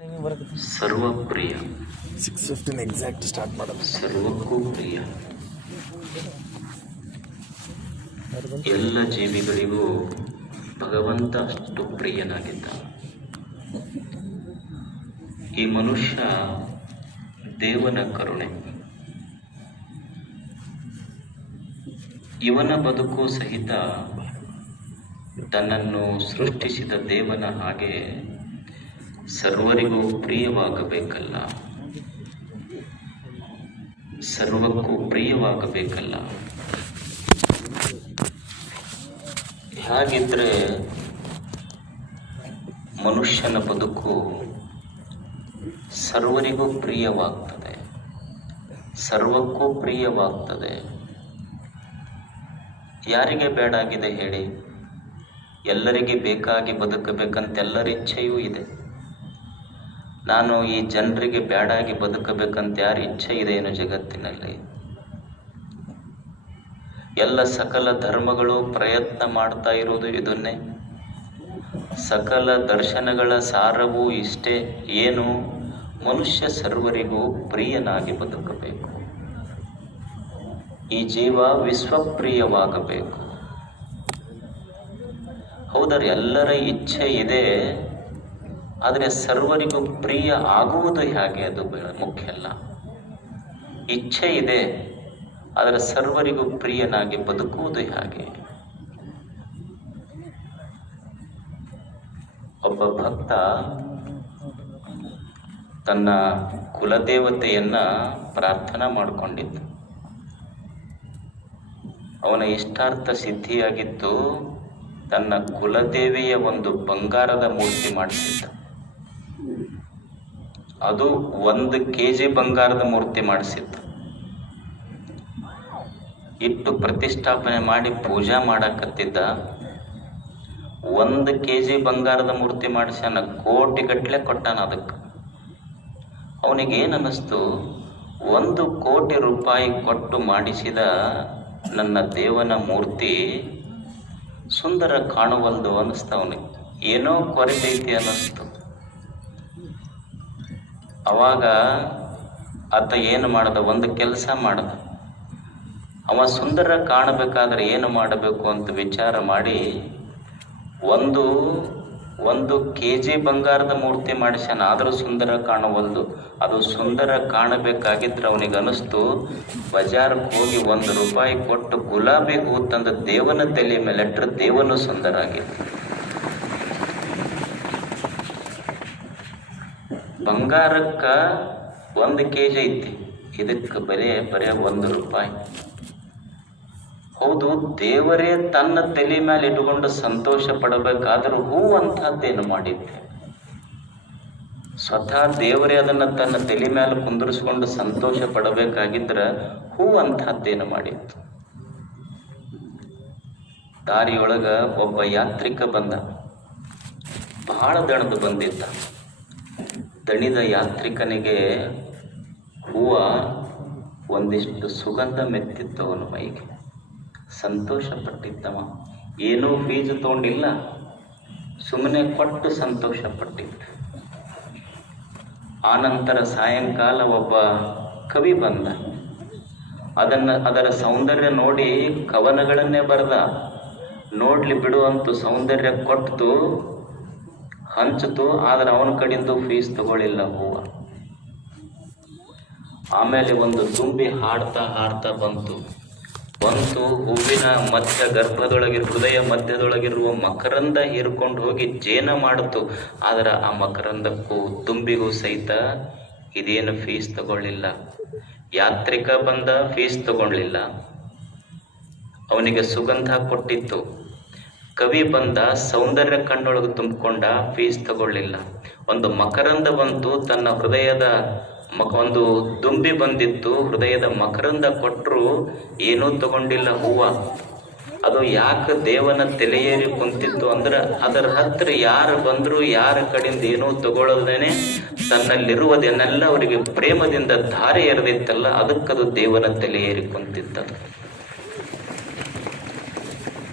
ಸರ್ವಪ್ರಿಯ 6:15 exact start ಮಾಡೋದು. ಸರ್ವಕ್ಕೂ ಪ್ರಿಯ ಎಲ್ಲ ಜೀವಿಗಳಿಗೂ ಭಗವಂತ ಅಷ್ಟು ಪ್ರಿಯನಾಗಿದ್ದ. ಈ ಮನುಷ್ಯ ದೇವನ ಕರುಣೆ. ಇವನ ಬದುಕು ಸಹಿತ ತನ್ನನ್ನು ಸೃಷ್ಟಿಸಿದ ದೇವನ ಹಾಗೆ ಸರ್ವರಿಗೂ ಪ್ರಿಯವಾಗಬೇಕಲ್ಲ, ಸರ್ವಕ್ಕೂ ಪ್ರಿಯವಾಗಬೇಕಲ್ಲ. ಹಾಗಿದ್ರೆ ಮನುಷ್ಯನ ಬದುಕು ಸರ್ವರಿಗೂ ಪ್ರಿಯವಾಗ್ತದೆ, ಸರ್ವಕ್ಕೂ ಪ್ರಿಯವಾಗ್ತದೆ. ಯಾರಿಗೆ ಬೇಡಾಗಿದೆ ಹೇಳಿ? ಎಲ್ಲರಿಗೆ ಬೇಕಾಗಿ ಬದುಕಬೇಕಂತ ಎಲ್ಲರ ಇಚ್ಛೆಯೂ ಇದೆ. ನಾನು ಈ ಜನರಿಗೆ ಬೇಡಾಗಿ ಬದುಕಬೇಕಂತ ಯಾರ ಇಚ್ಛೆ ಇದೆ ಏನು ಜಗತ್ತಿನಲ್ಲಿ? ಎಲ್ಲ ಸಕಲ ಧರ್ಮಗಳು ಪ್ರಯತ್ನ ಮಾಡ್ತಾ ಇರುವುದು ಇದನ್ನೇ. ಸಕಲ ದರ್ಶನಗಳ ಸಾರವೂ ಇಷ್ಟೇ. ಏನು? ಮನುಷ್ಯ ಸರ್ವರಿಗೂ ಪ್ರಿಯನಾಗಿ ಬದುಕಬೇಕು. ಈ ಜೀವ ವಿಶ್ವಪ್ರಿಯವಾಗಬೇಕು. ಹೌದರ, ಎಲ್ಲರ ಇಚ್ಛೆ ಇದೆ, ಆದರೆ ಸರ್ವರಿಗೂ ಪ್ರಿಯ ಆಗುವುದು ಹೇಗೆ? ಅದು ಮುಖ್ಯ ಅಲ್ಲ. ಇಚ್ಛೆ ಇದೆ, ಆದರೆ ಸರ್ವರಿಗೂ ಪ್ರಿಯನಾಗಿ ಬದುಕುವುದು ಹೇಗೆ? ಒಬ್ಬ ಭಕ್ತ ತನ್ನ ಕುಲದೇವತೆಯನ್ನ ಪ್ರಾರ್ಥನಾ ಮಾಡಿಕೊಂಡಿದ್ದ. ಅವನ ಇಷ್ಟಾರ್ಥ ಸಿದ್ಧಿಯಾಗಿತ್ತು. ತನ್ನ ಕುಲದೇವಿಯ ಒಂದು ಬಂಗಾರದ ಮೂರ್ತಿ ಮಾಡಿಸಿದ್ದ. ಅದು 1 kg ಬಂಗಾರದ ಮೂರ್ತಿ ಮಾಡಿಸಿದ್ದ. ಇಟ್ಟು ಪ್ರತಿಷ್ಠಾಪನೆ ಮಾಡಿ ಪೂಜಾ ಮಾಡಕತ್ತಿದ್ದ. 1 kg ಬಂಗಾರದ ಮೂರ್ತಿ ಮಾಡಿಸ್ಯಾನ, ಕೋಟಿಗಟ್ಟಲೆ ಕೊಟ್ಟಾನ ಅದಕ್ಕೆ. ಅವನಿಗೇನು ಅನ್ನಿಸ್ತು? 1 ಕೋಟಿ ರೂಪಾಯಿ ಕೊಟ್ಟು ಮಾಡಿಸಿದ ನನ್ನ ದೇವನ ಮೂರ್ತಿ ಸುಂದರ ಕಾಣುವಲ್ದು ಅನ್ನಿಸ್ತ. ಅವನಿಗೆ ಏನೋ ಕೊರತೆ ಐತಿ ಅನ್ನಿಸ್ತು. ಅವಾಗ ಆತ ಏನು ಮಾಡ್ದ? ಒಂದು ಕೆಲಸ ಮಾಡ್ದ. ಅವ ಸುಂದರ ಕಾಣಬೇಕಾದ್ರೆ ಏನು ಮಾಡಬೇಕು ಅಂತ ವಿಚಾರ ಮಾಡಿ ಒಂದು kg ಬಂಗಾರದ ಮೂರ್ತಿ ಮಾಡಿಸ್ಯಾನ. ಆದರೂ ಸುಂದರ ಕಾಣವಲ್ದು. ಅದು ಸುಂದರ ಕಾಣಬೇಕಾಗಿದ್ರೆ ಅವನಿಗೆ ಅನಿಸ್ತು, ಬಜಾರಕ್ಕೆ ಹೋಗಿ 1 ರೂಪಾಯಿ ಕೊಟ್ಟು ಗುಲಾಬಿ ಹೂ ತಂದ ದೇವನ ತಲೆ ಮೇಲೆ ಇಟ್ಟರೆ ದೇವನು ಸುಂದರ ಆಗಿತ್ತು. ಬಂಗಾರಕ್ಕ 1 kg ಐತಿ, ಇದಕ್ಕೆ ಬರೇ 1 ರೂಪಾಯಿ. ಹೌದು, ದೇವರೇ ತನ್ನ ತಲೆ ಮೇಲೆ ಇಟ್ಟುಕೊಂಡು ಸಂತೋಷ ಪಡಬೇಕಾದರೂ ಹೂ ಅಂತಹದ್ದೇನು ಮಾಡಿದ್ದೆ? ಸ್ವತಃ ದೇವರೇ ಅದನ್ನು ತನ್ನ ತಲೆ ಮೇಲೆ ಕುಂದಿರಿಸ್ಕೊಂಡು ಸಂತೋಷ ಪಡಬೇಕಾಗಿದ್ರೆ ಹೂ ಅಂತಹದ್ದೇನು ಮಾಡಿತ್ತು? ದಾರಿಯೊಳಗ ಒಬ್ಬ ಯಾತ್ರಿಕ ಬಂದ. ಬಹಳ ದಣದು ಬಂದಿದ್ದ. ದಣಿದ ಯಾತ್ರಿಕನಿಗೆ ಹೂವ ಒಂದಿಷ್ಟು ಸುಗಂಧ ಮೆತ್ತಿತ್ತು ಅವನ ಮೈಗೆ. ಸಂತೋಷ ಪಟ್ಟಿದ್ದವ. ಏನೂ ಫೀಸು ತಗೊಂಡಿಲ್ಲ, ಸುಮ್ಮನೆ ಕೊಟ್ಟು ಸಂತೋಷ ಪಟ್ಟಿದ್ದ. ಆನಂತರ ಸಾಯಂಕಾಲ ಒಬ್ಬ ಕವಿ ಬಂದ. ಅದರ ಸೌಂದರ್ಯ ನೋಡಿ ಕವನಗಳನ್ನೇ ಬರೆದ. ನೋಡ್ಲಿ ಬಿಡುವಂತೂ ಸೌಂದರ್ಯ ಕೊಟ್ಟು ಹಂಚಿತು, ಆದರೆ ಅವನ ಕಡೆಯಿಂದ ಫೀಸ್ ತಗೊಳ್ಳಿಲ್ಲ ಹೂವ. ಆಮೇಲೆ ಒಂದು ತುಂಬಿ ಹಾಡ್ತಾ ಬಂತು. ಹೂವಿನ ಮಧ್ಯ ಗರ್ಭದೊಳಗೆ, ಹೃದಯ ಮಧ್ಯದೊಳಗಿರುವ ಮಕರಂದ ಹೀರ್ಕೊಂಡು ಹೋಗಿ ಜೇನ ಮಾಡಿತು. ಆದರೆ ಆ ಮಕರಂದಕ್ಕೂ ತುಂಬಿಗೂ ಸಹಿತ ಇದೇನು ಫೀಸ್ ತಗೊಳ್ಳಿಲ್ಲ. ಯಾತ್ರಿಕ ಬಂದ, ಫೀಸ್ ತಗೊಳ್ಳಿಲ್ಲ, ಅವನಿಗೆ ಸುಗಂಧ ಕೊಟ್ಟಿತ್ತು. ಕವಿ ಬಂದ, ಸೌಂದರ್ಯ ಕಣ್ಣೊಳಗೆ ತುಂಬಿಕೊಂಡ, ಫೀಸ್ ತಗೊಳ್ಳಿಲ್ಲ. ಒಂದು ಮಕರಂದ ಬಂತು, ತನ್ನ ಹೃದಯದ ಒಂದು ದುಂಬಿ ಬಂದಿತ್ತು, ಹೃದಯದ ಮಕರಂದ ಕೊಟ್ಟರು, ಏನೂ ತಗೊಂಡಿಲ್ಲ ಹೂವ. ಅದು ಯಾಕೆ ದೇವನ ತಲೆಯೇರಿ ಕುಂತಿತ್ತು ಅಂದ್ರೆ ಅದರ ಹತ್ರ ಯಾರು ಬಂದರೂ ಯಾರ ಕಡೆಯಿಂದ ಏನೂ ತಗೊಳ್ಳೋದೇನೆ ತನ್ನಲ್ಲಿರುವುದನ್ನೆಲ್ಲ ಅವರಿಗೆ ಪ್ರೇಮದಿಂದ ಧಾರೆ ಎರೆದಿತ್ತಲ್ಲ, ಅದಕ್ಕದು ದೇವನ ತಲೆಯೇರಿ ಕುಂತಿತ್ತು.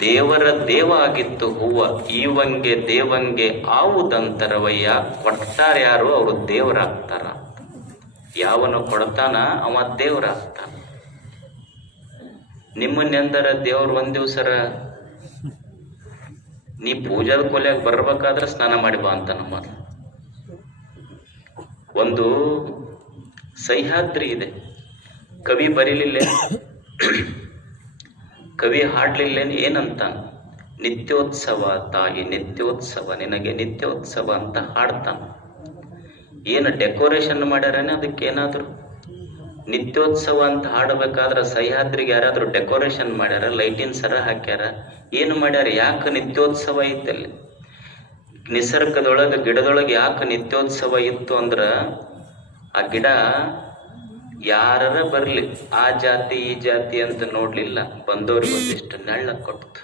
ದೇವರ ದೇವ ಆಗಿತ್ತು ಹೂವ, ಈವಂಗೆ ದೇವಂಗೆ ಆವುದಂತರವಯ್ಯ, ಕೊಟ್ಟಾರ್ಯಾರು ಅವರು ದೇವರಾಗ್ತಾರ. ಯಾವನು ಕೊಡ್ತಾನ ಅವ ದೇವರಾಗ್ತಾನ. ನಿಮ್ಮನ್ನೆಂದರ ದೇವ್ರು ಒಂದ್ ದಿವ್ಸರ ನೀ ಪೂಜಾದ ಕೊಲೆಯಾಗ ಬರ್ಬೇಕಾದ್ರೆ ಸ್ನಾನ ಮಾಡಿ ಬಾ ಅಂತ ನಮ್ಮ ಒಂದು ಸಹ್ಯಾದ್ರಿ ಇದೆ. ಕವಿ ಬರೀಲಿಲ್ಲ, ಕವಿ ಹಾಡ್ಲಿಲ್ಲೇನು, ಏನಂತ, ನಿತ್ಯೋತ್ಸವ ತಾಯಿ ನಿತ್ಯೋತ್ಸವ, ನಿನಗೆ ನಿತ್ಯೋತ್ಸವ ಅಂತ ಹಾಡ್ತಾನ. ಏನು ಡೆಕೋರೇಷನ್ ಮಾಡ್ಯಾರೇನೆ ಅದಕ್ಕೇನಾದ್ರು? ನಿತ್ಯೋತ್ಸವ ಅಂತ ಹಾಡಬೇಕಾದ್ರೆ ಸಹ್ಯಾದ್ರಿಗೆ ಯಾರಾದ್ರೂ ಡೆಕೋರೇಷನ್ ಮಾಡ್ಯಾರ? ಲೈಟಿನ ಸರ ಹಾಕ್ಯಾರ? ಏನು ಮಾಡ್ಯಾರ? ಯಾಕೆ ನಿತ್ಯೋತ್ಸವ ಇತ್ತಲ್ಲಿ? ನಿಸರ್ಗದೊಳಗೆ ಗಿಡದೊಳಗೆ ಯಾಕೆ ನಿತ್ಯೋತ್ಸವ ಇತ್ತು ಅಂದ್ರ, ಆ ಗಿಡ ಯಾರ ಬರ್ಲಿ ಆ ಜಾತಿ ಈ ಜಾತಿ ಅಂತ ನೋಡ್ಲಿಲ್ಲ, ಬಂದವ್ರಿಗೆ ಒಂದಿಷ್ಟು ನೆಳ್ಳ ಕೊಡ್ತು.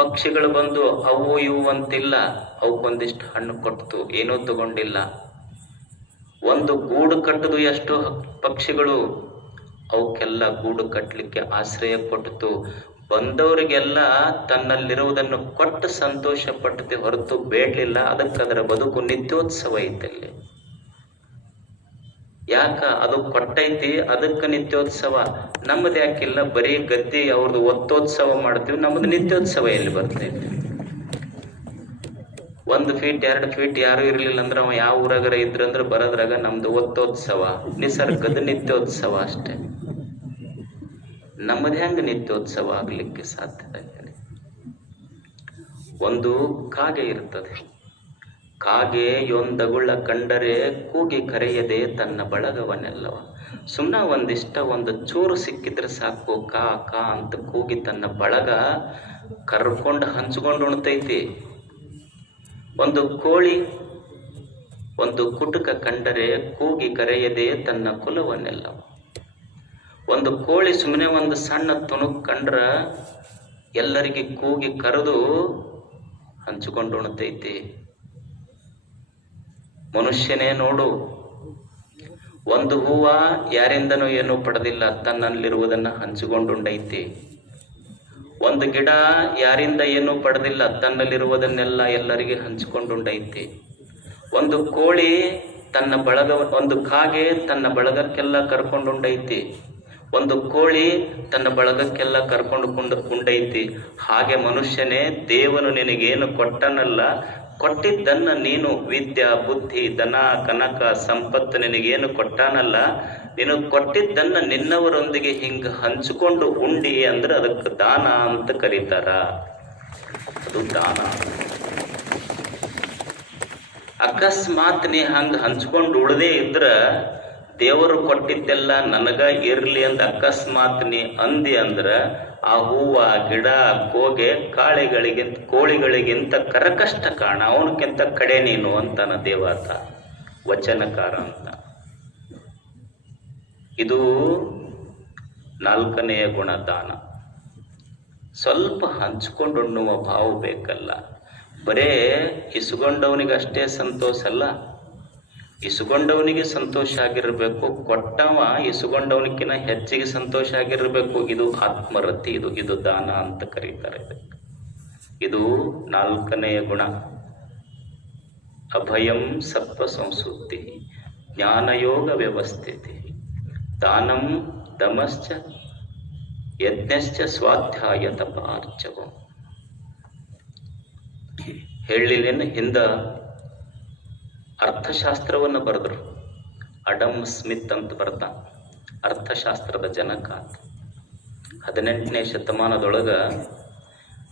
ಪಕ್ಷಿಗಳು ಬಂದು ಅವು ಇವು ಅಂತಿಲ್ಲ, ಅವಕ್ಕೊಂದಿಷ್ಟು ಹಣ್ಣು ಕೊಡ್ತು, ಏನೂ ತಗೊಂಡಿಲ್ಲ. ಒಂದು ಗೂಡು ಕಟ್ಟದು ಎಷ್ಟೋ ಪಕ್ಷಿಗಳು, ಅವಕ್ಕೆಲ್ಲ ಗೂಡು ಕಟ್ಟಲಿಕ್ಕೆ ಆಶ್ರಯ ಕೊಟ್ಟಿತು. ಬಂದವರಿಗೆಲ್ಲ ತನ್ನಲ್ಲಿರುವುದನ್ನು ಕೊಟ್ಟು ಸಂತೋಷ ಪಟ್ಟತೆ ಹೊರತು ಬೇಡಲಿಲ್ಲ. ಅದಕ್ಕದರ ಬದುಕು ನಿತ್ಯೋತ್ಸವ ಐತಲ್ಲಿ. ಯಾಕ? ಅದು ಕೊಟ್ಟೈತಿ, ಅದಕ್ಕೆ ನಿತ್ಯೋತ್ಸವ. ನಮ್ಮದು ಯಾಕಿಲ್ಲ? ಬರೀ ಗದ್ದೆ ಅವ್ರದ್ದು ಒತ್ತೋತ್ಸವ ಮಾಡ್ತೀವಿ, ನಮ್ಮದು ನಿತ್ಯೋತ್ಸವ ಎಲ್ಲಿ ಬರ್ತೈತಿ? 1 ಫೀಟ್ 2 ಫೀಟ್ ಯಾರು ಇರ್ಲಿಲ್ಲ ಅಂದ್ರೆ ಅವ ಯಾವ ಊರಾಗರ ಇದ್ರಂದ್ರೆ ಬರೋದ್ರಾಗ ನಮ್ದು ಒತ್ತೋತ್ಸವ, ನಿಸರ್ಗದ ನಿತ್ಯೋತ್ಸವ ಅಷ್ಟೇ. ನಮ್ಮದು ಹೆಂಗ ನಿತ್ಯೋತ್ಸವ ಆಗ್ಲಿಕ್ಕೆ ಸಾಧ್ಯತೆ? ಒಂದು ಕಾಗೆ ಇರ್ತದೆ. ಕಾಗೆ ಯೊಂದಗುಳ್ಳ ಕಂಡರೆ ಕೂಗಿ ಕರೆಯದೆ ತನ್ನ ಬಳಗವನ್ನೆಲ್ಲವ. ಸುಮ್ಮನೆ ಒಂದು ಚೂರು ಸಿಕ್ಕಿದ್ರೆ ಸಾಕು, ಕಾ ಕಾ ಅಂತ ಕೂಗಿ ತನ್ನ ಬಳಗ ಕರ್ಕೊಂಡು ಹಂಚ್ಕೊಂಡು ಉಣ್ತೈತಿ. ಒಂದು ಕೋಳಿ ಒಂದು ಕುಟುಕ ಕಂಡರೆ ಕೂಗಿ ಕರೆಯದೆ ತನ್ನ ಕುಲವನ್ನೆಲ್ಲವ. ಒಂದು ಕೋಳಿ ಸುಮ್ಮನೆ ಒಂದು ಸಣ್ಣ ತುಣುಕ್ ಕಂಡ್ರ ಎಲ್ಲರಿಗೆ ಕೂಗಿ ಕರೆದು ಹಂಚಿಕೊಂಡು ಉಣ್ತೈತಿ. ಮನುಷ್ಯನೇ ನೋಡು, ಒಂದು ಹೂವ ಯಾರಿಂದನೂ ಏನೂ ಪಡೆದಿಲ್ಲ, ತನ್ನಲ್ಲಿರುವುದನ್ನ ಹಂಚಿಕೊಂಡುಂಡೈತಿ. ಒಂದು ಗಿಡ ಯಾರಿಂದ ಏನೂ ಪಡೆದಿಲ್ಲ, ತನ್ನಲ್ಲಿರುವುದನ್ನೆಲ್ಲ ಎಲ್ಲರಿಗೆ ಹಂಚಿಕೊಂಡುಂಡೈತಿ. ಒಂದು ಕೋಳಿ ತನ್ನ ಬಳಗ, ಒಂದು ಕಾಗೆ ತನ್ನ ಬಳಗಕ್ಕೆಲ್ಲ ಕರ್ಕೊಂಡುಂಡೈತಿ. ಒಂದು ಕೋಳಿ ತನ್ನ ಬಳಗಕ್ಕೆಲ್ಲ ಕರ್ಕೊಂಡು ಹಾಗೆ ಮನುಷ್ಯನೇ, ದೇವನು ನಿನಗೇನು ಕೊಟ್ಟನಲ್ಲ, ಕೊಟ್ಟಿದ್ದನ್ನ ನೀನು ವಿದ್ಯಾ ಬುದ್ಧಿ ಧನ ಕನಕ ಸಂಪತ್ತು ನಿನಗೇನು ಕೊಟ್ಟಾನಲ್ಲ, ನೀನು ಕೊಟ್ಟಿದ್ದನ್ನ ನಿನ್ನವರೊಂದಿಗೆ ಹಿಂಗ ಹಂಚಿಕೊಂಡು ಉಂಡಿ ಅಂದ್ರೆ ಅದಕ್ಕೆ ದಾನ ಅಂತ ಕರೀತಾರ. ಅದು ದಾನ. ಅಕಸ್ಮಾತ್ ನೀ ಹಂಗ ಹಂಚ್ಕೊಂಡು ಉಳದೇ ಇದ್ರ, ದೇವರು ಕೊಟ್ಟಿದ್ದೆಲ್ಲ ನನಗ ಇರ್ಲಿ ಅಂತ ಅಕಸ್ಮಾತ್ ನೀ ಅಂದಿ ಅಂದ್ರ, ಆ ಹೂವ ಗಿಡ ಕೋಗೆ ಕೋಳಿಗಳಿಗಿಂತ ಕರಕಷ್ಟ ಕಾಣ, ಅವನಕ್ಕಿಂತ ಕಡೆ ನೀನು ಅಂತಾನ ದೇವಾತ, ವಚನಕಾರ ಅಂತ. ಇದು 4ನೆಯ ಗುಣ, ದಾನ. ಸ್ವಲ್ಪ ಹಂಚ್ಕೊಂಡು ಉಣ್ಣುವ ಭಾವ ಬೇಕಲ್ಲ. ಬರೇ ಇಸುಗೊಂಡವನಿಗೆ ಅಷ್ಟೇ ಸಂತೋಷ ಅಲ್ಲ, ಇಸುಗೊಂಡವನಿಗೆ ಸಂತೋಷ ಆಗಿರಬೇಕು, ಕೊಟ್ಟವ ಇಸುಗೊಂಡವನಿಗಿನ ಹೆಚ್ಚಿಗೆ ಸಂತೋಷ ಆಗಿರಬೇಕು. ಇದು ಆತ್ಮರತಿ, ಇದು ದಾನ ಅಂತ ಕರೀತಾರೆ. ಇದು 4ನೆಯ ಗುಣ. ಅಭಯಂ ಸತ್ವ ಸಂಸುತ್ತಿ ಜ್ಞಾನಯೋಗ ವ್ಯವಸ್ಥಿತಿ ದಾನಂ ದಮಶ್ಚ ಯಜ್ಞಶ್ಚ ಸ್ವಾಧ್ಯಾಯ ತಪಾರ್ಚವಂ. ಹೇಳಿಲೇನು? ಹಿಂದ ಅರ್ಥಶಾಸ್ತ್ರವನ್ನು ಬರೆದ್ರು. ಅಡಮ್ ಸ್ಮಿತ್ ಅಂತ ಬರ್ತ, ಅರ್ಥಶಾಸ್ತ್ರದ ಜನಕ. 18ನೇ ಶತಮಾನದೊಳಗ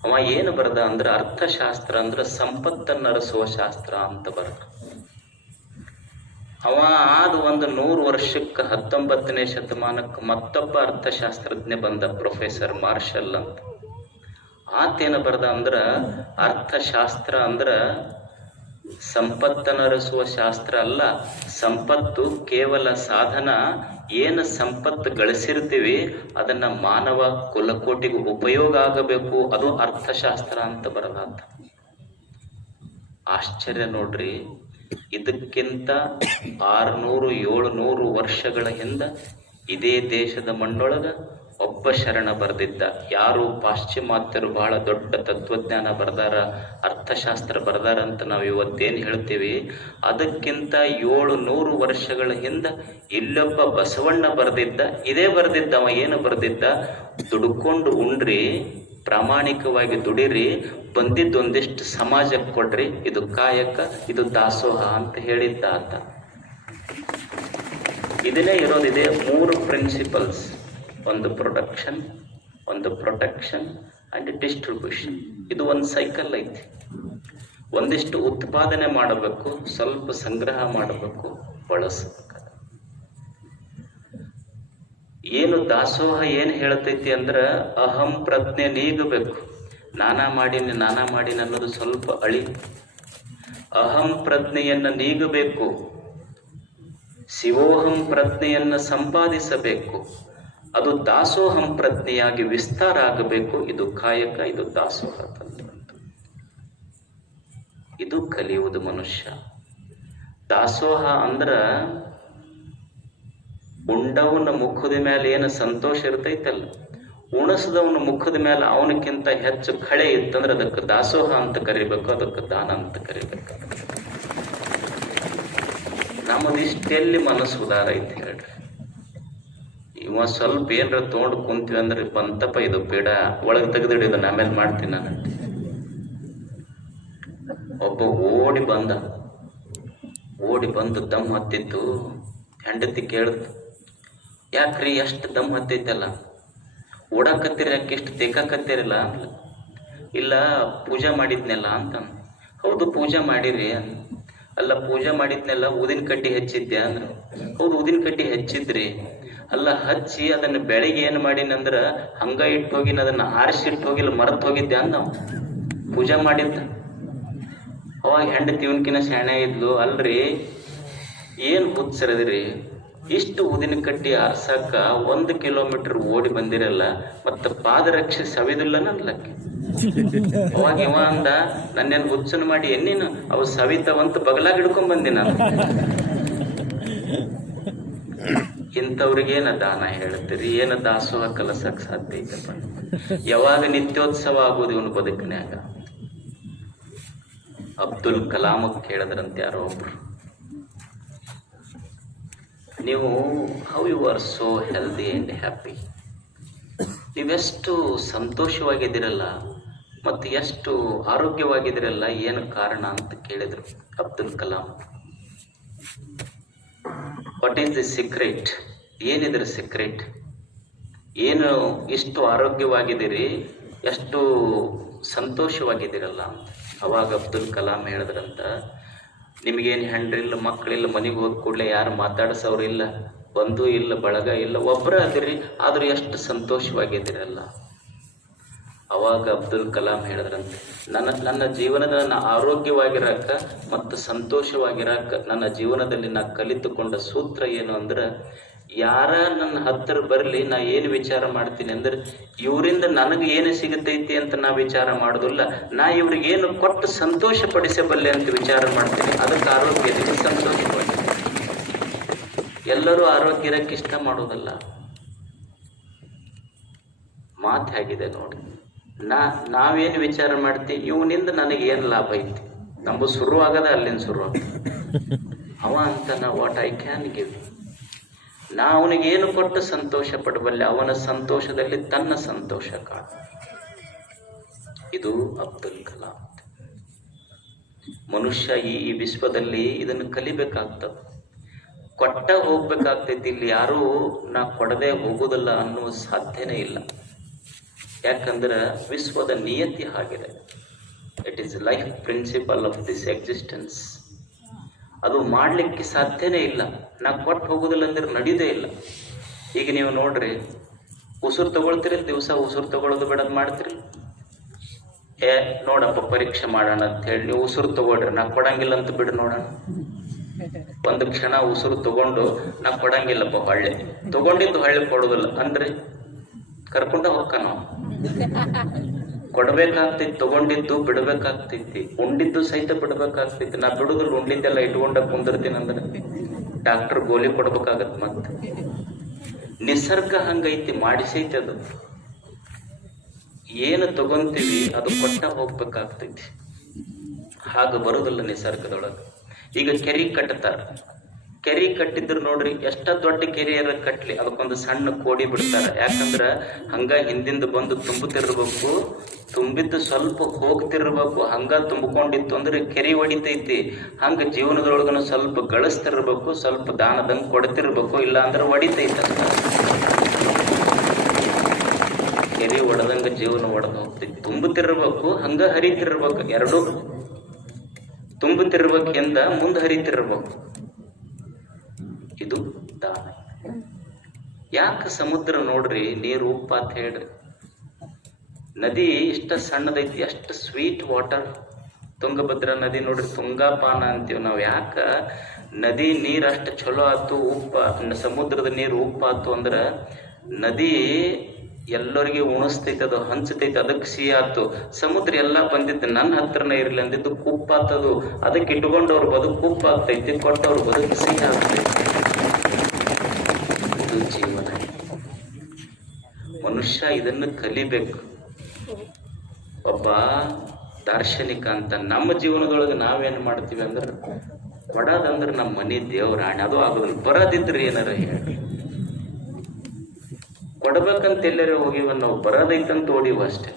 ಅವ ಏನು ಬರೆದ ಅಂದ್ರೆ, ಅರ್ಥಶಾಸ್ತ್ರ ಅಂದ್ರೆ ಸಂಪತ್ತನ್ನು ಅರಸುವ ಶಾಸ್ತ್ರ ಅಂತ ಬರೆದ. ಅವ ಆದ ಒಂದು 100 ವರ್ಷಕ್ಕೆ 19ನೇ ಶತಮಾನಕ್ಕೆ ಮತ್ತೊಬ್ಬ ಅರ್ಥಶಾಸ್ತ್ರಜ್ಞ ಬಂದ, ಪ್ರೊಫೆಸರ್ ಮಾರ್ಷಲ್ ಅಂತ. ಆತೇನ ಬರೆದ ಅಂದ್ರ, ಅರ್ಥಶಾಸ್ತ್ರ ಅಂದ್ರ ಸಂಪತ್ತನರಸುವ ಶಾಸ್ತ್ರ ಅಲ್ಲ, ಸಂಪತ್ತು ಕೇವಲ ಸಾಧನ. ಏನು ಸಂಪತ್ತು ಗಳಿಸಿರ್ತೀವಿ ಅದನ್ನ ಮಾನವ ಕುಲಕೋಟಿಗೆ ಉಪಯೋಗ ಆಗಬೇಕು, ಅದು ಅರ್ಥಶಾಸ್ತ್ರ ಅಂತ ಬರಲಾತ. ಆಶ್ಚರ್ಯ ನೋಡ್ರಿ, ಇದಕ್ಕಿಂತ 600-700 ವರ್ಷಗಳ ಹಿಂದ ಇದೇ ದೇಶದ ಮಣ್ಣೊಳಗ ಒಬ್ಬ ಒಬ್ಬ ಶರಣ ಬರೆದಿದ್ದ. ಯಾರು ಪಾಶ್ಚಿಮಾತ್ಯರು ಬಹಳ ದೊಡ್ಡ ತತ್ವಜ್ಞಾನ ಬರ್ದಾರ, ಅರ್ಥಶಾಸ್ತ್ರ ಬರ್ದಾರ ಅಂತ ನಾವು ಇವತ್ತೇನು ಹೇಳ್ತೀವಿ, ಅದಕ್ಕಿಂತ 700 ವರ್ಷಗಳ ಹಿಂದೆ ಇಲ್ಲೊಬ್ಬ ಬಸವಣ್ಣ ಬರೆದಿದ್ದ. ಇದೇ ಬರೆದಿದ್ದ. ಅವ ಏನು ಬರೆದಿದ್ದ? ದುಡ್ಕೊಂಡು ಉಣ್ರಿ, ಪ್ರಾಮಾಣಿಕವಾಗಿ ದುಡಿರಿ, ಬಂದಿದ್ದೊಂದಿಷ್ಟು ಸಮಾಜಕ್ಕೆ ಕೊಡ್ರಿ, ಇದು ಕಾಯಕ, ಇದು ದಾಸೋಹ ಅಂತ ಹೇಳಿದ್ದ ಆತ. ಇದನ್ನೇ ಇರೋದಿದೆ 3 ಪ್ರಿನ್ಸಿಪಲ್ಸ್. ಒಂದು ಪ್ರೊಡಕ್ಷನ್, ಒಂದು ಪ್ರೊಟೆಕ್ಷನ್ ಅಂಡ್ ಡಿಸ್ಟ್ರಿಬ್ಯೂಷನ್. ಇದು ಒಂದು ಸೈಕಲ್ ಐತಿ. ಒಂದಿಷ್ಟು ಉತ್ಪಾದನೆ ಮಾಡಬೇಕು, ಸ್ವಲ್ಪ ಸಂಗ್ರಹ ಮಾಡಬೇಕು, ಬಳಸಬೇಕು. ಏನು ದಾಸೋಹ ಏನು ಹೇಳ್ತೈತಿ ಅಂದ್ರೆ ಅಹಂ ಪ್ರಜ್ಞೆ ನೀಗಬೇಕು. ನಾನಾ ಮಾಡೀನಿ ಅನ್ನೋದು ಸ್ವಲ್ಪ ಅಳಿ. ಅಹಂ ಪ್ರಜ್ಞೆಯನ್ನು ನೀಗಬೇಕು, ಶಿವೋಹಂ ಪ್ರಜ್ಞೆಯನ್ನು ಸಂಪಾದಿಸಬೇಕು. ಅದು ದಾಸೋಹಂ ಪ್ರಜ್ಞೆಯಾಗಿ ವಿಸ್ತಾರ ಆಗಬೇಕು. ಇದು ಕಾಯಕ, ಇದು ದಾಸೋಹ ತಂತ್ರ. ಇದು ಕಲಿಯುವುದು ಮನುಷ್ಯ. ದಾಸೋಹ ಅಂದ್ರ ಉಂಡವನ ಮುಖದ ಮೇಲೆ ಏನು ಸಂತೋಷ ಇರ್ತೈತಲ್ಲ, ಉಣಸದವನ ಮುಖದ ಮೇಲೆ ಅವನಕ್ಕಿಂತ ಹೆಚ್ಚು ಕಳೆ ಇತ್ತಂದ್ರೆ ಅದಕ್ಕೆ ದಾಸೋಹ ಅಂತ ಕರಿಬೇಕು, ಅದಕ್ಕೆ ದಾನ ಅಂತ ಕರಿಬೇಕು. ನಮ್ಮದಿಷ್ಟೆಲ್ಲಿ ಮನಸ್ಸು ಉದಾರ ಐತಿ ಹೇಳ್ರಿ. ಇವ ಸ್ವಲ್ಪ ಏನ್ರ ತೊಗೊಂಡು ಕುಂತೀವಿ ಅಂದ್ರೆ ಬಂತಪ್ಪ ಇದು ಬೇಡ, ಒಳಗೆ ತೆಗೆದಿಡಿದ ಆಮೇಲೆ ಮಾಡ್ತೀನಿ ನಾನಂತ. ಒಬ್ಬ ಓಡಿ ಬಂದು ದಮ್ ಹತ್ತಿತ್ತು. ಹೆಂಡತಿ ಕೇಳ್ತು, ಯಾಕ್ರಿ ಎಷ್ಟು ದಮ್ ಹತ್ತೈತಲ್ಲ, ಓಡಾಕತ್ತೀರಿ, ಯಾಕೆ ಇಷ್ಟು ತೆಕ್ಕಾಕತ್ತೀರಲ್ಲ ಅಂದ್ಲ. ಇಲ್ಲ ಪೂಜೆ ಮಾಡಿದ್ನೆಲ್ಲ ಅಂತ. ಹೌದು ಪೂಜೆ ಮಾಡಿರಿ ಅಂದ. ಅಲ್ಲ ಪೂಜೆ ಮಾಡಿದ್ನೆಲ್ಲ ಊದಿನ ಕಡ್ಡಿ ಹಚ್ಚಿದ್ದೆ ಅಂದ್ರ. ಹೌದು ಊದಿನ ಕಡ್ಡಿ ಹಚ್ಚಿದ್ರಿ. ಅಲ್ಲ ಹಚ್ಚಿ ಅದನ್ನ ಬೆಳಿಗ್ಗೆ ಏನು ಮಾಡೀನಂದ್ರ ಹಂಗ ಇಟ್ಟು ಹೋಗಿನ, ಅದನ್ನ ಆರಿಸಿಟ್ಟು ಹೋಗಿಲ್ಲ, ಮರೆತು ಹೋಗಿದ್ದೆ ಅಂದ. ನಾವು ಪೂಜೆ ಮಾಡಿದ್ದ. ಅವಾಗ ಹೆಂಡತಿ ಇವನ್ಕಿನ ಶಾಣೆ ಇದ್ಲು, ಅಲ್ರಿ ಏನ್ ಹುಚ್ಚರದ್ರಿ, ಇಷ್ಟು ಊದಿನ ಕಡ್ಡಿ ಆರ್ಸಕ್ಕ 1 ಕಿಲೋಮೀಟರ್ ಓಡಿ ಬಂದಿರಲ್ಲ, ಮತ್ತೆ ಪಾದರಕ್ಷೆ ಸವಿದಿಲ್ಲ ನನ್ಲಕ್ಕೆ. ಅವಾಗ ಇವ ಅಂದ, ನನ್ನೇನು ಹುಚ್ಚನ ಮಾಡಿ ಎನ್ನೇನು ಅವು ಸವಿತವಂತ ಬಗಲಾಗ ಹಿಡ್ಕೊಂಡ್ ಬಂದಿ ನಾನು. ಇಂಥವ್ರಿಗೇನ ದಾನ ಹೇಳ್ತೀರಿ, ಏನ ದಾಸೋಹ ಕಲಸಕ್ ಸಾಧ್ಯ ಐತಪ್ಪ? ಯಾವಾಗ ನಿತ್ಯೋತ್ಸವ ಆಗೋದು ಇವನು ಬದುಕಿನ್ಯಾಗ? ಅಬ್ದುಲ್ ಕಲಾಂ ಕೇಳಿದ್ರಂತ ಯಾರೋ ಒಬ್ರು, ನೀವು how you are so healthy and happy, ನೀವೆಷ್ಟು ಸಂತೋಷವಾಗಿದ್ದೀರಲ್ಲ ಮತ್ತು ಎಷ್ಟು ಆರೋಗ್ಯವಾಗಿದ್ದೀರಲ್ಲ, ಏನು ಕಾರಣ ಅಂತ ಕೇಳಿದರು Abdul Kalam. What is the secret? ಏನಿದ್ರ ಸೀಕ್ರೆಟ್? ಏನು ಇಷ್ಟು ಆರೋಗ್ಯವಾಗಿದ್ದೀರಿ, ಎಷ್ಟು ಸಂತೋಷವಾಗಿದ್ದೀರಲ್ಲ ಅಂತ. ಅವಾಗ ಅಬ್ದುಲ್ ಕಲಾಂ ಹೇಳಿದ್ರಂತ, ನಿಮಗೇನು ಹೆಂಡ್ರಿಲ್ಲ, ಮಕ್ಕಳಿಲ್ಲ, ಮನೆಗೆ ಹೋದ ಕೂಡಲೇ ಯಾರು ಮಾತಾಡ್ಸೋರಿಲ್ಲ, ಬಂಧು ಇಲ್ಲ, ಬಳಗ ಇಲ್ಲ, ಒಬ್ಬರ ಅದಿರಿ, ಆದರೂ ಎಷ್ಟು ಸಂತೋಷವಾಗಿದ್ದೀರಲ್ಲ. ಅವಾಗ ಅಬ್ದುಲ್ ಕಲಾಂ ಹೇಳಿದ್ರಂತೆ, ನನ್ನ ಜೀವನದ ನನ್ನ ಆರೋಗ್ಯವಾಗಿರಕ್ಕ ಮತ್ತು ಸಂತೋಷವಾಗಿರಕ್ಕ ನನ್ನ ಜೀವನದಲ್ಲಿ ನಾ ಕಲಿತುಕೊಂಡ ಸೂತ್ರ ಏನು ಅಂದ್ರೆ, ಯಾರ ನನ್ನ ಹತ್ತಿರ ಬರಲಿ, ನಾ ಏನು ವಿಚಾರ ಮಾಡ್ತೀನಿ ಅಂದ್ರೆ ಇವರಿಂದ ನನಗೆ ಏನು ಸಿಗುತ್ತೈತಿ ಅಂತ ನಾ ವಿಚಾರ ಮಾಡೋದಿಲ್ಲ, ನಾ ಇವ್ರಿಗೆ ಏನು ಕೊಟ್ಟು ಸಂತೋಷ ಪಡಿಸಬಲ್ಲೆ ಅಂತ ವಿಚಾರ ಮಾಡ್ತೀನಿ. ಅದಕ್ಕೆ ಆರೋಗ್ಯದಲ್ಲಿ ಸಂತೋಷವಾಗಿ. ಎಲ್ಲರೂ ಆರೋಗ್ಯ ಇರಕ್ಕೆ ಇಷ್ಟ ಮಾಡೋದಲ್ಲ. ಮಾತು ಹೇಗಿದೆ ನೋಡಿ. ನಾವೇನು ವಿಚಾರ ಮಾಡ್ತೀವಿ, ಇವನಿಂದ ನನಗೆ ಏನು ಲಾಭ ಐತಿ, ನಮ್ದು ಶುರು ಆಗದ ಅಲ್ಲಿಂದ ಶುರು ಆಗ. ಅವ ಅಂತ ವಾಟ್ ಐ ಕ್ಯಾನ್ ಗಿವ್, ನಾ ಅವನಿಗೇನು ಕೊಟ್ಟು ಸಂತೋಷ ಪಡಬಲ್ಲೆ, ಅವನ ಸಂತೋಷದಲ್ಲಿ ತನ್ನ ಸಂತೋಷ ಕಾಣ. ಇದು ಅಬ್ದುಲ್ ಕಲಾಂ. ಮನುಷ್ಯ ಈ ವಿಶ್ವದಲ್ಲಿ ಇದನ್ನು ಕಲಿಬೇಕಾಗ್ತದೆ, ಕೊಟ್ಟ ಹೋಗ್ಬೇಕಾಗ್ತೈತಿ. ಇಲ್ಲಿ ಯಾರೂ ನಾ ಕೊಡದೆ ಹೋಗುವುದಿಲ್ಲ ಅನ್ನುವ ಸಾಧ್ಯನೇ ಇಲ್ಲ. ಯಾಕಂದ್ರೆ ವಿಶ್ವದ ನಿಯತಿ ಆಗಿದೆ. It is life principle of this existence. ಅದು ಮಾಡಲಿಕ್ಕೆ ಸಾಧ್ಯನೇ ಇಲ್ಲ. ನಾ ಕೊಟ್ಟು ಹೋಗೋದಿಲ್ಲ ಅಂದ್ರೆ ನಡೀದೇ ಇಲ್ಲ. ಈಗ ನೀವು ನೋಡ್ರಿ, ಉಸಿರು ತಗೊಳ್ತೀರಿ, ದಿವಸ ಉಸಿರು ತಗೊಳ್ಳೋದು ಬಿಡೋದು ಮಾಡ್ತೀರಿ. ನೋಡಪ್ಪ ಪರೀಕ್ಷೆ ಮಾಡೋಣ ಅಂತ ಹೇಳಿ ನೀವು ಉಸಿರು ತಗೊಳ್ರಿ, ನಾ ಕೊಡಂಗಿಲ್ಲ ಅಂತ ಬಿಡು ನೋಡೋಣ. ಒಂದು ಕ್ಷಣ ಉಸಿರು ತಗೊಂಡು ನಾ ಕೊಡಂಗಿಲ್ಲಪ್ಪ, ಹೊಳ್ಳೆ ತಗೊಂಡಿದ್ದು ಹೊಳ್ಳೆ ಕೊಡೋದಿಲ್ಲ ಅಂದ್ರೆ ಕರ್ಕೊಂಡ ಹೋಗ್ಕ. ನಾವು ಕೊಡಬೇಕಾಗ್ತೈತಿ, ತಗೊಂಡಿದ್ದು ಬಿಡಬೇಕಾಗ್ತೈತಿ, ಉಂಡಿದ್ದು ಸಹಿತ ಬಿಡಬೇಕಾಗ್ತೈತಿ. ನಾ ಬಿಡುದಿಲ್ಲ, ಉಂಡಿದ್ದೆಲ್ಲ ಇಟ್ಕೊಂಡ ಕುಂದಿರ್ತೀನಿ ಅಂದ್ರೆ ಡಾಕ್ಟರ್ ಗೋಲಿ ಕೊಡ್ಬೇಕಾಗತ್ತೆ. ಮತ್ತೆ ನಿಸರ್ಗ ಹಂಗೈತಿ, ಮಾಡಿಸೈತಿ. ಅದು ಏನು ತಗೊಂತೀವಿ ಅದು ಕೊಟ್ಟ ಹೋಗ್ಬೇಕಾಗ್ತೈತಿ. ಹಾಗೆ ಬರೋದಿಲ್ಲ ನಿಸರ್ಗದೊಳಗೆ. ಈಗ ಕೆರೆ ಕಟ್ತಾರ, ಕೆರೆ ಕಟ್ಟಿದ್ರು ನೋಡ್ರಿ, ಎಷ್ಟ ದೊಡ್ಡ ಕೆರೆಯರ ಕಟ್ಲಿ ಅದಕ್ಕೊಂದು ಸಣ್ಣ ಕೋಡಿ ಬಿಡ್ತಾರ. ಯಾಕಂದ್ರ ಹಂಗ ಹಿಂದಿಂದ ಬಂದು ತುಂಬುತ್ತಿರ್ಬೇಕು, ತುಂಬಿದ್ದು ಸ್ವಲ್ಪ ಹೋಗ್ತಿರ್ಬೇಕು. ಹಂಗ ತುಂಬಿಕೊಂಡಿತ್ತು ಅಂದ್ರೆ ಕೆರೆ ಹೊಡಿತೈತಿ. ಹಂಗ ಜೀವನದೊಳಗನು ಸ್ವಲ್ಪ ಗಳಿಸ್ತಿರ್ಬೇಕು, ಸ್ವಲ್ಪ ದಾನದಂಗ ಕೊಡ್ತಿರ್ಬೇಕು, ಇಲ್ಲ ಅಂದ್ರೆ ಹೊಡಿತೈತ. ಕೆರೆ ಒಡೆದಂಗ ಜೀವನ ಒಡೆದು ಹೋಗ್ತೈತಿ. ತುಂಬುತ್ತಿರ್ಬೇಕು, ಹಂಗ ಹರಿತಿರ್ಬೇಕು. ಎರಡೂ ತುಂಬುತ್ತಿರ್ಬೇಕಿಂದ ಮುಂದೆ ಹರಿತಿರ್ಬೇಕು. ಇದು ದಾನ. ಯಾಕೆ ಸಮುದ್ರ ನೋಡ್ರಿ ನೀರು ಉಪ್ಪ ಅಂತ ಹೇಳ್ರಿ, ನದಿ ಇಷ್ಟ ಸಣ್ಣದೈತಿ, ಅಷ್ಟು ಸ್ವೀಟ್ ವಾಟರ್. ತುಂಗಭದ್ರಾ ನದಿ ನೋಡ್ರಿ, ತುಂಗಾಪಾನ ಅಂತೀವಿ ನಾವು. ಯಾಕ ನದಿ ನೀರು ಅಷ್ಟು ಚಲೋ ಆತು, ಉಪ್ಪ ಸಮುದ್ರದ ನೀರು ಉಪ್ಪ ಆತು ಅಂದ್ರ ನದಿ ಎಲ್ಲರಿಗೆ ಉಣಿಸ್ತೈತೆ, ಅದು ಹಂಚತೈತೆ, ಅದಕ್ಕೆ ಸಿಹಿ ಆತು. ಸಮುದ್ರ ಎಲ್ಲ ಬಂದಿದ್ದು ನನ್ನ ಹತ್ರನೇ ಇರ್ಲಿ ಅಂದಿದ್ದು ಕುಪ್ಪಾತದು. ಅದಕ್ಕೆ ಇಟ್ಕೊಂಡವ್ರ ಬದುಕು ಉಪ್ಪ ಆಗ್ತೈತಿ, ಕೊಟ್ಟವ್ರ ಬದುಕು ಸಿಹಿ ಆಗ್ತೈತಿ. ಇದು ಜೀವನ. ಮನುಷ್ಯ ಇದನ್ನು ಕಲಿಬೇಕು. ಒಬ್ಬ ದಾರ್ಶನಿಕ ಅಂತ ನಮ್ಮ ಜೀವನದೊಳಗೆ ನಾವೇನು ಮಾಡ್ತೀವಿ ಅಂದ್ರೆ, ಕೊಡೋದಂದ್ರೆ ನಮ್ಮ ಮನೆ ದೇವ್ರಾಣಿ, ಅದು ಆಗೋದಿಲ್ಲ. ಬರೋದಿದ್ರೆ ಏನಾರ ಹೇಳಿ, ಕೊಡ್ಬೇಕಂತ ಎಲ್ಲರೂ ಹೋಗಿವ ನಾವು, ಬರೋದೈತಂತ ಓಡಿವ ಅಷ್ಟೆ.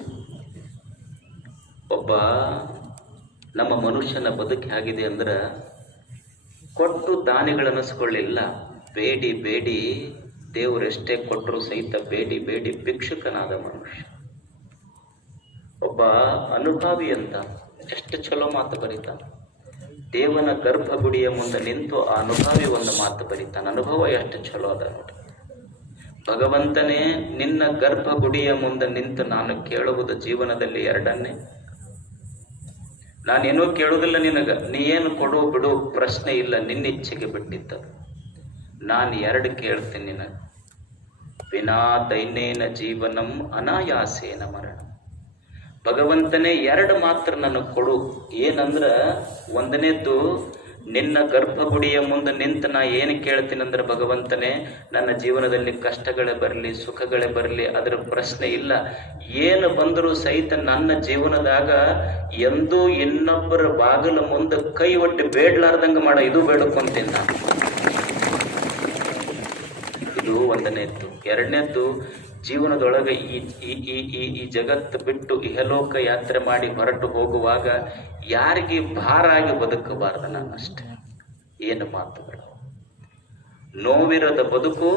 ಒಬ್ಬ ನಮ್ಮ ಮನುಷ್ಯನ ಬದುಕು ಹೇಗಿದೆ ಅಂದ್ರೆ, ಕೊಟ್ಟು ದಾನಿಗಳನ್ನಿಸ್ಕೊಳ್ಳಿಲ್ಲ, ಬೇಡಿ ಬೇಡಿ ದೇವರೆಷ್ಟೇ ಕೊಟ್ಟರು ಸಹಿತ ಬೇಡಿ ಬೇಡಿ ಭಿಕ್ಷುಕನಾದ ಮನುಷ್ಯ. ಒಬ್ಬ ಅನುಭವಿ ಅಂತ ಎಷ್ಟು ಚಲೋ ಮಾತು ಬರೀತಾನ. ದೇವನ ಗರ್ಭಗುಡಿಯ ಮುಂದೆ ನಿಂತು ಆ ಅನುಭವಿ ಒಂದು ಮಾತು ಬರೀತಾನ. ಅನುಭವ ಎಷ್ಟು ಚಲೋ ಅದ ನೋಡಿ. ಭಗವಂತನೇ, ನಿನ್ನ ಗರ್ಭಗುಡಿಯ ಮುಂದೆ ನಿಂತು ನಾನು ಕೇಳುವುದು ಜೀವನದಲ್ಲಿ ಎರಡನ್ನೇ. ನಾನೇನೂ ಕೇಳುವುದಿಲ್ಲ ನಿನಗ, ನೀ ಏನು ಕೊಡು ಬಿಡು ಪ್ರಶ್ನೆ ಇಲ್ಲ, ನಿನ್ನ ಇಚ್ಛೆಗೆ ಬಿಟ್ಟಿದ್ದ. ನಾನು ಎರಡು ಕೇಳ್ತೀನಿ ನಿನಗ. ವಿನಾ ದೈನೇನ ಜೀವನಂ ಅನಾಯಾಸೇನ ಮರಣ. ಭಗವಂತನೇ ಎರಡು ಮಾತ್ರ ನನಗೆ ಕೊಡು. ಏನಂದ್ರ, ಒಂದನೇದ್ದು, ನಿನ್ನ ಗರ್ಭಗುಡಿಯ ಮುಂದೆ ನಿಂತು ನಾ ಏನು ಕೇಳ್ತೀನಂದ್ರೆ, ಭಗವಂತನೇ ನನ್ನ ಜೀವನದಲ್ಲಿ ಕಷ್ಟಗಳೇ ಬರಲಿ ಸುಖಗಳೇ ಬರಲಿ ಅದರ ಪ್ರಶ್ನೆ ಇಲ್ಲ. ಏನು ಬಂದರೂ ಸಹಿತ ನನ್ನ ಜೀವನದಾಗ ಎಂದೂ ಇನ್ನೊಬ್ಬರ ಬಾಗಿಲ ಮುಂದೆ ಕೈ ಒಟ್ಟಿ ಬೇಡ್ಲಾರ್ದಂಗೆ ಮಾಡ, ಇದು ಬೇಡಕೊಂತೀನಿ ನಾನು. ಇದು ಒಂದನೇದ್ದು. ಎರಡನೇದ್ದು, ಜೀವನದೊಳಗೆ ಈ ಜಗತ್ತು ಬಿಟ್ಟು ಇಹಲೋಕ ಯಾತ್ರೆ ಮಾಡಿ ಹೊರಟು ಹೋಗುವಾಗ ಯಾರಿಗೆ ಭಾರಾಗಿ ಬದುಕಬಾರ್ದು ನಾನು ಅಷ್ಟೆ. ಏನು ಮಾತುಗಳು. ನೋವಿರದ ಬದುಕು,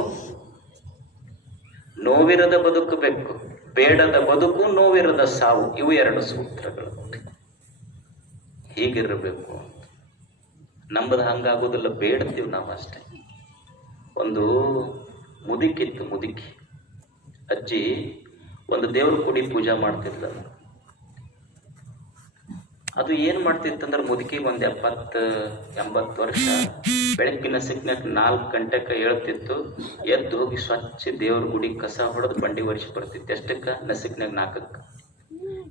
ನೋವಿರದ ಬದುಕಬೇಕು. ಬೇಡದ ಬದುಕು, ನೋವಿರದ ಸಾವು. ಇವು ಎರಡು ಸೂತ್ರಗಳು. ಹೀಗಿರಬೇಕು. ನಮ್ಮದು ಹಂಗಾಗೋದಿಲ್ಲ, ಬೇಡ್ತೀವಿ ನಾವು ಅಷ್ಟೆ. ಒಂದು ಮುದುಕಿತ್ತು, ಮುದುಕಿ ಅಜ್ಜಿ ಒಂದು ದೇವ್ರ ಕುಡಿ ಪೂಜಾ ಮಾಡ್ತಿದ್ಲ. ಅದು ಏನ್ ಮಾಡ್ತಿತ್ತಂದ್ರೆ, ಮುದುಕಿಗೆ ಒಂದು 70-80 ವರ್ಷ. ಬೆಳಗ್ಗಿನ ಸಿಕ್ನಾಗ 4 ಗಂಟೆಗೆ ಹೇಳ್ತಿತ್ತು. ಎದ್ದು ಹೋಗಿ ಸ್ವಚ್ಛ ದೇವ್ರ ಗುಡಿ ಕಸ ಹೊಡೆದು ಬಂಡಿ ವರ್ಷ ಬರ್ತಿತ್ತು. ಎಷ್ಟಕ್ಕ? ನಸಿಕ್ನಾಗ 4ಕ್ಕೆ.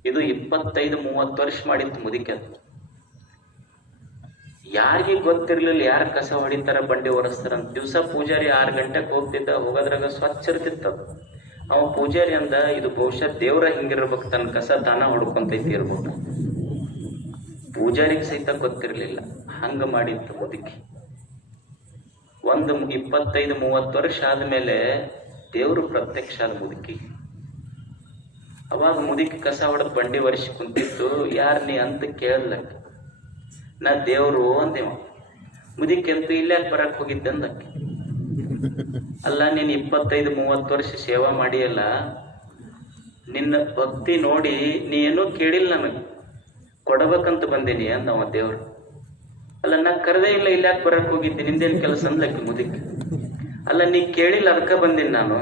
ಇದು 25-30 ವರ್ಷ ಮಾಡಿತ್ತು ಮುದುಕಿ. ಅದು ಯಾರಿಗೆ ಗೊತ್ತಿರ್ಲಿಲ್ಲ ಯಾರು ಕಸ ಹೊಡಿತಾರ ಬಂಡಿ ಒರೆಸ್ತಾರಂತ. ದಿವಸ ಪೂಜಾರಿ 6 ಗಂಟೆಗೆ ಹೋಗ್ತಿದ್ದ, ಹೋಗೋದ್ರಾಗ ಸ್ವಚ್ಛ ಇರ್ತಿತ್ತದು. ಅವ ಪೂಜಾರಿ ಅಂದ, ಇದು ಬಹುಶಃ ದೇವ್ರ ಹಿಂಗಿರ್ಬೇಕು, ತನ್ನ ಕಸ ತಾನ ಹೊಡ್ಕೊಂತೈತಿ ಇರ್ಬೋದು. ಪೂಜಾರಿಗೆ ಸಹಿತ ಗೊತ್ತಿರ್ಲಿಲ್ಲ. ಹಂಗ ಮಾಡಿತ್ತು ಮುದುಕಿ. ಒಂದು 25-30 ವರ್ಷ ಆದ್ಮೇಲೆ ದೇವ್ರು ಪ್ರತ್ಯಕ್ಷ ಆದ ಮುದುಕಿ. ಅವಾಗ ಮುದುಕಿ ಕಸ ಹೊಡೆದು ಬಂಡಿ ವರ್ಷ ಕುಂತಿತ್ತು. ಯಾರ್ ನೀ ಅಂತ ಕೇಳಲಕ್ಕ. ನಾ ದೇವ್ರು ಅಂದೇವ. ಮುದುಕಿ ಅಂತೂ ಇಲ್ಲೇ ಬರಕ್ ಹೋಗಿದ್ದೆ ಅಂದಕ್ಕೆ. ಅಲ್ಲ, ನೀನ್ 25-30 ವರ್ಷ ಸೇವಾ ಮಾಡಿಯಲ್ಲ, ನಿನ್ನ ಭಕ್ತಿ ನೋಡಿ ನೀ ಏನೂ ಕೇಳಿಲ್ಲ, ನನಗೆ ಕೊಡಬೇಕಂತ ಬಂದೀನಿ ಅಂದವ ದೇವ್ರು. ಅಲ್ಲ, ನಾ ಕರೆದೇ ಇಲ್ಲ, ಇಲ್ಲಾಕ್ ಬರಕ್ ಹೋಗಿದ್ದೆ, ನಿಂದೇನು ಕೆಲಸ ಅಂದಕ್ಕೆ ಮುದುಕಿ. ಅಲ್ಲ, ನೀ ಕೇಳಿಲ್ಲ ಅದಕ್ಕೆ ಬಂದೀನಿ ನಾನು.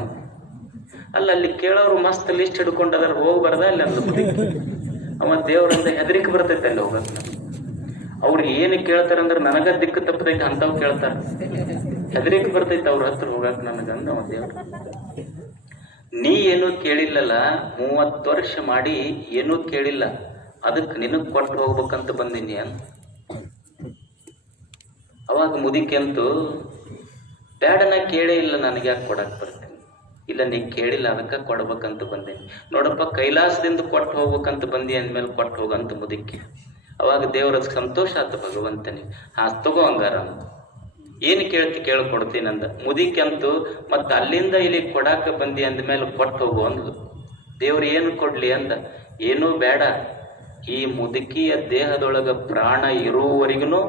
ಅಲ್ಲ, ಅಲ್ಲಿ ಕೇಳೋರು ಮಸ್ತ್ ಲಿಸ್ಟ್ ಹಿಡ್ಕೊಂಡದಾರ, ಹೋಗ್ಬಾರ್ದ ಅಲ್ಲಿ ಅಂದ ಮುದುಕಿ. ಅವ ದೇವ್ರಂದ ಹೆದರಿಕೆ ಬರ್ತೈತೆ ಅಲ್ಲಿ ಹೋಗಕ್. ಅವ್ರಿಗೆ ಏನು ಕೇಳ್ತಾರಂದ್ರೆ ನನಗ ದಿಕ್ಕು ತಪ್ಪದೈತೆ ಅಂತಾವ್ ಕೇಳ್ತಾರ. ಹೆದರಿಕೆ ಬರ್ತೈತೆ ಅವ್ರ ಹತ್ರ ಹೋಗಾಕ ನನಗಂದ ಅವ ದೇವ್ರು. ನೀ ಏನೂ ಕೇಳಿಲ್ಲಲ್ಲ, 30 ವರ್ಷ ಮಾಡಿ ಏನೂ ಕೇಳಿಲ್ಲ, ಅದಕ್ಕೆ ನಿನಗ್ ಕೊಟ್ಟು ಹೋಗ್ಬೇಕಂತ ಬಂದೀನಿ ಅಂತ. ಅವಾಗ ಮುದುಕಿ ಅಂತೂ, ಬೇಡ, ನಾ ಕೇಳೇ ಇಲ್ಲ, ನನಗೆ ಯಾಕೆ ಕೊಡಕ್ ಬರ್ತೀನಿ. ಇಲ್ಲ ನೀ ಕೇಳಿಲ್ಲ ಅದಕ್ಕೆ ಕೊಡ್ಬೇಕಂತ ಬಂದೇನಿ. ನೋಡಪ್ಪ ಕೈಲಾಸದಿಂದ ಕೊಟ್ಟು ಹೋಗ್ಬೇಕಂತ ಬಂದಿ ಅಂದ್ಮೇಲೆ ಕೊಟ್ಟು ಹೋಗಂತ ಮುದುಕಿ. ಅವಾಗ ದೇವರ ಸಂತೋಷ ಆಯ್ತು ಭಗವಂತನಿಗೆ. ತಗೋ ಹಂಗಾರ ಏನು ಕೇಳ್ತಿ ಕೇಳಿ ಕೊಡ್ತೀನಂದ. ಮುದುಕಿ ಅಂತೂ ಮತ್ತೆ ಅಲ್ಲಿಂದ ಇಲ್ಲಿ ಕೊಡಾಕ ಬಂದಿ ಅಂದ್ಮೇಲೆ ಕೊಟ್ಟು ಹೋಗು ಅಂದ್ಲು. ದೇವ್ರು ಏನು ಕೊಡ್ಲಿ ಅಂದ. ಏನೂ ಬೇಡ, ಈ ಮುದುಕಿಯ ದೇಹದೊಳಗ ಪ್ರಾಣ ಇರುವವರೆಗೂ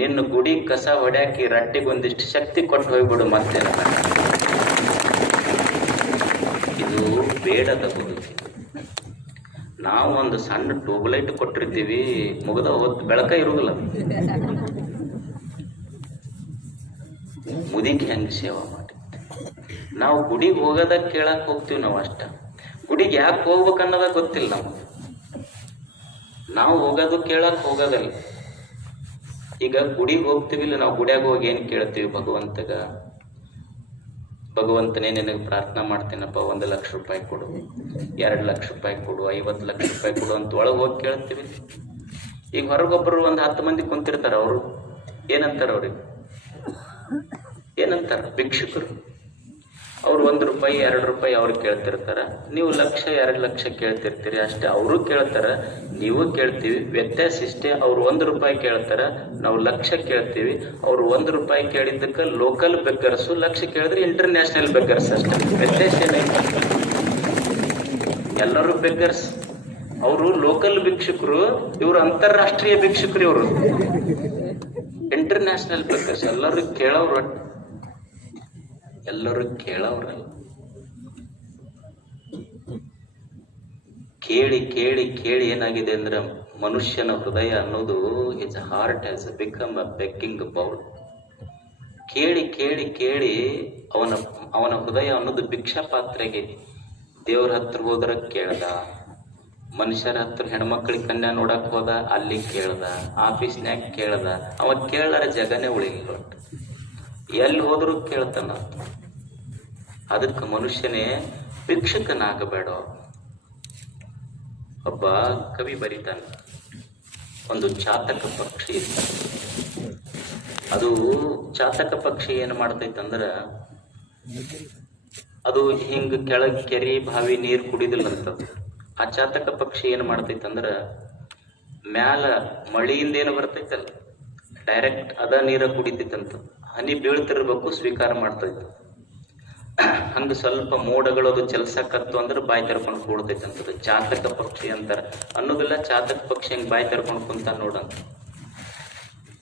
ನಿನ್ನ ಗುಡಿ ಕಸ ಹೊಡ್ಯಾಕಿ ರಟ್ಟಿಗೆ ಒಂದಿಷ್ಟು ಶಕ್ತಿ ಕೊಟ್ಟು ಹೋಗ್ಬಿಡು ಮತ್ತೆ. ಇದು ಬೇಡದ ಬದುಕಿ. ನಾವು ಒಂದು ಸಣ್ಣ ಟ್ಯೂಬ್ಲೈಟ್ ಕೊಟ್ಟಿರ್ತೀವಿ, ಮುಗಿದ ಹೊತ್ತು ಬೆಳಕ ಇರುವುದಿಲ್ಲ. ಮುದುಕಿ ಹೆಂಗೆ ಸೇವಾ ಮಾಡಿರ್ತೀವಿ ನಾವು. ಗುಡಿಗೆ ಹೋಗೋದ ಕೇಳಕ್ ಹೋಗ್ತೀವಿ ನಾವು ಅಷ್ಟ. ಗುಡಿಗೆ ಯಾಕೆ ಹೋಗ್ಬೇಕನ್ನೋದ ಗೊತ್ತಿಲ್ಲ ನಮಗೆ. ನಾವು ಹೋಗೋದು ಕೇಳಕ್ ಹೋಗೋದಲ್ಲ. ಈಗ ಗುಡಿಗೆ ಹೋಗ್ತೀವಿಲ್ಲ, ನಾವು ಗುಡಿಯಾಗ ಹೋಗಿ ಏನು ಕೇಳ್ತೀವಿ ಭಗವಂತಗ? ಭಗವಂತನೇ ನಿನಗೆ ಪ್ರಾರ್ಥನಾ ಮಾಡ್ತೀನಪ್ಪ, 1 ಲಕ್ಷ ರೂಪಾಯಿ ಕೊಡು, 2 ಲಕ್ಷ ರೂಪಾಯಿ ಕೊಡು, 50 ಲಕ್ಷ ರೂಪಾಯಿ ಕೊಡು ಅಂತ ಒಳಗೆ ಹೋಗಿ ಕೇಳ್ತೀವಿ. ಈಗ ಹೊರಗೊಬ್ಬರು ಒಂದು 10 ಮಂದಿ ಕುಂತಿರ್ತಾರ, ಅವರು ಏನಂತಾರ? ಅವ್ರಿಗೆ ಏನಂತಾರ? ಭಿಕ್ಷುಕರು. ಅವ್ರು 1 ರೂಪಾಯಿ 2 ರೂಪಾಯಿ ಅವ್ರು ಕೇಳ್ತಿರ್ತಾರ. ನೀವು 1 ಲಕ್ಷ 2 ಲಕ್ಷ ಕೇಳ್ತಿರ್ತೀರಿ ಅಷ್ಟೇ. ಅವರು ಕೇಳ್ತಾರ, ನೀವು ಕೇಳ್ತೀವಿ. ವ್ಯತ್ಯಾಸ ಇಷ್ಟೇ, ಅವ್ರು 1 ರೂಪಾಯಿ ಕೇಳ್ತಾರ, ನಾವು 1 ಲಕ್ಷ ಕೇಳ್ತೀವಿ. ಅವ್ರು 1 ರೂಪಾಯಿ ಕೇಳಿದ್ದಕ್ಕೆ ಲೋಕಲ್ ಬೆಗ್ಗರ್ಸು, 1 ಲಕ್ಷ ಕೇಳಿದ್ರೆ ಇಂಟರ್ನ್ಯಾಷನಲ್ ಬೆಗ್ಗರ್ಸ್ ಅಷ್ಟೇ. ವ್ಯತ್ಯಾಸ ಏನೈತೆ? ಎಲ್ಲರೂ ಬೆಗ್ಗರ್ಸ್. ಅವರು ಲೋಕಲ್ ಭಿಕ್ಷುಕರು, ಇವರು ಅಂತಾರಾಷ್ಟ್ರೀಯ ಭಿಕ್ಷುಕರು. ಇವರು ಇಂಟರ್ನ್ಯಾಷನಲ್ ಬೆಗ್ಗರ್ಸ್. ಎಲ್ಲರೂ ಕೇಳೋರು, ಎಲ್ಲರೂ ಕೇಳವ್ರಲ್ಲ. ಕೇಳಿ ಕೇಳಿ ಕೇಳಿ ಏನಾಗಿದೆ ಅಂದ್ರೆ ಮನುಷ್ಯನ ಹೃದಯ ಅನ್ನೋದು his heart has become a begging bowl. ಕೇಳಿ ಕೇಳಿ ಕೇಳಿ ಅವನ ಹೃದಯ ಅನ್ನೋದು ಭಿಕ್ಷಾ ಪಾತ್ರೆಗೆ. ದೇವ್ರ ಹತ್ರ ಹೋದ್ರ ಕೇಳ್ದ, ಮನುಷ್ಯರ ಹತ್ರ ಹೆಣ್ಮಕ್ಳಿಗೆ ಕನ್ಯಾ ನೋಡಕ್ ಹೋದ, ಅಲ್ಲಿ ಕೇಳ್ದ, ಆಫೀಸ್ನ್ಯಾಗ ಕೇಳ್ದ. ಅವ ಕೇಳಾರ ಜಗನೇ ಉಳಿಲ್ಲ. ಎಲ್ಲಿ ಹೋದ್ರು ಕೇಳ್ತಾನ. ಅದಕ್ಕೆ ಮನುಷ್ಯನೇ ಭಿಕ್ಷುಕನಾಗಬೇಡ. ಒಬ್ಬ ಕವಿ ಬರೀತಾನ, ಒಂದು ಚಾತಕ ಪಕ್ಷಿ ಇತ್ತ. ಅದು ಚಾತಕ ಪಕ್ಷಿ ಏನು ಮಾಡ್ತೈತಂದ್ರ, ಅದು ಹಿಂಗ ಕೆಳಗೆ ಕೆರಿ ಬಾವಿ ನೀರು ಕುಡಿದಿಲ್ಲಂತ. ಆ ಚಾತಕ ಪಕ್ಷಿ ಏನು ಮಾಡ್ತೈತಂದ್ರ ಮ್ಯಾಲ ಮಳೆಯಿಂದ ಏನು ಬರ್ತೈತಲ್ಲ, ಡೈರೆಕ್ಟ್ ಅದ ನೀರ ಕುಡಿತೈತಂತ. ಹನಿ ಬೀಳ್ತಿರ್ಬೇಕು, ಸ್ವೀಕಾರ ಮಾಡ್ತೈತ. ಹಂಗ ಸ್ವಲ್ಪ ಮೋಡಗಳು ಅದು ಚಲ್ಸಕತ್ತು ಅಂದ್ರೆ ಬಾಯಿ ತೆರ್ಕೊಂಡು ಕೂಡ್ತೈತಂತದ. ಚಾತಕ ಪಕ್ಷಿ ಅಂತಾರ ಅನ್ನೋದಿಲ್ಲ. ಚಾತಕ ಪಕ್ಷಿ ಹೆಂಗ್ ಬಾಯಿ ತೆರ್ಕೊಂಡು ಕುಂತ ನೋಡಂತ.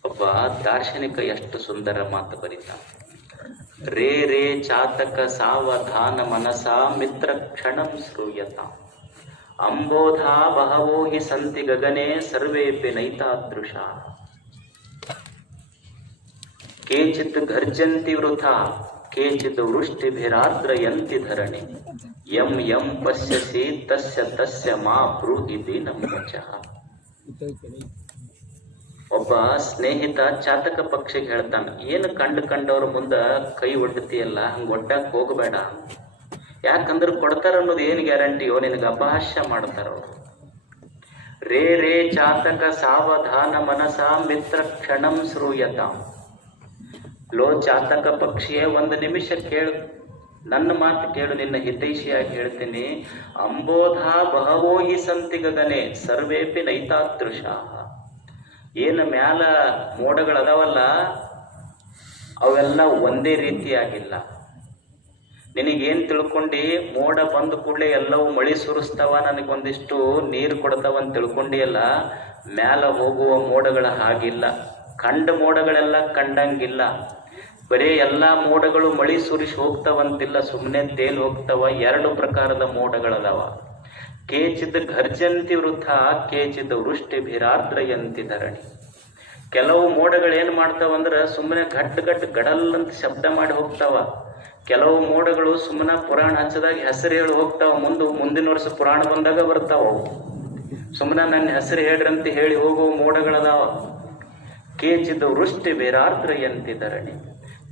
ಒಬ್ಬ ದಾರ್ಶನಿಕ ಎಷ್ಟು ಸುಂದರ ಮಾತು ಬರೀತಾನ. ರೇ ರೇ ಚಾತಕ ಸಾವಧಾನ ಮನಸ ಮಿತ್ರ ಕ್ಷಣಂ ಶ್ರೂಯತ ಅಂಬೋಧ ಬಹವೋ ಹಿ ಸಂತಿ ಗಗನೆ ಸರ್ವೇಪಿ ನೈತಾದೃಶ ಕೇಚಿತ್ ಘರ್ಜಂತಿ ವೃಥಾ ಕೇಚಿತ್ ವೃಷ್ಟಿಭಿರಾರ್ದ್ರಯಂತಿ ಧರಣಿ ಯಂ ಯಂ ಪಶ್ಯಸಿ ತಸ್ಯ ತಸ್ಯ ಮಾ ಬ್ರೂಹಿ ದೀನಂ ವಚಃ. ಒಬ್ಬ ಸ್ನೇಹಿತ ಚಾತಕ ಪಕ್ಷಿಗೆ ಹೇಳ್ತಾನ, ಏನು ಕಂಡವ್ರ ಮುಂದ ಕೈ ಒಡ್ಡತಿಯಲ್ಲ, ಹಂಗ ಒಡ್ಡಾಕ್ ಹೋಗಬೇಡ. ಯಾಕಂದ್ರೆ ಕೊಡ್ತಾರ ಅನ್ನೋದು ಏನು ಗ್ಯಾರಂಟಿಯೋ, ನಿನಗೆ ಅಪಹಾಸ್ಯ ಮಾಡ್ತಾರ ಅವರು. ರೇ ರೇ ಚಾತಕ ಸಾವಧಾನ ಮನಸ ಮಿತ್ರ ಕ್ಷಣಂ ಶ್ರೂಯತ. ಲೋ ಚಾತಕ ಪಕ್ಷಿಯೇ, 1 ನಿಮಿಷ ಕೇಳು, ನನ್ನ ಮಾತು ಕೇಳು, ನಿನ್ನ ಹಿತೈಷಿಯಾಗಿ ಹೇಳ್ತೀನಿ. ಅಂಬೋಧ ಬಹವೋ ಹಿ ಸಂತಿ ಗಗನೆ ಸರ್ವೇಪಿ ನೈತಾದೃಶ. ಏನು ಮ್ಯಾಲ ಮೋಡಗಳದಾವಲ್ಲ, ಅವೆಲ್ಲ ಒಂದೇ ರೀತಿಯಾಗಿಲ್ಲ. ನಿನಗೇನು ತಿಳ್ಕೊಂಡು ಮೋಡ ಬಂದ ಕೂಡಲೇ ಎಲ್ಲವೂ ಮಳಿ ಸುರಿಸ್ತಾವ, ನನಗೊಂದಿಷ್ಟು ನೀರು ಕೊಡ್ತಾವ ಅಂತ ತಿಳ್ಕೊಂಡಿಯಲ್ಲ. ಮ್ಯಾಲ ಹೋಗುವ ಮೋಡಗಳ ಹಾಗಿಲ್ಲ. ಕಂಡ ಮೋಡಗಳೆಲ್ಲ ಕಂಡಂಗಿಲ್ಲ. ಬರೀ ಎಲ್ಲ ಮೋಡಗಳು ಮಳಿ ಸುರಿಸಿ ಹೋಗ್ತಾವಂತಿಲ್ಲ, ಸುಮ್ಮನೆ ತೇಲ್ ಹೋಗ್ತಾವ. 2 ಪ್ರಕಾರದ ಮೋಡಗಳದಾವ. ಕೇಚಿದ್ ಘರ್ಜಂತಿ ವೃಥ ಕೇಚಿದ್ ವೃಷ್ಟಿಭಿರಾರ್ದ್ರಯಂತಿ ಧರಣಿ. ಕೆಲವು ಮೋಡಗಳು ಏನು ಮಾಡ್ತಾವಂದ್ರೆ ಸುಮ್ಮನೆ ಘಟ್ ಘಟ್ ಗಡಲ್ ಅಂತ ಶಬ್ದ ಮಾಡಿ ಹೋಗ್ತಾವ. ಕೆಲವು ಮೋಡಗಳು ಸುಮ್ಮನೆ ಪುರಾಣ ಹಚ್ಚದಾಗ ಹೆಸರು ಹೇಳಿ ಹೋಗ್ತಾವ. ಮುಂದಿನ ವರ್ಷ ಪುರಾಣ ಬಂದಾಗ ಬರ್ತಾವ. ಸುಮ್ಮನೆ ನನ್ನ ಹೆಸರು ಹೇಳ್ರಂತ ಹೇಳಿ ಹೋಗುವ ಮೋಡಗಳದಾವ. ಕೇಚಿದ ವೃಷ್ಟಿ ಬೇರಾರ್ದ್ರಯಂತಿ ಧರಣಿ.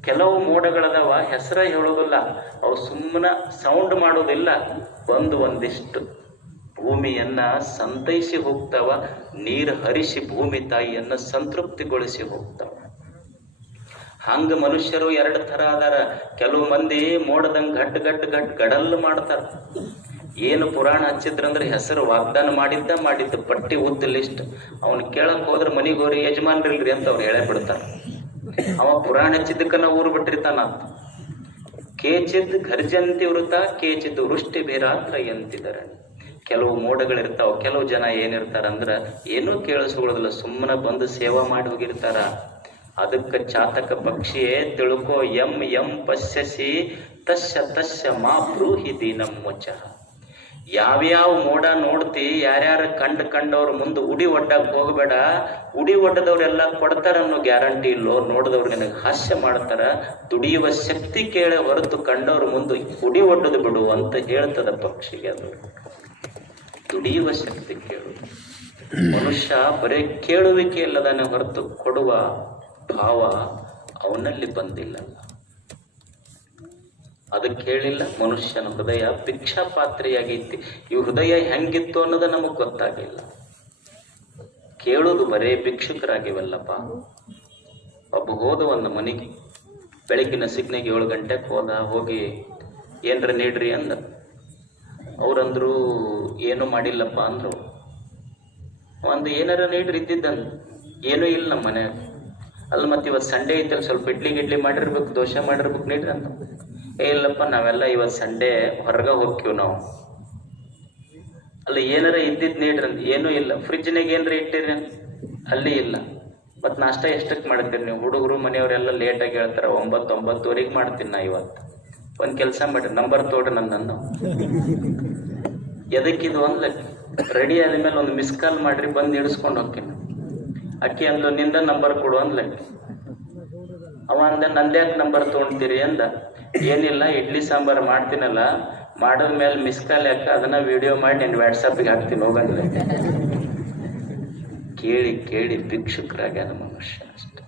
ಕೆಲವು ಮೋಡಗಳದಾವ, ಹೆಸರ ಹೇಳೋದಿಲ್ಲ, ಅವು ಸುಮ್ಮನೆ ಸೌಂಡ್ ಮಾಡೋದಿಲ್ಲ, ಒಂದಿಷ್ಟು ಭೂಮಿಯನ್ನ ಸಂತೈಸಿ ಹೋಗ್ತಾವ. ನೀರು ಹರಿಸಿ ಭೂಮಿ ತಾಯಿಯನ್ನ ಸಂತೃಪ್ತಿಗೊಳಿಸಿ ಹೋಗ್ತಾವ. ಹಂಗ ಮನುಷ್ಯರು ಎರಡು ಥರ ಅದಾರ. ಕೆಲವು ಮಂದಿ ಮೋಡದಂಗೆ ಗಟ್ ಗಡಲ್ ಮಾಡ್ತಾರ. ಏನು ಪುರಾಣ ಹಚ್ಚಿದ್ರಂದ್ರೆ ಹೆಸರು ವಾಗ್ದಾನ ಮಾಡಿದ್ದ ಪಟ್ಟಿ ಉದ್ದ ಲಿಸ್ಟ್. ಅವನು ಕೇಳಕ್ ಹೋದ್ರೆ ಮನಿಗೆ ಹೋರಿ ಯಜಮಾನ್ರಿಲ್ರಿ ಅಂತ ಅವ್ರು ಹೇಳೇ ಬಿಡ್ತಾರ. ಅವ ಪುರಾಣ ಹಚ್ಚಿದ್ದಕ್ಕ ನಾವು ಊರು ಬಿಟ್ಟಿರ್ತಾನ. ಕೇಚಿದ್ ಘರ್ಜಂತಿ ವೃತ ಕೇಚಿದ್ ವೃಷ್ಟಿ ಬೇರಾತ್ರ ಎಂತಿದ್ದಾರೆ. ಕೆಲವು ಮೋಡಗಳಿರ್ತಾವ. ಕೆಲವು ಜನ ಏನಿರ್ತಾರಂದ್ರ ಏನೂ ಕೇಳಿಸ್ಕೊಳ್ಳೋದಿಲ್ಲ, ಸುಮ್ಮನೆ ಬಂದು ಸೇವಾ ಮಾಡಿ ಹೋಗಿರ್ತಾರ. ಅದಕ್ಕೆ ಚಾತಕ ಪಕ್ಷಿಯೇ ತಿಳ್ಕೋ, ಎಂ ಪಶ್ಯಸಿ ತಸ್ಯ ಮಾ ಬ್ರೂಹಿ ದೀನಂ ವಚಃ. ಯಾವ್ಯಾವ ಮೋಡ ನೋಡ್ತಿ, ಯಾರ್ಯಾರ ಕಂಡವ್ರ ಮುಂದೆ ಉಡಿ ಒಡ್ಡಕ್ ಹೋಗಬೇಡ. ಉಡಿ ಒಡ್ಡದವ್ರೆಲ್ಲ ಕೊಡ್ತಾರ ಅನ್ನೋ ಗ್ಯಾರಂಟಿ ಇಲ್ಲೋ. ನೋಡಿದವ್ರು ನಿನಗೆ ಹಾಸ್ಯ ಮಾಡ್ತಾರ. ದುಡಿಯುವ ಶಕ್ತಿ ಕೇಳ ಹೊರತು ಕಂಡವ್ರ ಮುಂದೆ ಉಡಿ ಒಡ್ಡದು ಬಿಡು ಅಂತ ಹೇಳ್ತದ ಪಕ್ಷಿಗೆ. ಅದು ದುಡಿಯುವ ಶಕ್ತಿ ಕೇಳು. ಮನುಷ್ಯ ಬರೇ ಕೇಳುವಿಕೆ ಇಲ್ಲದಾನೆ ಹೊರತು ಕೊಡುವ ಭಾವ ಅವನಲ್ಲಿ ಬಂದಿಲ್ಲ. ಅದಕ್ಕೆ ಹೇಳಿಲ್ಲ, ಮನುಷ್ಯನ ಹೃದಯ ಭಿಕ್ಷಾ ಪಾತ್ರೆಯಾಗೈತಿ. ಈ ಹೃದಯ ಹೆಂಗಿತ್ತು ಅನ್ನೋದು ನಮಗ್ ಗೊತ್ತಾಗಿಲ್ಲ. ಕೇಳೋದು ಬರೇ ಭಿಕ್ಷುಕರಾಗಿವಲ್ಲಪ್ಪ. ಒಬ್ಬ ಹೋದ ಒಂದು ಮನೆಗೆ, ಬೆಳಗಿನ ಸಿಗ್ನೆಗೆ 7 ಗಂಟೆಗೆ ಹೋಗಿ ಏನ್ರ ನೀಡ್ರಿ ಅಂದ. ಅವ್ರಂದ್ರು ಏನು ಮಾಡಿಲ್ಲಪ್ಪ ಅಂದ್ರು. ಒಂದು ಏನಾರ ನೀಡ್ರಿ ಇದ್ದಿದ್ದಂದು. ಏನೂ ಇಲ್ಲ ನಮ್ಮ ಮನೆ. ಅಲ್ಲಿ ಮತ್ತೆ ಇವತ್ತು ಸಂಡೇ ಐತಲ್ಲ, ಸ್ವಲ್ಪ ಇಡ್ಲಿ ಮಾಡಿರ್ಬೇಕು, ದೋಸೆ ಮಾಡಿರ್ಬೇಕು, ನೀಡ್ರಿ ಅಂತ. ಇಲ್ಲಪ್ಪ, ನಾವೆಲ್ಲ ಇವತ್ತು ಸಂಡೇ ಹೊರಗ ಹೋಗ್ತೀವಿ ನಾವು. ಅಲ್ಲಿ ಏನಾರ ಇದ್ದಿದ್ ನೀಡ್ರಿ ಅಂತ. ಏನೂ ಇಲ್ಲ. ಫ್ರಿಜ್ನಾಗ ಏನಾರ ಇಟ್ಟಿರಿ ಅಲ್ಲಿ ಇಲ್ಲ. ಮತ್ತು ನಾಷ್ಟ ಎಷ್ಟಕ್ಕೆ ಮಾಡ್ತೀರಿ ನೀವು? ಹುಡುಗರು ಮನೆಯವರೆಲ್ಲ ಲೇಟಾಗಿ ಹೇಳ್ತಾರೆ. 9-9:30 ಮಾಡ್ತೀನಿ ನಾ ಇವತ್ತು. ಒಂದು ಕೆಲಸ ಮಾಡ್ರಿ, ನಂಬರ್ ತೋಡ್ರಿ ನನ್ನನ್ನು. ಎದಕ್ಕಿದು ಅಂದ್ಲ. ರೆಡಿ ಆದ್ಮೇಲೆ ಒಂದು ಮಿಸ್ ಕಾಲ್ ಮಾಡ್ರಿ, ಬಂದು ಇಡಿಸ್ಕೊಂಡು ಹೋಗ್ತೀನಿ. ಅಕ್ಕಿ ಅಂದ್ಲು, ನಿಂದ ನಂಬರ್ ಕೊಡು ಅಂದ್ಲಕ್ಕಿ. ಅವ ಅಂದ, ನಂದ್ಯಾಕೆ ನಂಬರ್ ತೊಗೊಂತೀರಿ ಅಂದ. ಏನಿಲ್ಲ, ಇಡ್ಲಿ ಸಾಂಬಾರು ಮಾಡ್ತೀನಲ್ಲ, ಮಾಡಿದ್ಮೇಲೆ ಮಿಸ್ ಕಾಲ್ ಯಾಕ, ಅದನ್ನ ವಿಡಿಯೋ ಮಾಡಿ ನಾನು ವಾಟ್ಸಪ್ಗೆ ಹಾಕ್ತೀನಿ ಹೋಗಂದ್ಲ. ಕೇಳಿ ಭಿಕ್ಷುಕರಾಗ್ಯಾನ ಮನುಷ್ಯ ಅಷ್ಟೆ.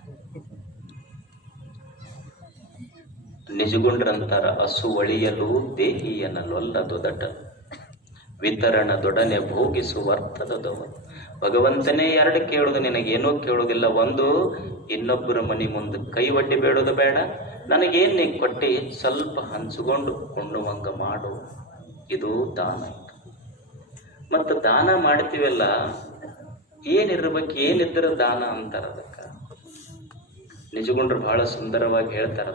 ನಿಜಗುಂಡ್ರಂತಾರ, ಹಸು ಒಳಿಯಲು ದೇಹಿಯನಲ್ಲೊಲ್ಲ ದೊದಟ, ವಿತರಣದೊಡನೆ ಭೋಗಿಸುವರ್ಥದವ. ಭಗವಂತನೇ 2 ಕೇಳುದು, ನಿನಗೇನೂ ಕೇಳುವುದಿಲ್ಲ. ಒಂದು, ಇನ್ನೊಬ್ಬರ ಮನೆ ಮುಂದೆ ಕೈ ಒಡ್ಡಿ ಬೇಡೋದು ಬೇಡ. ನನಗೇನು ನೀ ಕೊಟ್ಟಿ ಸ್ವಲ್ಪ ಹಂಚಿಕೊಂಡು ಕೊಂಡುವಂಗ ಮಾಡು. ಇದು ದಾನ. ಮತ್ತು ದಾನ ಮಾಡ್ತೀವಲ್ಲ, ಏನಿರ್ಬೇಕು, ಏನಿದ್ರೆ ದಾನ ಅಂತಾರ. ಅದಕ್ಕೆ ನಿಜಗುಂಡ್ರು ಬಹಳ ಸುಂದರವಾಗಿ ಹೇಳ್ತಾರ.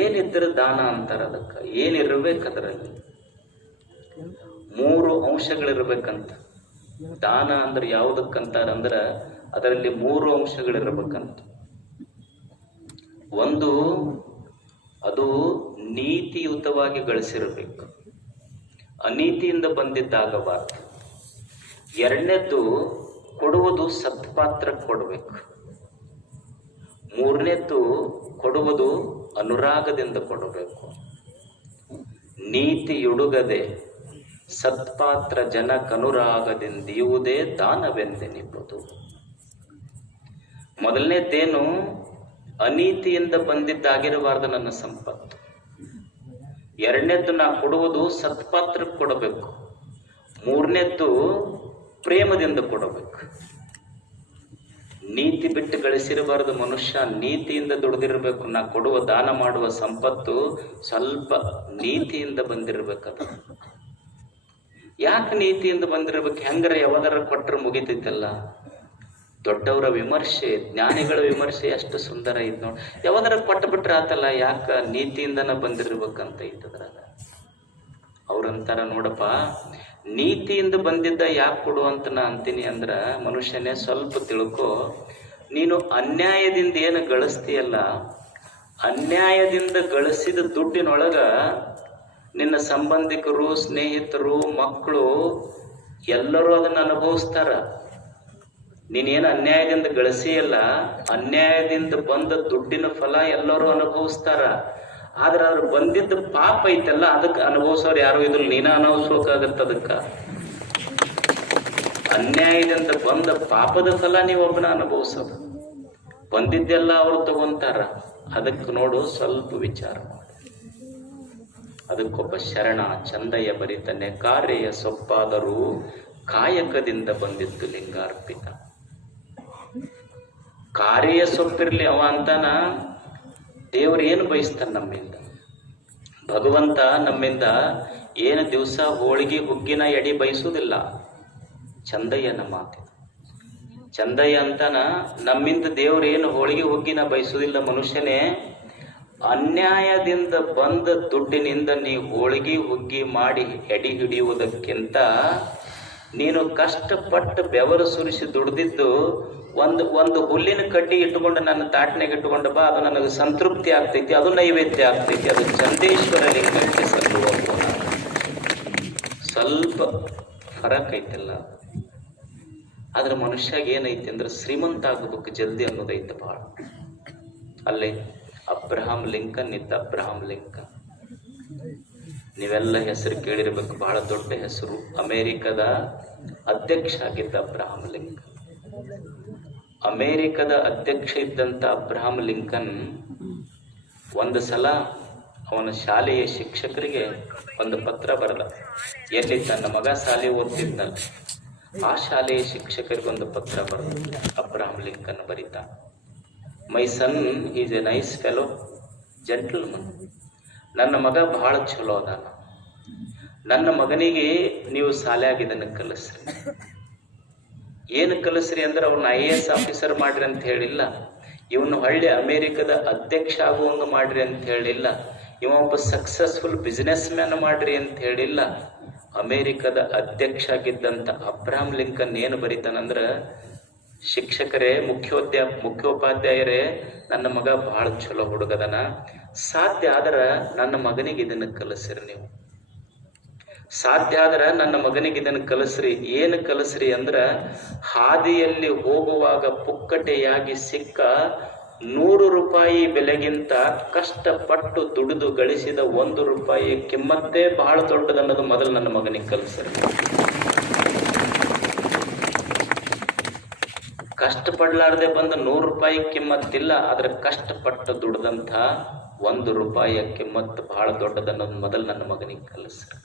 ಏನಿದ್ರೆ ದಾನ ಅಂತಾರ. ಅದಕ್ಕೆ ಏನಿರ್ಬೇಕು, ಅದರಲ್ಲಿ 3 ಅಂಶಗಳಿರ್ಬೇಕಂತ. ದಾನ ಅಂದ್ರೆ ಯಾವುದಕ್ಕಂತಾರಂದ್ರ ಅದರಲ್ಲಿ 3 ಅಂಶಗಳಿರ್ಬೇಕಂತ. ಒಂದು, ಅದು ನೀತಿಯುತವಾಗಿ ಗಳಿಸಿರಬೇಕು, ಅನೀತಿಯಿಂದ ಬಂದಿದ್ದಾಗಬಾರ್ದು. 2ನೇದ್ದು, ಕೊಡುವುದು ಸತ್ಪಾತ್ರ ಕೊಡಬೇಕು. 3ನೇದ್ದು, ಕೊಡುವುದು ಅನುರಾಗದಿಂದ ಕೊಡಬೇಕು. ನೀತಿಯುಡುಗದೆ ಸತ್ಪಾತ್ರ ಜನಕನುರಾಗದಿಂದಿಯುವುದೇ ದಾನವೆಂದೆನಿಪ್ಪುದು. ಮೊದಲನೇದ್ದೇನು, ಅನೀತಿಯಿಂದ ಬಂದಿದ್ದಾಗಿರಬಾರ್ದು ನನ್ನ ಸಂಪತ್ತು. 2ನೇದ್ದು, ನಾ ಕೊಡುವುದು ಸತ್ಪಾತ್ರ ಕೊಡಬೇಕು. 3ನೇದ್ದು, ಪ್ರೇಮದಿಂದ ಕೊಡಬೇಕು. ನೀತಿ ಬಿಟ್ಟು ಗಳಿಸಿರಬಾರದು ಮನುಷ್ಯ, ನೀತಿಯಿಂದ ದುಡಿದಿರಬೇಕು. ನಾ ಕೊಡುವ ದಾನ ಮಾಡುವ ಸಂಪತ್ತು ಸ್ವಲ್ಪ ನೀತಿಯಿಂದ ಬಂದಿರಬೇಕದು. ಯಾಕೆ ನೀತಿಯಿಂದ ಬಂದಿರಬೇಕು? ಹೆಂಗರ ಯಾವದರ ಕೊಟ್ಟರೆ ಮುಗಿತೈತಲ್ಲ. ದೊಡ್ಡವರ ವಿಮರ್ಶೆ, ಜ್ಞಾನಿಗಳ ವಿಮರ್ಶೆ ಎಷ್ಟು ಸುಂದರ ಐತ್ ನೋಡಿ. ಯಾವದರ ಕೊಟ್ಟು ಬಿಟ್ರೆ ಆತಲ್ಲ, ಯಾಕ ನೀತಿಯಿಂದನ ಬಂದಿರ್ಬೇಕಂತ ಐತದ್ರಾಗ. ಅವ್ರಂತಾರ, ನೋಡಪ್ಪ, ನೀತಿಯಿಂದ ಬಂದಿದ್ದ ಯಾಕೆ ಕೊಡು ಅಂತ ನಾ ಅಂತೀನಿ ಅಂದ್ರ, ಮನುಷ್ಯನೇ ಸ್ವಲ್ಪ ತಿಳ್ಕೊ. ನೀನು ಅನ್ಯಾಯದಿಂದ ಏನು ಗಳಿಸ್ತೀಯಲ್ಲ, ಅನ್ಯಾಯದಿಂದ ಗಳಿಸಿದ ದುಡ್ಡಿನೊಳಗ ನಿನ್ನ ಸಂಬಂಧಿಕರು, ಸ್ನೇಹಿತರು, ಮಕ್ಕಳು ಎಲ್ಲರೂ ಅದನ್ನ ಅನುಭವಿಸ್ತಾರ. ನೀನೇನು ಅನ್ಯಾಯದಿಂದ ಗಳಿಸಿಯಲ್ಲ, ಅನ್ಯಾಯದಿಂದ ಬಂದ ದುಡ್ಡಿನ ಫಲ ಎಲ್ಲರೂ ಅನುಭವಿಸ್ತಾರ. ಆದ್ರೆ ಅದ್ರ ಬಂದಿದ್ದ ಪಾಪ ಐತಲ್ಲ, ಅದಕ್ಕೆ ಅನುಭವಿಸೋರು ಯಾರು ಇದ್ರಲ್ಲಿ, ನೀನ ಅನುಭವಿಸ್ಬೇಕಾಗತ್ತ. ಅದಕ್ಕ ಅನ್ಯಾಯದಿಂದ ಬಂದ ಪಾಪದ ಫಲ ನೀವೊಬ್ಬನ ಅನುಭವಿಸೋದು. ಬಂದಿದ್ದೆಲ್ಲ ಅವ್ರು ತಗೊಂತಾರ. ಅದಕ್ಕೆ ನೋಡು, ಸ್ವಲ್ಪ ವಿಚಾರ ಮಾಡು. ಅದಕ್ಕೊಬ್ಬ ಶರಣ ಚಂದಯ್ಯ ಬರಿತಾನೆ, ಕಾರ್ಯ ಸೊಪ್ಪಾದರೂ ಕಾಯಕದಿಂದ ಬಂದಿದ್ದು ಲಿಂಗಾರ್ಪಿತ. ಕಾರ್ಯ ಸೊಪ್ಪಿರ್ಲಿ, ಅವ ಅಂತಾನ ದೇವರು ಏನು ಬಯಸ್ತಾನೆ ನಮ್ಮಿಂದ? ಭಗವಂತ ನಮ್ಮಿಂದ ಏನು ದಿವಸ ಹೋಳಿಗೆ ಹುಗ್ಗಿನ ಎಡಿ ಬಯಸುವುದಿಲ್ಲ. ಚಂದಯ್ಯನ ಮಾತು, ಚಂದಯ್ಯ ಅಂತಾನ ನಮ್ಮಿಂದ ದೇವ್ರು ಏನು ಹೋಳಿಗೆ ಹುಗ್ಗಿನ ಬಯಸುವುದಿಲ್ಲ. ಮನುಷ್ಯನೇ, ಅನ್ಯಾಯದಿಂದ ಬಂದ ದುಡ್ಡಿನಿಂದ ನೀ ಹೋಳಿಗೆ ಹುಗ್ಗಿ ಮಾಡಿ ಎಡಿ ಹಿಡಿಯುವುದಕ್ಕಿಂತ ನೀನು ಕಷ್ಟಪಟ್ಟು ಬೆವರು ಸುರಿಸಿ ದುಡ್ದಿದ್ದು ಒಂದು ಹುಲ್ಲಿನ ಕಡ್ಡಿ ಇಟ್ಟುಕೊಂಡು ನನ್ನ ತಾಟ್ನಾಗ ಇಟ್ಟುಕೊಂಡು ಬಾ, ಅದು ನನಗೆ ಸಂತೃಪ್ತಿ ಆಗ್ತೈತಿ, ಅದು ನೈವೇದ್ಯ ಆಗ್ತೈತಿ, ಅದು ಚಂದೇಶ್ವರ ಲಿಂಗಕ್ಕೆ ಸಲ್ಲುವ ಸ್ವಲ್ಪ ಫರಕ್ ಐತಿಲ್ಲ. ಆದ್ರೆ ಮನುಷ್ಯಾಗ ಏನೈತಿ ಅಂದ್ರೆ ಶ್ರೀಮಂತ ಆಗಬೇಕು ಜಲ್ದಿ ಅನ್ನೋದೈತೆ ಭಾಳ. ಅಲ್ಲೇ ಅಬ್ರಹಾಂ ಲಿಂಕನ್ ಇದ್ದ. ಅಬ್ರಹಾಂ ಲಿಂಕನ್ ನೀವೆಲ್ಲ ಹೆಸರು ಕೇಳಿರ್ಬೇಕು, ಬಹಳ ದೊಡ್ಡ ಹೆಸರು. ಅಮೇರಿಕದ ಅಧ್ಯಕ್ಷ ಆಗಿದ್ದ ಅಬ್ರಹಾಂ ಲಿಂಕನ್. ಅಮೇರಿಕದ ಅಧ್ಯಕ್ಷ ಇದ್ದಂಥ ಅಬ್ರಹಾಂ ಲಿಂಕನ್ ಒಂದು ಸಲ ಅವನ ಶಾಲೆಯ ಶಿಕ್ಷಕರಿಗೆ ಒಂದು ಪತ್ರ ಬರೆದ. ಎಲ್ಲಿ ತನ್ನ ಮಗ ಶಾಲೆ ಓದ್ತಿದ್ನಲ್ಲ, ಆ ಶಾಲೆಯ ಶಿಕ್ಷಕರಿಗೆ ಒಂದು ಪತ್ರ ಬರೆದ. ಅಬ್ರಹಾಂ ಲಿಂಕನ್ ಬರೀತ, my son is a nice fellow, gentleman. ನನ್ನ ಮಗ ಬಹಳ ಚಲೋ ಅದಾನ. ನನ್ನ ಮಗನಿಗೆ ನೀವು ಶಾಲ್ಯಾಗ ಇದನ್ನು ಕಲಿಸ್ರಿ. ಏನು ಕಲಿಸ್ರಿ ಅಂದ್ರೆ ಅವ್ನ IAS ಆಫೀಸರ್ ಮಾಡ್ರಿ ಅಂತ ಹೇಳಿಲ್ಲ, ಇವನು ಹಳ್ಳಿ ಅಮೇರಿಕದ ಅಧ್ಯಕ್ಷ ಆಗುವಂಗ ಮಾಡ್ರಿ ಅಂತ ಹೇಳಿಲ್ಲ, ಇವ ಒಬ್ಬ ಸಕ್ಸಸ್ಫುಲ್ ಬಿಸಿನೆಸ್ ಮ್ಯಾನ್ ಮಾಡ್ರಿ ಅಂತ ಹೇಳಿಲ್ಲ. ಅಮೇರಿಕದ ಅಧ್ಯಕ್ಷ ಆಗಿದ್ದಂಥ ಅಬ್ರಹಾಂ ಲಿಂಕನ್ ಏನು ಬರೀತಾನಂದ್ರ, ಶಿಕ್ಷಕರೇ, ಮುಖ್ಯೋಪಾಧ್ಯಾಯರೇ, ನನ್ನ ಮಗ ಬಹಳ ಚಲೋ ಹುಡುಗದನ, ಸಾಧ್ಯ ಆದ್ರ ನನ್ನ ಮಗನಿಗೆ ಇದನ್ನು ಕಲಿಸ್ರಿ. ನೀವು ಸಾಧ್ಯ ಆದ್ರ ನನ್ನ ಮಗನಿಗೆ ಇದನ್ನು ಕಲಿಸ್ರಿ. ಏನು ಕಲಿಸ್ರಿ ಅಂದ್ರ, ಹಾದಿಯಲ್ಲಿ ಹೋಗುವಾಗ ಪುಕ್ಕಟೆಯಾಗಿ ಸಿಕ್ಕ 100 ರೂಪಾಯಿ ಬೆಲೆಗಿಂತ ಕಷ್ಟಪಟ್ಟು ದುಡಿದು ಗಳಿಸಿದ 1 ರೂಪಾಯಿ ಕಿಮ್ಮತ್ತೇ ಬಹಳ ದೊಡ್ಡದನ್ನೋದು ಮೊದಲು ನನ್ನ ಮಗನಿಗೆ ಕಲಿಸ್ರಿ. ಕಷ್ಟಪಡ್ಲಾರ್ದೆ ಬಂದ 100 ರೂಪಾಯಿ ಕಿಮ್ಮತ್ತಿಲ್ಲ, ಆದ್ರೆ ಕಷ್ಟಪಟ್ಟು ದುಡ್ದಂಥ 1 ರೂಪಾಯಿಯ ಕಿಮ್ಮತ್ತು ಬಹಳ ದೊಡ್ಡದನ್ನೋದು ಮೊದಲು ನನ್ನ ಮಗನಿಗೆ ಕಲಿಸ್ರಿ.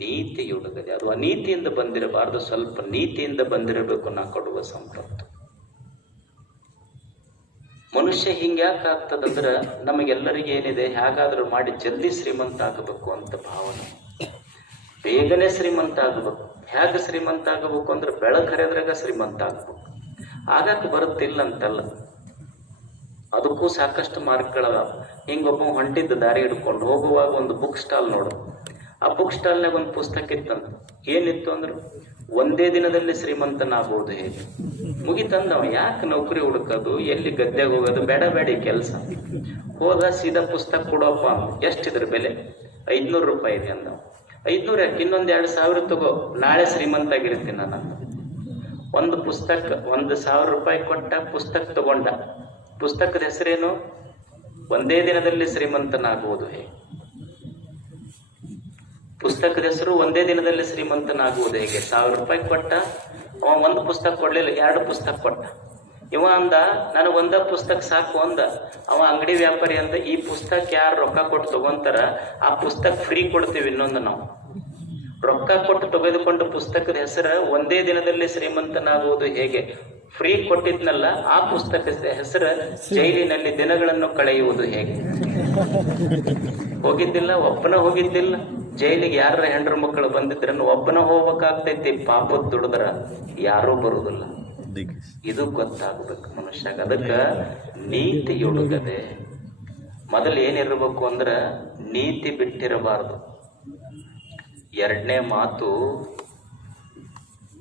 ನೀತಿಯುಡುಗದೆ, ಅದು ಅನೀತಿಯಿಂದ ಬಂದಿರಬಾರ್ದು, ಸ್ವಲ್ಪ ನೀತಿಯಿಂದ ಬಂದಿರಬೇಕು ನಾ ಕೊಡುವ ಸಂಪತ್ತು. ಮನುಷ್ಯ ಹಿಂಗ್ಯಾಕೆ ಆಗ್ತದಂದ್ರೆ, ನಮಗೆಲ್ಲರಿಗೆ ಏನಿದೆ, ಹೇಗಾದ್ರೂ ಮಾಡಿ ಜಲ್ದಿ ಶ್ರೀಮಂತ ಆಗಬೇಕು ಅಂತ ಭಾವನೆ, ಬೇಗನೆ ಶ್ರೀಮಂತ ಆಗಬೇಕು. ಹೇಗೆ ಶ್ರೀಮಂತ ಆಗಬೇಕು ಅಂದ್ರೆ, ಬೆಳಕರೆದ್ರಾಗ ಶ್ರೀಮಂತ ಆಗಬೇಕು. ಆಗಕ್ಕೆ ಬರುತ್ತಿಲ್ಲ ಅಂತಲ್ಲ, ಅದಕ್ಕೂ ಸಾಕಷ್ಟು ಮಾರ್ಗಗಳದಾವ. ಹಿಂಗೊಬ್ಬ ಹೊಂಟಿದ್ದ ದಾರಿ ಹಿಡ್ಕೊಂಡು ಹೋಗುವಾಗ ಒಂದು ಬುಕ್ ಸ್ಟಾಲ್ ನೋಡು. ಆ ಬುಕ್ ಸ್ಟಾಲ್ನಾಗ ಒಂದು ಪುಸ್ತಕ ಇತ್ತಂತ. ಏನಿತ್ತು ಅಂದ್ರೆ, ಒಂದೇ ದಿನದಲ್ಲಿ ಶ್ರೀಮಂತನಾಗಬಹುದು ಹೇಗೆ. ಮುಗಿತಂದ ಅವ ಯಾಕೆ ನೌಕರಿ ಹುಡುಕೋದು, ಎಲ್ಲಿ ಗದ್ದೆಗೆ ಹೋಗೋದು, ಬೇಡ ಈ ಕೆಲಸ. ಹೋದ ಸೀದಾ ಪುಸ್ತಕ ಕೊಡೋಪ್ಪ. ಎಷ್ಟಿದ್ರ ಬೆಲೆ? 500 ರೂಪಾಯಿ ಇದೆ ಅಂದ. 500 ಯಾಕೆ, ಇನ್ನೊಂದು 2000 ತಗೋ, ನಾಳೆ ಶ್ರೀಮಂತ ಆಗಿರ್ತೀನಿ ನಾನು. ಒಂದು ಪುಸ್ತಕ 1000 ರೂಪಾಯಿ ಕೊಟ್ಟ, ಪುಸ್ತಕ ತಗೊಂಡ. ಪುಸ್ತಕದ ಹೆಸರೇನು? ಒಂದೇ ದಿನದಲ್ಲಿ ಶ್ರೀಮಂತನಾಗುವುದು ಹೇಗೆ. ಪುಸ್ತಕದ ಹೆಸರು ಒಂದೇ ದಿನದಲ್ಲಿ ಶ್ರೀಮಂತನಾಗುವುದು ಹೇಗೆ. 1000 ರೂಪಾಯಿ ಕೊಟ್ಟ, ಅವ ಒಂದು ಪುಸ್ತಕ ಕೊಡ್ಲಿಲ್ಲ, 2 ಪುಸ್ತಕ ಕೊಟ್ಟ. ಇವ ಅಂದ, ನನಗೆ ಒಂದ ಪುಸ್ತಕ ಸಾಕು ಅಂದ. ಅವ ಅಂಗಡಿ ವ್ಯಾಪಾರಿ ಅಂದ, ಈ ಪುಸ್ತಕ ಯಾರು ರೊಕ್ಕ ಕೊಟ್ಟು ತಗೊಂತಾರ ಆ ಪುಸ್ತಕ ಫ್ರೀ ಕೊಡ್ತೀವಿ ಇನ್ನೊಂದು. ನಾವು ರೊಕ್ಕ ಕೊಟ್ಟು ತೆಗೆದುಕೊಂಡು ಪುಸ್ತಕದ ಹೆಸರು ಒಂದೇ ದಿನದಲ್ಲಿ ಶ್ರೀಮಂತನಾಗುವುದು ಹೇಗೆ ಫ್ರೀ ಕೊಟ್ಟಿದ್ನಲ್ಲ, ಆ ಪುಸ್ತಕದ ಹೆಸರು ಜೈಲಿನಲ್ಲಿ ದಿನಗಳನ್ನು ಕಳೆಯುವುದು ಹೇಗೆ. ಹೋಗಿದ್ದಿಲ್ಲ, ಒಬ್ಬನ ಹೋಗಿದ್ದಿಲ್ಲ ಜೈಲಿಗೆ. ಯಾರ ಹೆಂಡ್ರ ಮಕ್ಕಳು ಬಂದಿದ್ರನ್ನು ಒಬ್ಬನ ಹೋಗ್ಬೇಕಾಗ್ತೈತಿ. ಪಾಪದ ದುಡಿದ್ರ ಯಾರೂ ಬರುವುದಿಲ್ಲ. ಇದು ಗೊತ್ತಾಗ್ಬೇಕು ಮನುಷ್ಯಾಗ. ಅದಕ್ಕ ನೀತಿಯುಡುಗದೆ ಮೊದಲು ಏನಿರ್ಬೇಕು ಅಂದ್ರ, ನೀತಿ ಬಿಟ್ಟಿರಬಾರ್ದು. 2ನೇ ಮಾತು,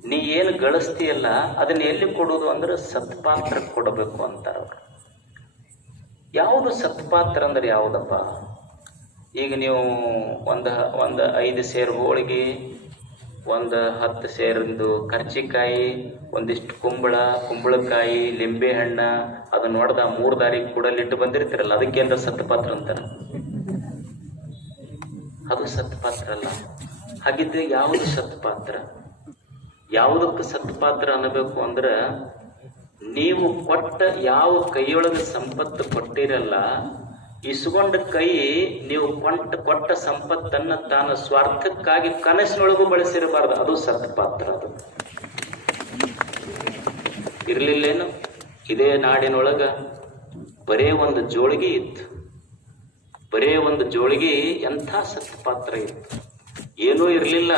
ನೀ ಏನು ಗಳಿಸ್ತೀಯಲ್ಲ ಅದನ್ನ ಎಲ್ಲಿ ಕೊಡೋದು ಅಂದ್ರೆ ಸತ್ಪಾತ್ರ ಕೊಡಬೇಕು ಅಂತಾರ ಅವ್ರು. ಯಾವುದು ಸತ್ಪಾತ್ರ ಅಂದ್ರೆ ಯಾವುದಪ್ಪ? ಈಗ ನೀವು ಒಂದು 5 ಸೇರು ಹೋಳಿಗೆ, ಒಂದು 10 ಸೇರಿಂದು ಕರ್ಚಿಕಾಯಿ, ಒಂದಿಷ್ಟು ಕುಂಬಳಕಾಯಿ, ಲಿಂಬೆ ಹಣ್ಣ, ಅದನ್ನ ನೋಡ್ದ 3 ದಾರಿ ಕೂಡಲಿಟ್ಟು ಬಂದಿರ್ತೀರಲ್ಲ, ಅದಕ್ಕೇಂದ್ರ ಸತ್ಪಾತ್ರ ಅಂತಾರ. ಅದು ಸತ್ಪಾತ್ರ ಅಲ್ಲ. ಹಾಗಿದ್ರೆ ಯಾವುದು ಸತ್ಪಾತ್ರ? ಯಾವುದಕ್ಕೆ ಸತ್ಪಾತ್ರ ಅನ್ನಬೇಕು ಅಂದ್ರೆ, ನೀವು ಕೊಟ್ಟ ಯಾವ ಕೈಯೊಳಗೆ ಸಂಪತ್ತು ಕೊಟ್ಟಿರಲ್ಲ, ಇಸ್ಕೊಂಡ ಕೈ ನೀವು ಕೊಟ್ಟ ಸಂಪತ್ತನ್ನ ತಾನು ಸ್ವಾರ್ಥಕ್ಕಾಗಿ ಕನಸಿನೊಳಗೂ ಬಳಸಿರಬಾರ್ದು. ಅದು ಸತ್ಪಾತ್ರ. ಅದು ಇರ್ಲಿಲ್ಲೇನು? ಇದೇ ನಾಡಿನೊಳಗ ಬರೇ ಒಂದು ಜೋಳಿಗೆ ಇತ್ತು. ಬರೇ ಒಂದು ಜೋಳಿಗೆ ಎಂಥ ಸತ್ಪಾತ್ರ ಇತ್ತು. ಏನೂ ಇರಲಿಲ್ಲ.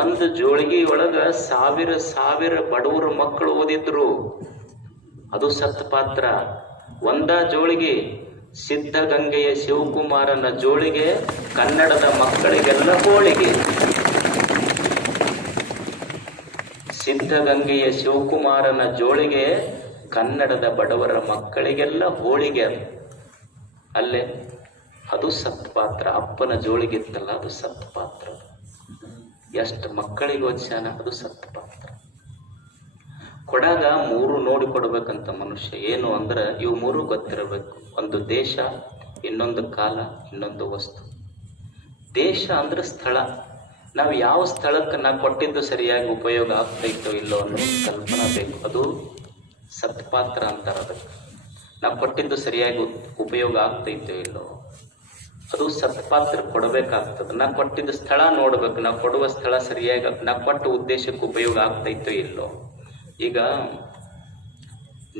ಒಂದು ಜೋಳಿಗೆ ಒಳಗ ಸಾವಿರ ಸಾವಿರ ಬಡವರ ಮಕ್ಕಳು ಓದಿದ್ರು. ಅದು ಸತ್ಪಾತ್ರ. ಒಂದ ಜೋಳಿಗೆ ಸಿದ್ಧಗಂಗೆಯ ಶಿವಕುಮಾರನ ಜೋಳಿಗೆ ಕನ್ನಡದ ಮಕ್ಕಳಿಗೆಲ್ಲ ಹೋಳಿಗೆ. ಸಿದ್ಧಗಂಗೆಯ ಶಿವಕುಮಾರನ ಜೋಳಿಗೆ ಕನ್ನಡದ ಬಡವರ ಮಕ್ಕಳಿಗೆಲ್ಲ ಹೋಳಿಗೆ. ಅಲ್ಲೇ ಅದು ಸತ್ಪಾತ್ರ. ಅಪ್ಪನ ಜೋಳಿಗೆ ಇತ್ತಲ್ಲ, ಅದು ಸತ್ಪಾತ್ರ. ಎಷ್ಟು ಮಕ್ಕಳಿಗೆ ಓದ್ಸ್ಯಾನ, ಅದು ಸತ್ಪಾತ್ರ. ಕೊಡಾಗ ಮೂರು ನೋಡಿ ಕೊಡ್ಬೇಕಂತ ಮನುಷ್ಯ. ಏನು ಅಂದ್ರೆ ಇವು ಮೂರು ಗೊತ್ತಿರಬೇಕು. ಒಂದು ದೇಶ, ಇನ್ನೊಂದು ಕಾಲ, ಇನ್ನೊಂದು ವಸ್ತು. ದೇಶ ಅಂದ್ರೆ ಸ್ಥಳ. ನಾವು ಯಾವ ಸ್ಥಳಕ್ಕೆ ನಾವು ಕೊಟ್ಟಿದ್ದು ಸರಿಯಾಗಿ ಉಪಯೋಗ ಆಗ್ತೈತೋ ಇಲ್ಲೋ ಅನ್ನೋ ಕಲ್ಪನಾ ಬೇಕು. ಅದು ಸತ್ಪಾತ್ರ ಅಂತಾರ. ಅದಕ್ಕೆ ನಾವು ಕೊಟ್ಟಿದ್ದು ಸರಿಯಾಗಿ ಉಪಯೋಗ ಆಗ್ತೈತೋ ಇಲ್ಲೋ, ಅದು ಸತ್ಪಾತ್ರ ಕೊಡಬೇಕಾಗ್ತದೆ. ನಾವು ಕೊಟ್ಟಿದ್ದ ಸ್ಥಳ ನೋಡ್ಬೇಕು. ನಾವು ಕೊಡುವ ಸ್ಥಳ ಸರಿಯಾಗಿ ನಾವು ಕೊಟ್ಟ ಉದ್ದೇಶಕ್ಕೆ ಉಪಯೋಗ ಆಗ್ತೈತೋ ಇಲ್ಲೋ. ಈಗ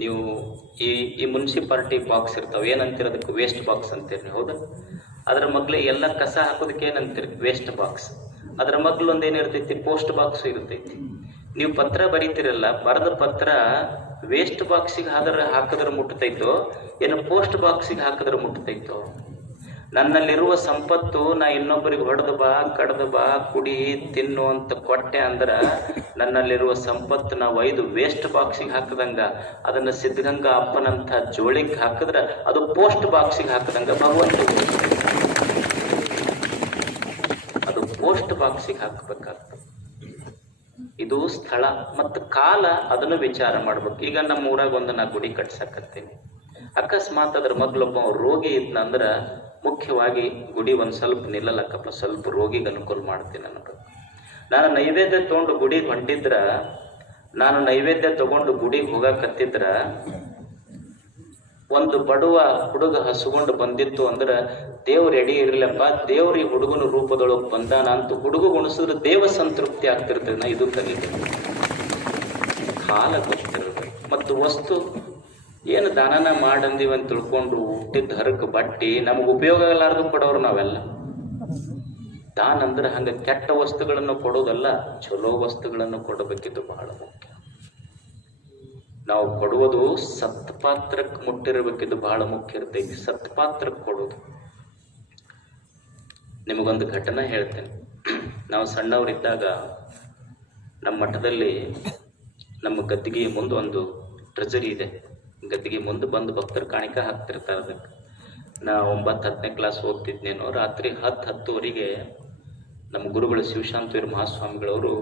ನೀವು ಈ ಮುನ್ಸಿಪಾಲಿಟಿ ಬಾಕ್ಸ್ ಇರ್ತಾವೆ, ಏನಂತೀರ ಅದಕ್ಕೆ? ವೇಸ್ಟ್ ಬಾಕ್ಸ್ ಅಂತೀರಿ, ಹೌದಾ? ಅದ್ರ ಮಗ್ಲೆ ಎಲ್ಲ ಕಸ ಹಾಕೋದಕ್ಕೆ ಏನಂತೀರಿ? Waste box. ಅದ್ರ ಮಗ್ಲು ಒಂದೇನಿರ್ತೈತಿ? ಪೋಸ್ಟ್ ಬಾಕ್ಸ್ ಇರ್ತೈತಿ. ನೀವು ಪತ್ರ ಬರೀತಿರಲ್ಲ, ಬರೆದ ಪತ್ರ ವೇಸ್ಟ್ ಬಾಕ್ಸಿಗೆ ಹಾಕಿದ್ರೆ ಮುಟ್ಟತೈತೋ ಏನು ಪೋಸ್ಟ್ ಬಾಕ್ಸಿಗೆ ಹಾಕಿದ್ರೆ ಮುಟ್ಟತೈತೋ? ನನ್ನಲ್ಲಿರುವ ಸಂಪತ್ತು ನಾ ಇನ್ನೊಬ್ಬರಿಗೆ ಹೊಡೆದು ಬಾ, ಕಡ್ದು ಬಾ, ಕುಡಿ, ತಿನ್ನು ಅಂತ ಕೊಟ್ಟೆ ಅಂದ್ರೆ ನನ್ನಲ್ಲಿರುವ ಸಂಪತ್ತು ನಾವು 5 ವೇಸ್ಟ್ ಬಾಕ್ಸಿಗೆ ಹಾಕದಂಗ, ಅದನ್ನ ಸಿದ್ಧಗಂಗಾ ಅಪ್ಪನಂತ ಜೋಳಿಗೆ ಹಾಕಿದ್ರೆ ಅದು ಪೋಸ್ಟ್ ಬಾಕ್ಸಿಗೆ ಹಾಕದಂಗ ಭಗವಂತ. ಅದು ಪೋಸ್ಟ್ ಬಾಕ್ಸಿಗೆ ಹಾಕಬೇಕಾಗ್ತದೆ. ಇದು ಸ್ಥಳ ಮತ್ತು ಕಾಲ, ಅದನ್ನು ವಿಚಾರ ಮಾಡ್ಬೇಕು. ಈಗ ನಮ್ಮ ಊರಾಗ ಒಂದು ನಾ ಗುಡಿ ಕಟ್ಸಕತ್ತೀನಿ. ಅಕಸ್ಮಾತ್ ಅದ್ರ ಮಗ್ಲೊಬ್ಬ ರೋಗಿ ಇದ್ನಂದ್ರ ಮುಖ್ಯವಾಗಿ ಗುಡಿ ಒಂದು ಸ್ವಲ್ಪ ನಿಲ್ಲಲಕ್ಕಪ್ಪ, ಸ್ವಲ್ಪ ರೋಗಿಗೆ ಅನುಕೂಲ ಮಾಡ್ತೀನಿ ಅನ್ನೋದು. ನಾನು ನೈವೇದ್ಯ ತಗೊಂಡು ಗುಡಿಗೆ ಹೊಂಟಿದ್ರ, ನಾನು ನೈವೇದ್ಯ ತಗೊಂಡು ಗುಡಿಗೆ ಹೋಗಕತ್ತಿದ್ರ ಒಂದು ಬಡವ ಹುಡುಗ ಹಸುಗೊಂಡು ಬಂದಿತ್ತು ಅಂದ್ರೆ ದೇವ್ರು ಎಡಿ ಇರ್ಲಪ್ಪ, ದೇವ್ರ ಈ ಹುಡುಗನ ರೂಪದೊಳಗೆ ಬಂದಾನ ಅಂತ ಹುಡುಗ ಉಣಿಸಿದ್ರೆ ದೇವ ಸಂತೃಪ್ತಿ ಆಗ್ತಿರ್ತದೆ. ನಾ ಇದು ಕಲಿಬೇಕು. ಕಾಲ ಗೊತ್ತಿರ್ಬೇಕು. ಮತ್ತು ವಸ್ತು ಏನು ದಾನನ ಮಾಡಂದೀವಿ ಅಂತ ತಿಳ್ಕೊಂಡು ಹುಟ್ಟಿದ ಹರಕ ಬಟ್ಟಿ ನಮಗೆ ಉಪಯೋಗ ಆಗಲಾರ್ದು ಕೊಡೋರು ನಾವೆಲ್ಲ. ದಾನ ಅಂದ್ರೆ ಹಂಗ ಕೆಟ್ಟ ವಸ್ತುಗಳನ್ನು ಕೊಡೋದಲ್ಲ, ಚಲೋ ವಸ್ತುಗಳನ್ನು ಕೊಡಬೇಕಿದ್ದು ಬಹಳ ಮುಖ್ಯ. ನಾವು ಕೊಡುವುದು ಸತ್ಪಾತ್ರಕ್ಕೆ ಮುಟ್ಟಿರಬೇಕಿದ್ದು ಬಹಳ ಮುಖ್ಯ ಇರ್ತೈತಿ. ಸತ್ಪಾತ್ರಕ್ಕೆ ಕೊಡೋದು. ನಿಮಗೊಂದು ಘಟನೆ ಹೇಳ್ತೇನೆ. ನಾವು ಸಣ್ಣವರಿದ್ದಾಗ ನಮ್ಮ ಮಠದಲ್ಲಿ ನಮ್ಮ ಗದ್ದಿಗೆ ಮುಂದೆ ಒಂದು ಟ್ರೆಜರಿ ಇದೆ. ಗದ್ದಿಗೆ ಮುಂದೆ ಬಂದು ಭಕ್ತರು ಕಾಣಿಕ ಹಾಕ್ತಿರ್ತಾರೆ. ಅದಕ್ಕೆ ನಾ 9-10ನೇ ಕ್ಲಾಸ್ ಓದ್ತಿದ್ನೇನೋ. ರಾತ್ರಿ 10-10ವರೆಗೆ ನಮ್ಮ ಗುರುಗಳು ಶಿವಶಾಂತವೀರ ಮಹಾಸ್ವಾಮಿಗಳವರು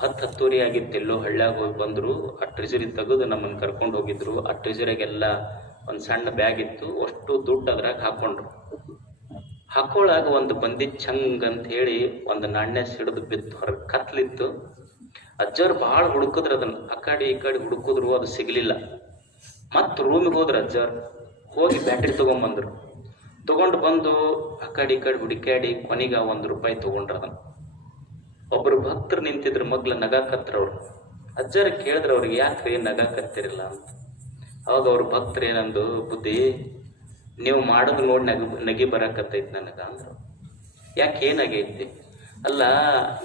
10-10 ಆಗಿತ್ತು, ಎಲ್ಲೋ ಹಳ್ಳ್ಯಾಗ ಹೋಗಿ ಬಂದರು. ಆ ಟ್ರೆಜರಿ ತೆಗೆದು ನಮ್ಮನ್ನು ಕರ್ಕೊಂಡು ಹೋಗಿದ್ರು. ಆ ಟ್ರೆಜರಿಗೆಲ್ಲ ಒಂದು ಸಣ್ಣ ಬ್ಯಾಗ್ ಇತ್ತು, ಅಷ್ಟು ದುಡ್ಡು ಅದ್ರಾಗ ಹಾಕೊಂಡ್ರು. ಹಾಕೊಳ್ಳಾಗ ಒಂದು ಬಂದಿದ್ದು ಚಂಗ್ ಅಂತ ಹೇಳಿ ಒಂದು ನಾಣ್ಯ ಸಿಡಿದು ಬಿತ್ತು, ಹೊರಗೆ ಕತ್ಲಿತ್ತು. ಅಜ್ಜವ್ರು ಭಾಳ ಹುಡುಕಿದ್ರು ಅದನ್ನು, ಆ ಕಡೆ ಈ ಕಡೆ ಹುಡುಕಿದ್ರು, ಅದು ಸಿಗಲಿಲ್ಲ. ಮತ್ತು ರೂಮಿಗೆ ಹೋದ್ರು ಅಜ್ಜವ್ರು. ಹೋಗಿ ಬ್ಯಾಟ್ರಿ ತೊಗೊಂಬಂದ್ರು. ತೊಗೊಂಡು ಬಂದು ಆ ಕಡೆ ಈ ಕಡೆ ಹುಡುಕ್ಯಾಡಿ ಕೊನೆಗೆ ₹1 ತೊಗೊಂಡ್ರು ಅದನ್ನು. ಒಬ್ಬರು ಭಕ್ತರು ನಿಂತಿದ್ರು, ಮಗ್ಲ ನಗಾಕತ್ರವ್ರು. ಅಜ್ಜರ ಕೇಳಿದ್ರು ಅವ್ರಿಗೆ, ಯಾಕ್ರಿ ನಗಾಕತ್ತಿರಲ್ಲ ಅಂತ. ಅವಾಗ ಅವ್ರ ಭಕ್ತರು ಏನಂದು, ಬುದ್ಧಿ ನೀವು ಮಾಡೋದು ನೋಡಿ ನಗಿ ಬರಾಕತ್ತೈತಿ ನನಗೆ ಅಂದ್ರು. ಯಾಕೆ ಏನಾಗೈತಿ? ಅಲ್ಲ,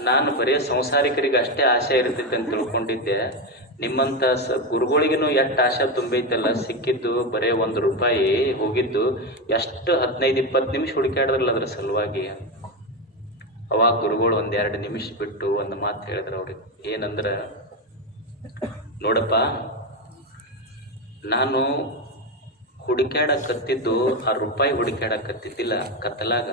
ನಾನು ಬರೀ ಸಂಸಾರಿಕರಿಗೆ ಅಷ್ಟೇ ಆಸೆ ಇರ್ತೈತೆ ಅಂತ ತಿಳ್ಕೊಂಡಿದ್ದೆ. ನಿಮ್ಮಂಥ ಗುರುಗಳಿಗೂ ಎಷ್ಟು ಆಶೆ ತುಂಬೈತಲ್ಲ, ಸಿಕ್ಕಿದ್ದು ಬರೀ ₹1 ಹೋಗಿದ್ದು ಎಷ್ಟು 15-20 ನಿಮಿಷ ಹುಡುಕಾಡಿದ್ರಲ್ಲ ಅದ್ರ ಸಲುವಾಗಿ. ಅವಾಗ ಗುರುಗಳು 1-2 ನಿಮಿಷ ಬಿಟ್ಟು ಒಂದು ಮಾತು ಹೇಳಿದ್ರು ಅವ್ರಿಗೆ. ಏನಂದ್ರೆ, ನೋಡಪ್ಪ, ನಾನು ಹುಡುಕ್ಯಾಡಕತ್ತಿದ್ದು ₹1 ಹುಡುಕ್ಯಾಡಕತ್ತಿದ್ದಿಲ್ಲ. ಕತ್ತಲಾಗ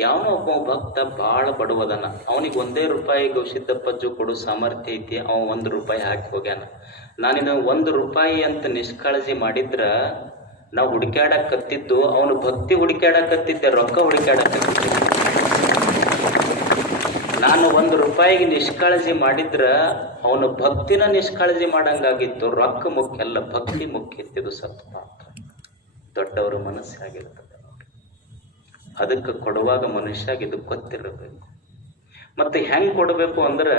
ಯಾವನೋ ಒಬ್ಬ ಭಕ್ತ ಭಾಳ ಬಡವದನ, ಅವನಿಗೆ ₹1 ಗವಿಸಿದ್ದಪ್ಪಜ್ಜು ಕೊಡೋ ಸಾಮರ್ಥ್ಯ ಐತಿ. ಅವ ₹1 ಹಾಕಿ ಹೋಗ್ಯಾನ. ನಾನಿನ್ನು ₹1 ಅಂತ ನಿಷ್ಕಾಳಜಿ ಮಾಡಿದ್ರ ನಾವು ಹುಡುಕ್ಯಾಡಕತ್ತಿದ್ದು ಅವನು ಭಕ್ತಿ ಹುಡುಕ್ಯಾಡಕತ್ತಿದ್ದೆ, ರೊಕ್ಕ ಹುಡುಕ್ಯಾಡಕತ್ತಿದ್ದೆ. ನಾನು ₹1 ನಿಷ್ಕಾಳಜಿ ಮಾಡಿದ್ರ ಅವನು ಭಕ್ತಿನ ನಿಷ್ಕಾಳಜಿ ಮಾಡಂಗಾಗಿತ್ತು. ರೊಕ್ಕ ಮುಖ್ಯ ಅಲ್ಲ, ಭಕ್ತಿ ಮುಖ್ಯ ಇತ್ತಿದ್ದು ಸತ್ಪಾತ್ರ. ದೊಡ್ಡವರ ಮನಸ್ಸಾಗಿರ್ತದೆ. ಅದಕ್ಕೆ ಕೊಡುವಾಗ ಮನುಷ್ಯಾಗ ಇದು ಗೊತ್ತಿರಬೇಕು. ಮತ್ತೆ ಹೆಂಗೆ ಕೊಡಬೇಕು ಅಂದ್ರೆ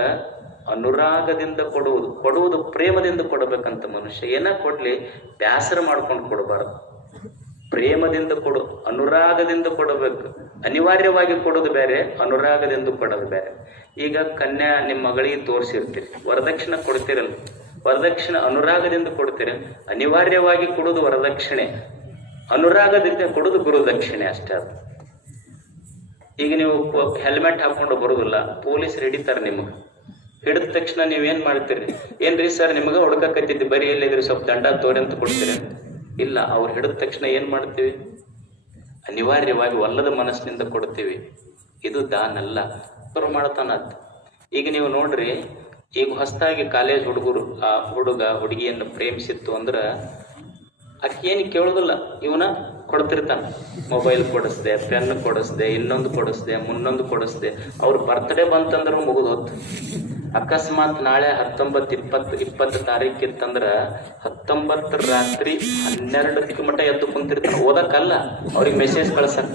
ಅನುರಾಗದಿಂದ ಕೊಡುವುದು ಪ್ರೇಮದಿಂದ ಕೊಡಬೇಕಂತ. ಮನುಷ್ಯ ಏನ ಕೊಡ್ಲಿ ಬ್ಯಾಸರ ಮಾಡ್ಕೊಂಡು ಕೊಡಬಾರದು. ಪ್ರೇಮದಿಂದ ಕೊಡು, ಅನುರಾಗದಿಂದ ಕೊಡಬೇಕು. ಅನಿವಾರ್ಯವಾಗಿ ಕೊಡೋದು ಬೇರೆ, ಅನುರಾಗದಿಂದ ಕೊಡೋದು ಬೇರೆ. ಈಗ ಕನ್ಯಾ ನಿಮ್ಮ ಮಗಳಿಗೆ ತೋರಿಸಿರ್ತೀರಿ, ವರದಕ್ಷಿಣೆ ಕೊಡ್ತಿರಲ್ಲ, ವರದಕ್ಷಿಣೆ ಅನುರಾಗದಿಂದ ಕೊಡ್ತೀರಿ. ಅನಿವಾರ್ಯವಾಗಿ ಕೊಡೋದು ವರದಕ್ಷಿಣೆ, ಅನುರಾಗದಿಂದ ಕೊಡೋದು ಗುರುದಕ್ಷಿಣೆ ಅಷ್ಟೇ. ಅದು ಈಗ ನೀವು ಹೆಲ್ಮೆಟ್ ಹಾಕೊಂಡು ಬರೋದಿಲ್ಲ, ಪೊಲೀಸರು ಹಿಡಿತಾರೆ. ನಿಮಗೆ ಹಿಡಿದ ತಕ್ಷಣ ನೀವೇನ್ ಮಾಡ್ತೀರಿ? ಏನ್ರಿ ಸರ್ ನಿಮಗೆ ಹುಡ್ಕಕತ್ತಿದ್ದಿ, ಬರೀ ಎಲ್ಲಿದ್ರಿ, ಸ್ವಲ್ಪ ದಂಡ ತೋರಿ ಅಂತ ಕೊಡ್ತೀರಿ? ಇಲ್ಲ, ಅವ್ರು ಹಿಡಿದ ತಕ್ಷಣ ಏನ್ ಮಾಡ್ತೀವಿ? ಅನಿವಾರ್ಯವಾಗಿ ಒಲ್ಲದ ಮನಸ್ಸಿನಿಂದ ಕೊಡ್ತೀವಿ. ಇದು ದಾನಲ್ಲ, ಅವ್ರು ಮಾಡ್ತಾನ. ಈಗ ನೀವು ನೋಡ್ರಿ, ಈಗ ಹೊಸದಾಗಿ ಕಾಲೇಜ್ ಹುಡುಗರು ಆ ಹುಡುಗ ಹುಡುಗಿಯನ್ನು ಪ್ರೇಮಿಸಿತ್ತು ಅಂದ್ರ ಆಕೆ ಏನು ಕೇಳೋದಿಲ್ಲ, ಇವನ ಕೊಡ್ತಿರ್ತಾನ. ಮೊಬೈಲ್ ಕೊಡಿಸ್ದೆ, ಪೆನ್ ಕೊಡಿಸ್ದೆ, ಇನ್ನೊಂದು ಕೊಡಿಸ್ದೆ, ಮುನ್ನೊಂದು ಕೊಡಿಸ್ದೆ. ಅವ್ರ ಬರ್ತ್ಡೇ ಬಂತಂದ್ರೆ ಮುಗಿದು ಹೊತ್ತು. ಅಕಸ್ಮಾತ್ ನಾಳೆ 19-20 ತಾರೀಕು ಇತ್ತಂದ್ರ 19 ರಾತ್ರಿ 12 ಮಟ್ಟ ಎದ್ದು ಕುಂತಿರ್ತಾನ. ಓದಕ್ಕಲ್ಲ, ಅವ್ರಿಗೆ ಮೆಸೇಜ್ ಕಳ್ಸಕ್,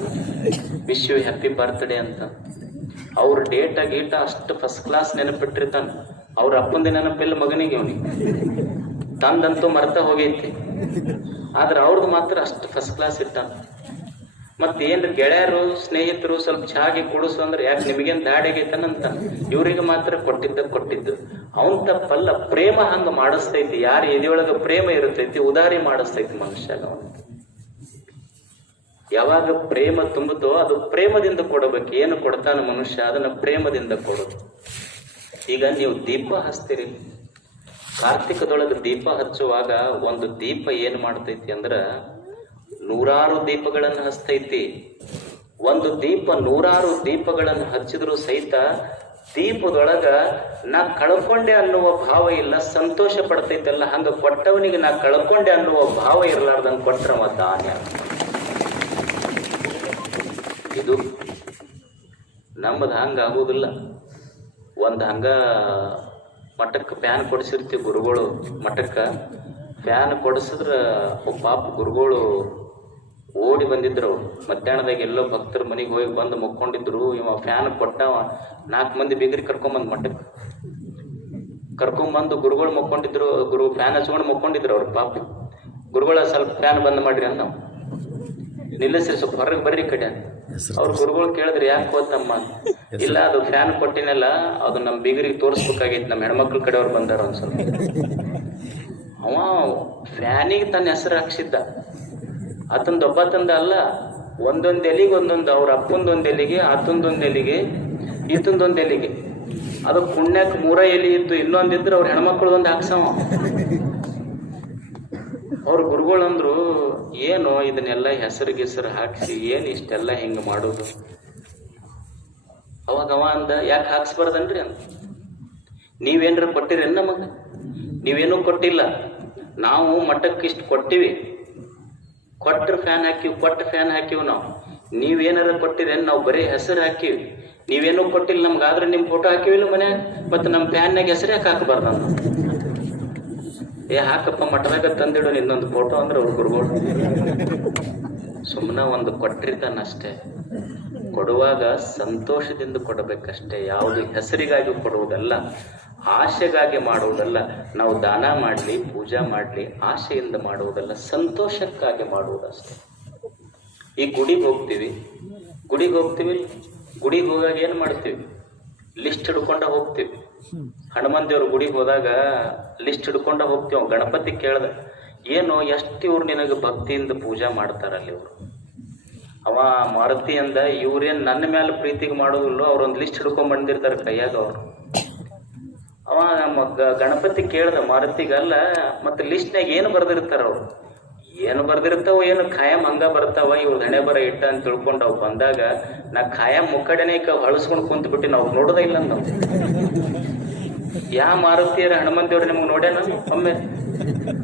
ವಿಶ್ ಯು ಹ್ಯಾಪಿ ಬರ್ತ್ಡೇ ಅಂತ. ಅವ್ರ ಡೇಟ ಗೀಟ ಅಷ್ಟು ಫಸ್ಟ್ ಕ್ಲಾಸ್ ನೆನಪಿಟ್ಟಿರ್ತಾನ. ಅವ್ರ ಅಪ್ಪಂದ ನೆನಪಿಲ್ಲ ಮಗನಿಗೆ, ಅವನಿಗೆ ತಂದಂತೂ ಮರ್ತ ಹೋಗೈತಿ. ಆದ್ರೆ ಅವ್ರದ್ದು ಮಾತ್ರ ಅಷ್ಟು ಫಸ್ಟ್ ಕ್ಲಾಸ್ ಇಟ್ಟಾನ. ಮತ್ತೇನ್ರಿ ಗೆಳೆಯರು ಸ್ನೇಹಿತರು ಸ್ವಲ್ಪ ಚಾಗಿ ಕುಡಿಸು ಅಂದ್ರೆ ಯಾಕೆ ನಿಮಗೇನು ದಾಡಿಗೈತನಂತ, ಇವ್ರಿಗೆ ಮಾತ್ರ ಕೊಟ್ಟಿದ್ದು. ಅವನ್ ತಪ್ಪಲ್ಲ, ಪ್ರೇಮ ಹಂಗ ಮಾಡಿಸ್ತೈತಿ. ಯಾರ ಎದೆಯೊಳಗ ಪ್ರೇಮ ಇರುತ್ತೈತಿ ಉದಾರಿ ಮಾಡಿಸ್ತೈತಿ ಮನುಷ್ಯಾಗ. ಯಾವಾಗ ಪ್ರೇಮ ತುಂಬುತ್ತೋ ಅದು ಪ್ರೇಮದಿಂದ ಕೊಡಬೇಕು. ಏನು ಕೊಡ್ತಾನ ಮನುಷ್ಯ ಅದನ್ನ ಪ್ರೇಮದಿಂದ ಕೊಡೋದು. ಈಗ ನೀವು ದೀಪ ಹಚ್ತೀರಿ, ಕಾರ್ತಿಕದೊಳಗೆ ದೀಪ ಹಚ್ಚುವಾಗ ಒಂದು ದೀಪ ಏನ್ ಮಾಡ್ತೈತಿ ಅಂದ್ರ 100 ದೀಪಗಳನ್ನು ಹಚ್ತೈತಿ. ಒಂದು ದೀಪ 100 ದೀಪಗಳನ್ನು ಹಚ್ಚಿದ್ರು ಸಹಿತ ದೀಪದೊಳಗ ನಾ ಕಳ್ಕೊಂಡೆ ಅನ್ನುವ ಭಾವ ಇಲ್ಲ, ಸಂತೋಷ ಪಡ್ತೈತಲ್ಲ. ಹಂಗ ಕೊಟ್ಟವನಿಗೆ ನಾ ಕಳ್ಕೊಂಡೆ ಅನ್ನುವ ಭಾವ ಇರಲಾರ್ದಂಗ ಕೊಟ್ರವ ದಾನ. ಇದು ನಮ್ಮದು ಹಂಗ ಆಗುವುದಿಲ್ಲ. ಒಂದು ಹಂಗ ಮಠಕ್ಕೆ ಫ್ಯಾನ್ ಕೊಡಿಸಿರ್ತೀವಿ, ಗುರುಗಳು ಮಠಕ್ಕೆ ಫ್ಯಾನ್ ಕೊಡಿಸಿದ್ರ ಪಾಪ ಗುರುಗಳು ಓಡಿ ಬಂದಿದ್ರು. ಮಧ್ಯಾಹ್ನದಾಗ ಎಲ್ಲೋ ಭಕ್ತರ ಮನೆಗೆ ಹೋಗಿ ಬಂದು ಮುಕ್ಕೊಂಡಿದ್ರು. ಇವ ಫ್ಯಾನ್ ಕೊಟ್ಟವ 4 ಮಂದಿ ಬೀಗರಿ ಕರ್ಕೊಂಬಂದು ಮಠಕ್ಕೆ ಕರ್ಕೊಂಬಂದು ಗುರುಗಳು ಮುಕ್ಕೊಂಡಿದ್ರು. ಗುರು ಫ್ಯಾನ್ ಹಚ್ಕೊಂಡು ಮುಕ್ಕೊಂಡಿದ್ರು. ಅವ್ರ ಪಾಪ ಗುರುಗಳ ಸ್ವಲ್ಪ ಫ್ಯಾನ್ ಬಂದ್ ಮಾಡ್ರಿ ಅಂದ. ನಿಲ್ಲಿಸ್ರಿ, ಸ್ವಲ್ಪ ಹೊರಗೆ ಬರ್ರಿ ಕಡೆ. ಅವ್ರ ಗುರುಗಳು ಕೇಳಿದ್ರಿ, ಯಾಕೆ ಹೋತಮ್ಮ? ಇಲ್ಲ, ಅದು ಫ್ಯಾನ್ ಕೊಟ್ಟಿನಲ್ಲ, ಅದು ನಮ್ಮ ಬೀಗರಿಗೆ ತೋರಿಸ್ಬೇಕಾಗೈತಿ, ನಮ್ಮ ಹೆಣ್ಮಕ್ಳ ಕಡೆಯವ್ರು ಬಂದಾರ ಒಂದ್ ಸ್ವಲ್ಪ. ಅವ ಫ್ಯಾನಿಗೆ ತನ್ನ ಹೆಸರು ಹಾಕ್ಸಿದ್ದ. ಆತಂದೊಬ್ಬ ತಂದ ಅಲ್ಲ, ಒಂದೊಂದು ಎಲಿಗೆ ಒಂದೊಂದು, ಅವ್ರ ಅಪ್ಪಂದೊಂದು ಎಲಿಗೆ, ಆತಂದೊಂದು ಎಲಿಗೆ, ಈತಂದೊಂದು ಎಲಿಗೆ. ಅದು ಪುಣ್ಯಕ್ಕೆ 3 ಎಲಿ ಇತ್ತು, ಇನ್ನೊಂದಿದ್ರು ಅವ್ರ ಹೆಣ್ಮಕ್ಳದೊಂದು ಹಾಕ್ಸವ. ಅವ್ರ ಗುರುಗಳು ಅಂದ್ರು, ಏನು ಇದನ್ನೆಲ್ಲ ಹೆಸರು ಹಾಕ್ಸಿ ಏನು ಇಷ್ಟೆಲ್ಲ ಹಿಂಗೆ ಮಾಡೋದು? ಅವಾಗ ಅವ ಅಂದ, ಯಾಕೆ ಹಾಕ್ಸ್ಬಾರ್ದನ್ರಿ ಅಂತ. ನೀವೇನ್ರ ಕೊಟ್ಟಿರೇನು ನಮಗೆ? ನೀವೇನೂ ಕೊಟ್ಟಿಲ್ಲ. ನಾವು ಮಠಕ್ಕೆ ಇಷ್ಟು ಕೊಟ್ಟಿವಿ, ಕೊಟ್ಟ ಫ್ಯಾನ್ ಹಾಕಿವಿ ನಾವು. ನೀವೇನಾರ ಕೊಟ್ಟಿರೇನು? ನಾವು ಬರೀ ಹೆಸರು ಹಾಕಿವಿ, ನೀವೇನೂ ಕೊಟ್ಟಿಲ್ಲ ನಮ್ಗೆ. ಆದ್ರೆ ನಿಮ್ಮ ಫೋಟೋ ಹಾಕಿವಿಲ್ಲ ಮನ್ಯಾಗ, ಮತ್ತು ನಮ್ಮ ಫ್ಯಾನ್ನಾಗ ಹೆಸರು ಯಾಕೆ ಹಾಕಬಾರ್ದು ಅಂತ. ಹಾಕಪ್ಪ, ಮಠದಾಗ ತಂದಿಡು ಇನ್ನೊಂದು ಫೋಟೋ ಅಂದ್ರೆ ಅವ್ರ ಗುರುಗಳು. ಸುಮ್ಮನೆ ಒಂದು ಕೊಟ್ಟಿರ್ತಾನಷ್ಟೇ. ಕೊಡುವಾಗ ಸಂತೋಷದಿಂದ ಕೊಡಬೇಕಷ್ಟೇ. ಯಾವುದು ಹೆಸರಿಗಾಗಿ ಕೊಡುವುದಲ್ಲ, ಆಶೆಗಾಗಿ ಮಾಡುವುದಲ್ಲ. ನಾವು ದಾನ ಮಾಡಲಿ, ಪೂಜಾ ಮಾಡಲಿ ಆಶೆಯಿಂದ ಮಾಡುವುದಲ್ಲ, ಸಂತೋಷಕ್ಕಾಗಿ ಮಾಡುವುದಷ್ಟೇ. ಈ ಗುಡಿಗೆ ಹೋಗ್ತೀವಿ, ಗುಡಿಗೆ ಹೋಗಾಗ ಏನು ಮಾಡ್ತೀವಿ? ಲಿಸ್ಟ್ ಹಿಡ್ಕೊಂಡ ಹೋಗ್ತೀವಿ. ಹನುಮಂದೇವ್ರ ಗುಡಿಗೆ ಹೋದಾಗ ಲಿಸ್ಟ್ ಹಿಡ್ಕೊಂಡ ಹೋಗ್ತೀವಿ. ಗಣಪತಿ ಕೇಳ್ದ, ಏನು ಎಷ್ಟು ಇವ್ರು ನಿನಗೆ ಭಕ್ತಿಯಿಂದ ಪೂಜಾ ಮಾಡ್ತಾರಲ್ಲಿ ಇವರು. ಅವ ಮಾರುತಿ ಅಂದ, ಇವ್ರೇನು ನನ್ನ ಮೇಲೆ ಪ್ರೀತಿಗೆ ಮಾಡೋದಿಲ್ಲ, ಅವ್ರೊಂದು ಲಿಸ್ಟ್ ಹಿಡ್ಕೊಂಡ್ ಬಂದಿರ್ತಾರೆ ಕೈಯಾಗ ಅವರು. ಅವ ನಮ್ಮ ಗಣಪತಿ ಕೇಳ್ದ ಮಾರುತಿಗಲ್ಲ, ಮತ್ತೆ ಲಿಸ್ಟ್ನಾಗ ಏನು ಬರ್ದಿರ್ತಾರ ಅವ್ರು? ಏನು ಬರ್ದಿರ್ತಾವ, ಏನು ಖಾಯಂ ಹಂಗ ಬರ್ತಾವ, ಇವ್ರು ಹಣೆ ಬರ ಇಟ್ಟ ಅಂತ ತಿಳ್ಕೊಂಡು ಅವ್ ಬಂದಾಗ ನಾ ಖಾಯಂ ಮುಕ್ಕಡೆನೇ ಹೊಳಸ್ಕೊಂಡು ಕುಂತ ಬಿಟ್ಟು ನಾವು ನೋಡೋದ ಇಲ್ಲ. ನಾವು ಯಾ ಮಾರುತಿಯರ ಹನುಮಂತೇವ್ರು ನಿಮ್ಗೆ ನೋಡ್ಯಾನ? ಒಮ್ಮೆ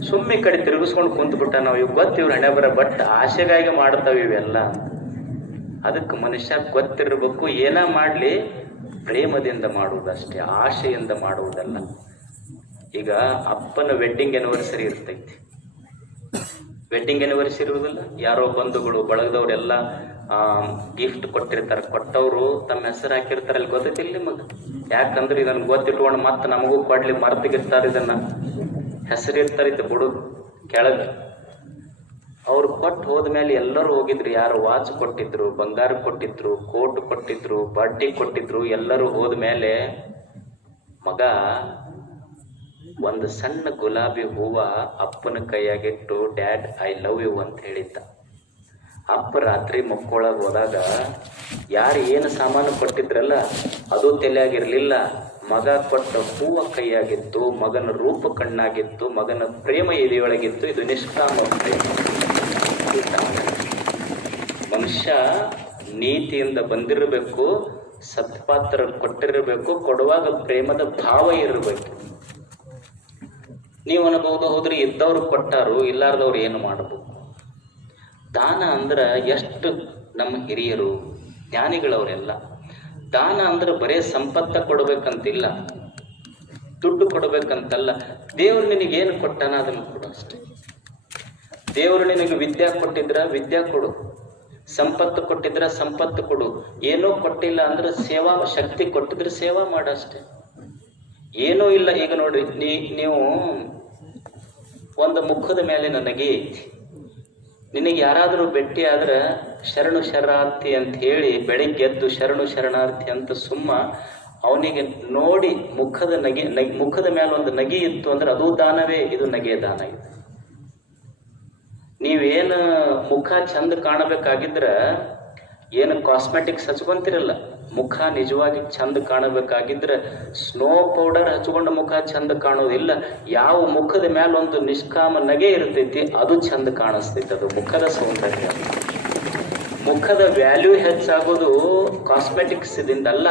ಸುಮ್ಮನೆ ಕಡೆ ತಿರುಗಿಸ್ಕೊಂಡು ಕುಂತ ಬಿಟ್ಟ. ನಾವು ಇವ್ ಗೊತ್ತ ಇವ್ರ ಹಣೆ ಬರ, ಬಟ್ ಆಶೆಗಾಗಿ ಮಾಡ್ತಾವ ಇವೆಲ್ಲ. ಅದಕ್ಕೆ ಮನುಷ್ಯ ಗೊತ್ತಿರಬೇಕು, ಏನ ಮಾಡ್ಲಿ ಪ್ರೇಮದಿಂದ ಮಾಡುವುದಷ್ಟೇ, ಆಶೆಯಿಂದ ಮಾಡುವುದಲ್ಲ. ಈಗ ಅಪ್ಪನ ವೆಡ್ಡಿಂಗ್ ಆನಿವರ್ಸರಿ ಇರ್ತೈತಿ, ವೆಡ್ಡಿಂಗ್ ಆನಿವರ್ಸರಿ ಇರುವುದಿಲ್ಲ, ಯಾರೋ ಬಂಧುಗಳು ಬಳಗದವ್ರೆಲ್ಲ ಗಿಫ್ಟ್ ಕೊಟ್ಟಿರ್ತಾರೆ, ಕೊಟ್ಟವರು ತಮ್ಮ ಹೆಸರು ಹಾಕಿರ್ತಾರೆ. ಅಲ್ಲಿ ಗೊತ್ತೈತಿಲ್ಲ ನಿಮಗೆ? ಯಾಕಂದ್ರೆ ಇದನ್ನು ಗೊತ್ತಿಟ್ಕೊಂಡು ಮತ್ತೆ ನಮಗೂ ಕೊಡ್ಲಿ ಮರ್ತಿಗಿರ್ತಾರೆ, ಇದನ್ನ ಹೆಸರಿರ್ತಾರೆ ಇದು ಬಿಡು ಕೆಳಗೆ. ಅವ್ರು ಕೊಟ್ಟು ಹೋದ್ಮೇಲೆ ಎಲ್ಲರೂ ಹೋಗಿದ್ರು. ಯಾರು ವಾಚ್ ಕೊಟ್ಟಿದ್ರು, ಬಂಗಾರ ಕೊಟ್ಟಿದ್ರು, ಕೋಟ್ ಕೊಟ್ಟಿದ್ರು, ಬಡ್ಡಿ ಕೊಟ್ಟಿದ್ರು. ಎಲ್ಲರೂ ಹೋದ್ಮೇಲೆ ಮಗ ಒಂದು ಸಣ್ಣ ಗುಲಾಬಿ ಹೂವ ಅಪ್ಪನ ಕೈಯಾಗಿಟ್ಟು ಡ್ಯಾಡ್ ಐ ಲವ್ ಯು ಅಂತ ಹೇಳಿದ್ದ. ಅಪ್ಪ ರಾತ್ರಿ ಮಕ್ಕೊಳಗೆ ಹೋದಾಗ ಯಾರು ಏನು ಸಾಮಾನು ಕೊಟ್ಟಿದ್ರಲ್ಲ ಅದು ತಲೆಯಾಗಿರ್ಲಿಲ್ಲ. ಮಗ ಕೊಟ್ಟ ಹೂವ ಕೈಯಾಗಿತ್ತು, ಮಗನ ರೂಪ ಕಣ್ಣಾಗಿತ್ತು, ಮಗನ ಪ್ರೇಮ ಎದೆಯೊಳಗಿತ್ತು. ಇದು ನಿಷ್ಕಾಮ ಪ್ರೇಮ. ಮನುಷ್ಯ ನೀತಿಯಿಂದ ಬಂದಿರಬೇಕು, ಸತ್ಪಾತ್ರ ಕೊಟ್ಟಿರಬೇಕು, ಕೊಡುವಾಗ ಪ್ರೇಮದ ಭಾವ ಇರಬೇಕು. ನೀವು ಅನ್ಬಹುದು, ಹೋದ್ರೆ ಇದ್ದವ್ರು ಕೊಟ್ಟಾರು, ಇಲ್ಲಾರ್ದವ್ರು ಏನು ಮಾಡಬೇಕು? ದಾನ ಅಂದ್ರೆ ಎಷ್ಟು ನಮ್ಮ ಹಿರಿಯರು ಜ್ಞಾನಿಗಳವರೆಲ್ಲ ದಾನ ಅಂದ್ರೆ ಬರೇ ಸಂಪತ್ತ ಕೊಡ್ಬೇಕಂತಿಲ್ಲ, ದುಡ್ಡು ಕೊಡ್ಬೇಕಂತಲ್ಲ. ದೇವ್ರು ನಿನಗೇನು ಕೊಟ್ಟಾನ ಅದನ್ನು ಕೊಡು ಅಷ್ಟೆ. ದೇವರು ನಿನಗೆ ವಿದ್ಯಾ ಕೊಟ್ಟಿದ್ರ ವಿದ್ಯಾ ಕೊಡು, ಸಂಪತ್ತು ಕೊಟ್ಟಿದ್ರ ಸಂಪತ್ತು ಕೊಡು. ಏನೂ ಕೊಟ್ಟಿಲ್ಲ ಅಂದ್ರೆ ಸೇವಾ ಶಕ್ತಿ ಕೊಟ್ಟಿದ್ರೆ ಸೇವಾ ಮಾಡಷ್ಟೆ. ಏನೂ ಇಲ್ಲ. ಈಗ ನೋಡ್ರಿ, ನೀವು ಒಂದು ಮುಖದ ಮೇಲೆ ನನಗೆ ಐತಿ, ನಿನಗೆ ಯಾರಾದರೂ ಭೇಟಿ ಆದ್ರೆ ಶರಣು ಶರಣಾರ್ಥಿ ಅಂತ ಹೇಳಿ ಬೆಳಿಗ್ಗೆ ಎದ್ದು ಶರಣು ಶರಣಾರ್ಥಿ ಅಂತ ಸುಮ್ಮ ಅವನಿಗೆ ನೋಡಿ ಮುಖದ ಮುಖದ ಮೇಲೆ ಒಂದು ನಗೆ ಇತ್ತು ಅಂದ್ರೆ ಅದು ದಾನವೇ. ಇದು ನಗೆ ದಾನ. ಇದು ನೀವೇನು ಮುಖ ಚಂದ ಕಾಣಬೇಕಾಗಿದ್ರ ಏನು ಕಾಸ್ಮೆಟಿಕ್ಸ್ ಹಚ್ಕೊಂತಿರಲ್ಲ, ಮುಖ ನಿಜವಾಗಿ ಚಂದ ಕಾಣಬೇಕಾಗಿದ್ರೆ ಸ್ನೋ ಪೌಡರ್ ಹಚ್ಕೊಂಡು ಮುಖ ಚಂದ ಕಾಣೋದಿಲ್ಲ. ಯಾವ ಮುಖದ ಮೇಲೆ ಒಂದು ನಿಷ್ಕಾಮ ನಗೆ ಇರ್ತೈತಿ ಅದು ಚಂದ ಕಾಣಿಸ್ತೈತಿ. ಅದು ಮುಖದ ಸೌಂದರ್ಯ. ಮುಖದ ವ್ಯಾಲ್ಯೂ ಹೆಚ್ಚಾಗೋದು ಕಾಸ್ಮೆಟಿಕ್ಸ್ ದಿಂದಲ್ಲ,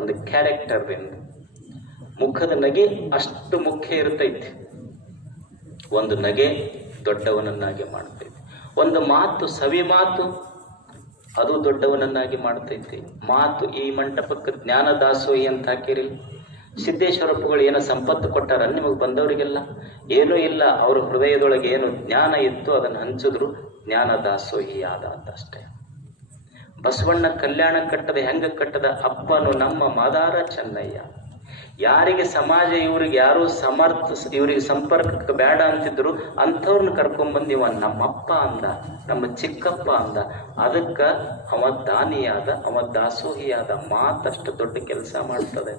ಒಂದು ಕ್ಯಾರೆಕ್ಟರ್ದಿಂದ. ಮುಖದ ನಗೆ ಅಷ್ಟು ಮುಖ್ಯ ಇರ್ತೈತಿ. ಒಂದು ನಗೆ ದೊಡ್ಡವನನ್ನಾಗಿ ಮಾಡ್ತೈತಿ. ಒಂದು ಮಾತು, ಸವಿ ಮಾತು, ಅದು ದೊಡ್ಡವನನ್ನಾಗಿ ಮಾಡ್ತೈತಿ. ಮಾತು. ಈ ಮಂಟಪಕ್ಕೆ ಜ್ಞಾನ ದಾಸೋಹಿ ಅಂತ ಹಾಕಿರಿ. ಸಿದ್ದೇಶ್ವರಪ್ಪಗಳು ಏನೋ ಸಂಪತ್ತು ಕೊಟ್ಟಾರ ನಿಮಗೆ ಬಂದವರಿಗೆಲ್ಲ? ಏನೂ ಇಲ್ಲ. ಅವ್ರ ಹೃದಯದೊಳಗೆ ಏನು ಜ್ಞಾನ ಇತ್ತು ಅದನ್ನು ಹಂಚಿದ್ರು, ಜ್ಞಾನ ದಾಸೋಹಿ ಆದ ಅಂತಷ್ಟೇ. ಬಸವಣ್ಣ ಕಲ್ಯಾಣ ಕಟ್ಟದ ಹೆಂಗ ಕಟ್ಟದ? ಅಪ್ಪನು ನಮ್ಮ ಮಾದಾರ ಚೆನ್ನಯ್ಯ. ಯಾರಿಗೆ ಸಮಾಜ ಇವ್ರಿಗೆ ಯಾರು ಇವ್ರಿಗೆ ಸಂಪರ್ಕಕ್ಕೆ ಬೇಡ ಅಂತಿದ್ರು ಅಂಥವ್ರನ್ನ ಕರ್ಕೊಂಡ್ಬಂದು ಇವ ನಮ್ಮಪ್ಪ ಅಂದ, ನಮ್ಮ ಚಿಕ್ಕಪ್ಪ ಅಂದ. ಅದಕ್ಕ ಅವ ದಾನಿಯಾದ, ಅವ ದಾಸೋಹಿಯಾದ. ಮಾತಷ್ಟು ದೊಡ್ಡ ಕೆಲಸ ಮಾಡ್ತದೆ.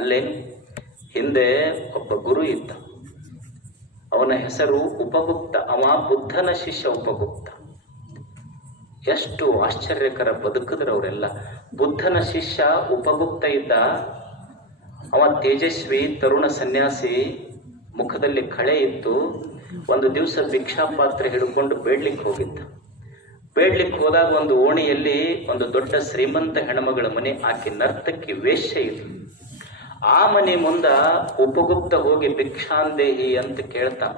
ಅಲ್ಲೇನು ಹಿಂದೆ ಒಬ್ಬ ಗುರು ಇದ್ದ, ಅವನ ಹೆಸರು ಉಪಗುಪ್ತ. ಅವ ಬುದ್ಧನ ಶಿಷ್ಯ ಉಪಗುಪ್ತ. ಎಷ್ಟು ಆಶ್ಚರ್ಯಕರ ಬದುಕಿದ್ರು ಅವರೆಲ್ಲ. ಬುದ್ಧನ ಶಿಷ್ಯ ಉಪಗುಪ್ತ ಇದ್ದ. ಅವ ತೇಜಸ್ವಿ ತರುಣ ಸನ್ಯಾಸಿ, ಮುಖದಲ್ಲಿ ಕಳೆ ಇತ್ತು. ಒಂದು ದಿವಸ ಭಿಕ್ಷಾಪಾತ್ರೆ ಹಿಡ್ಕೊಂಡು ಬೇಡ್ಲಿಕ್ಕೆ ಹೋಗಿದ್ದ. ಬೇಡ್ಲಿಕ್ಕೆ ಹೋದಾಗ ಒಂದು ಓಣಿಯಲ್ಲಿ ಒಂದು ದೊಡ್ಡ ಶ್ರೀಮಂತ ಹೆಣ್ಮಗಳ ಮನೆ, ಆಕೆ ನರ್ತಕಿ, ವೇಶ್ಯ ಇದ್ಲು. ಆ ಮನೆ ಮುಂದ ಉಪಗುಪ್ತ ಹೋಗಿ ಭಿಕ್ಷಾಂದೇಹಿ ಅಂತ ಕೇಳ್ತಾನ.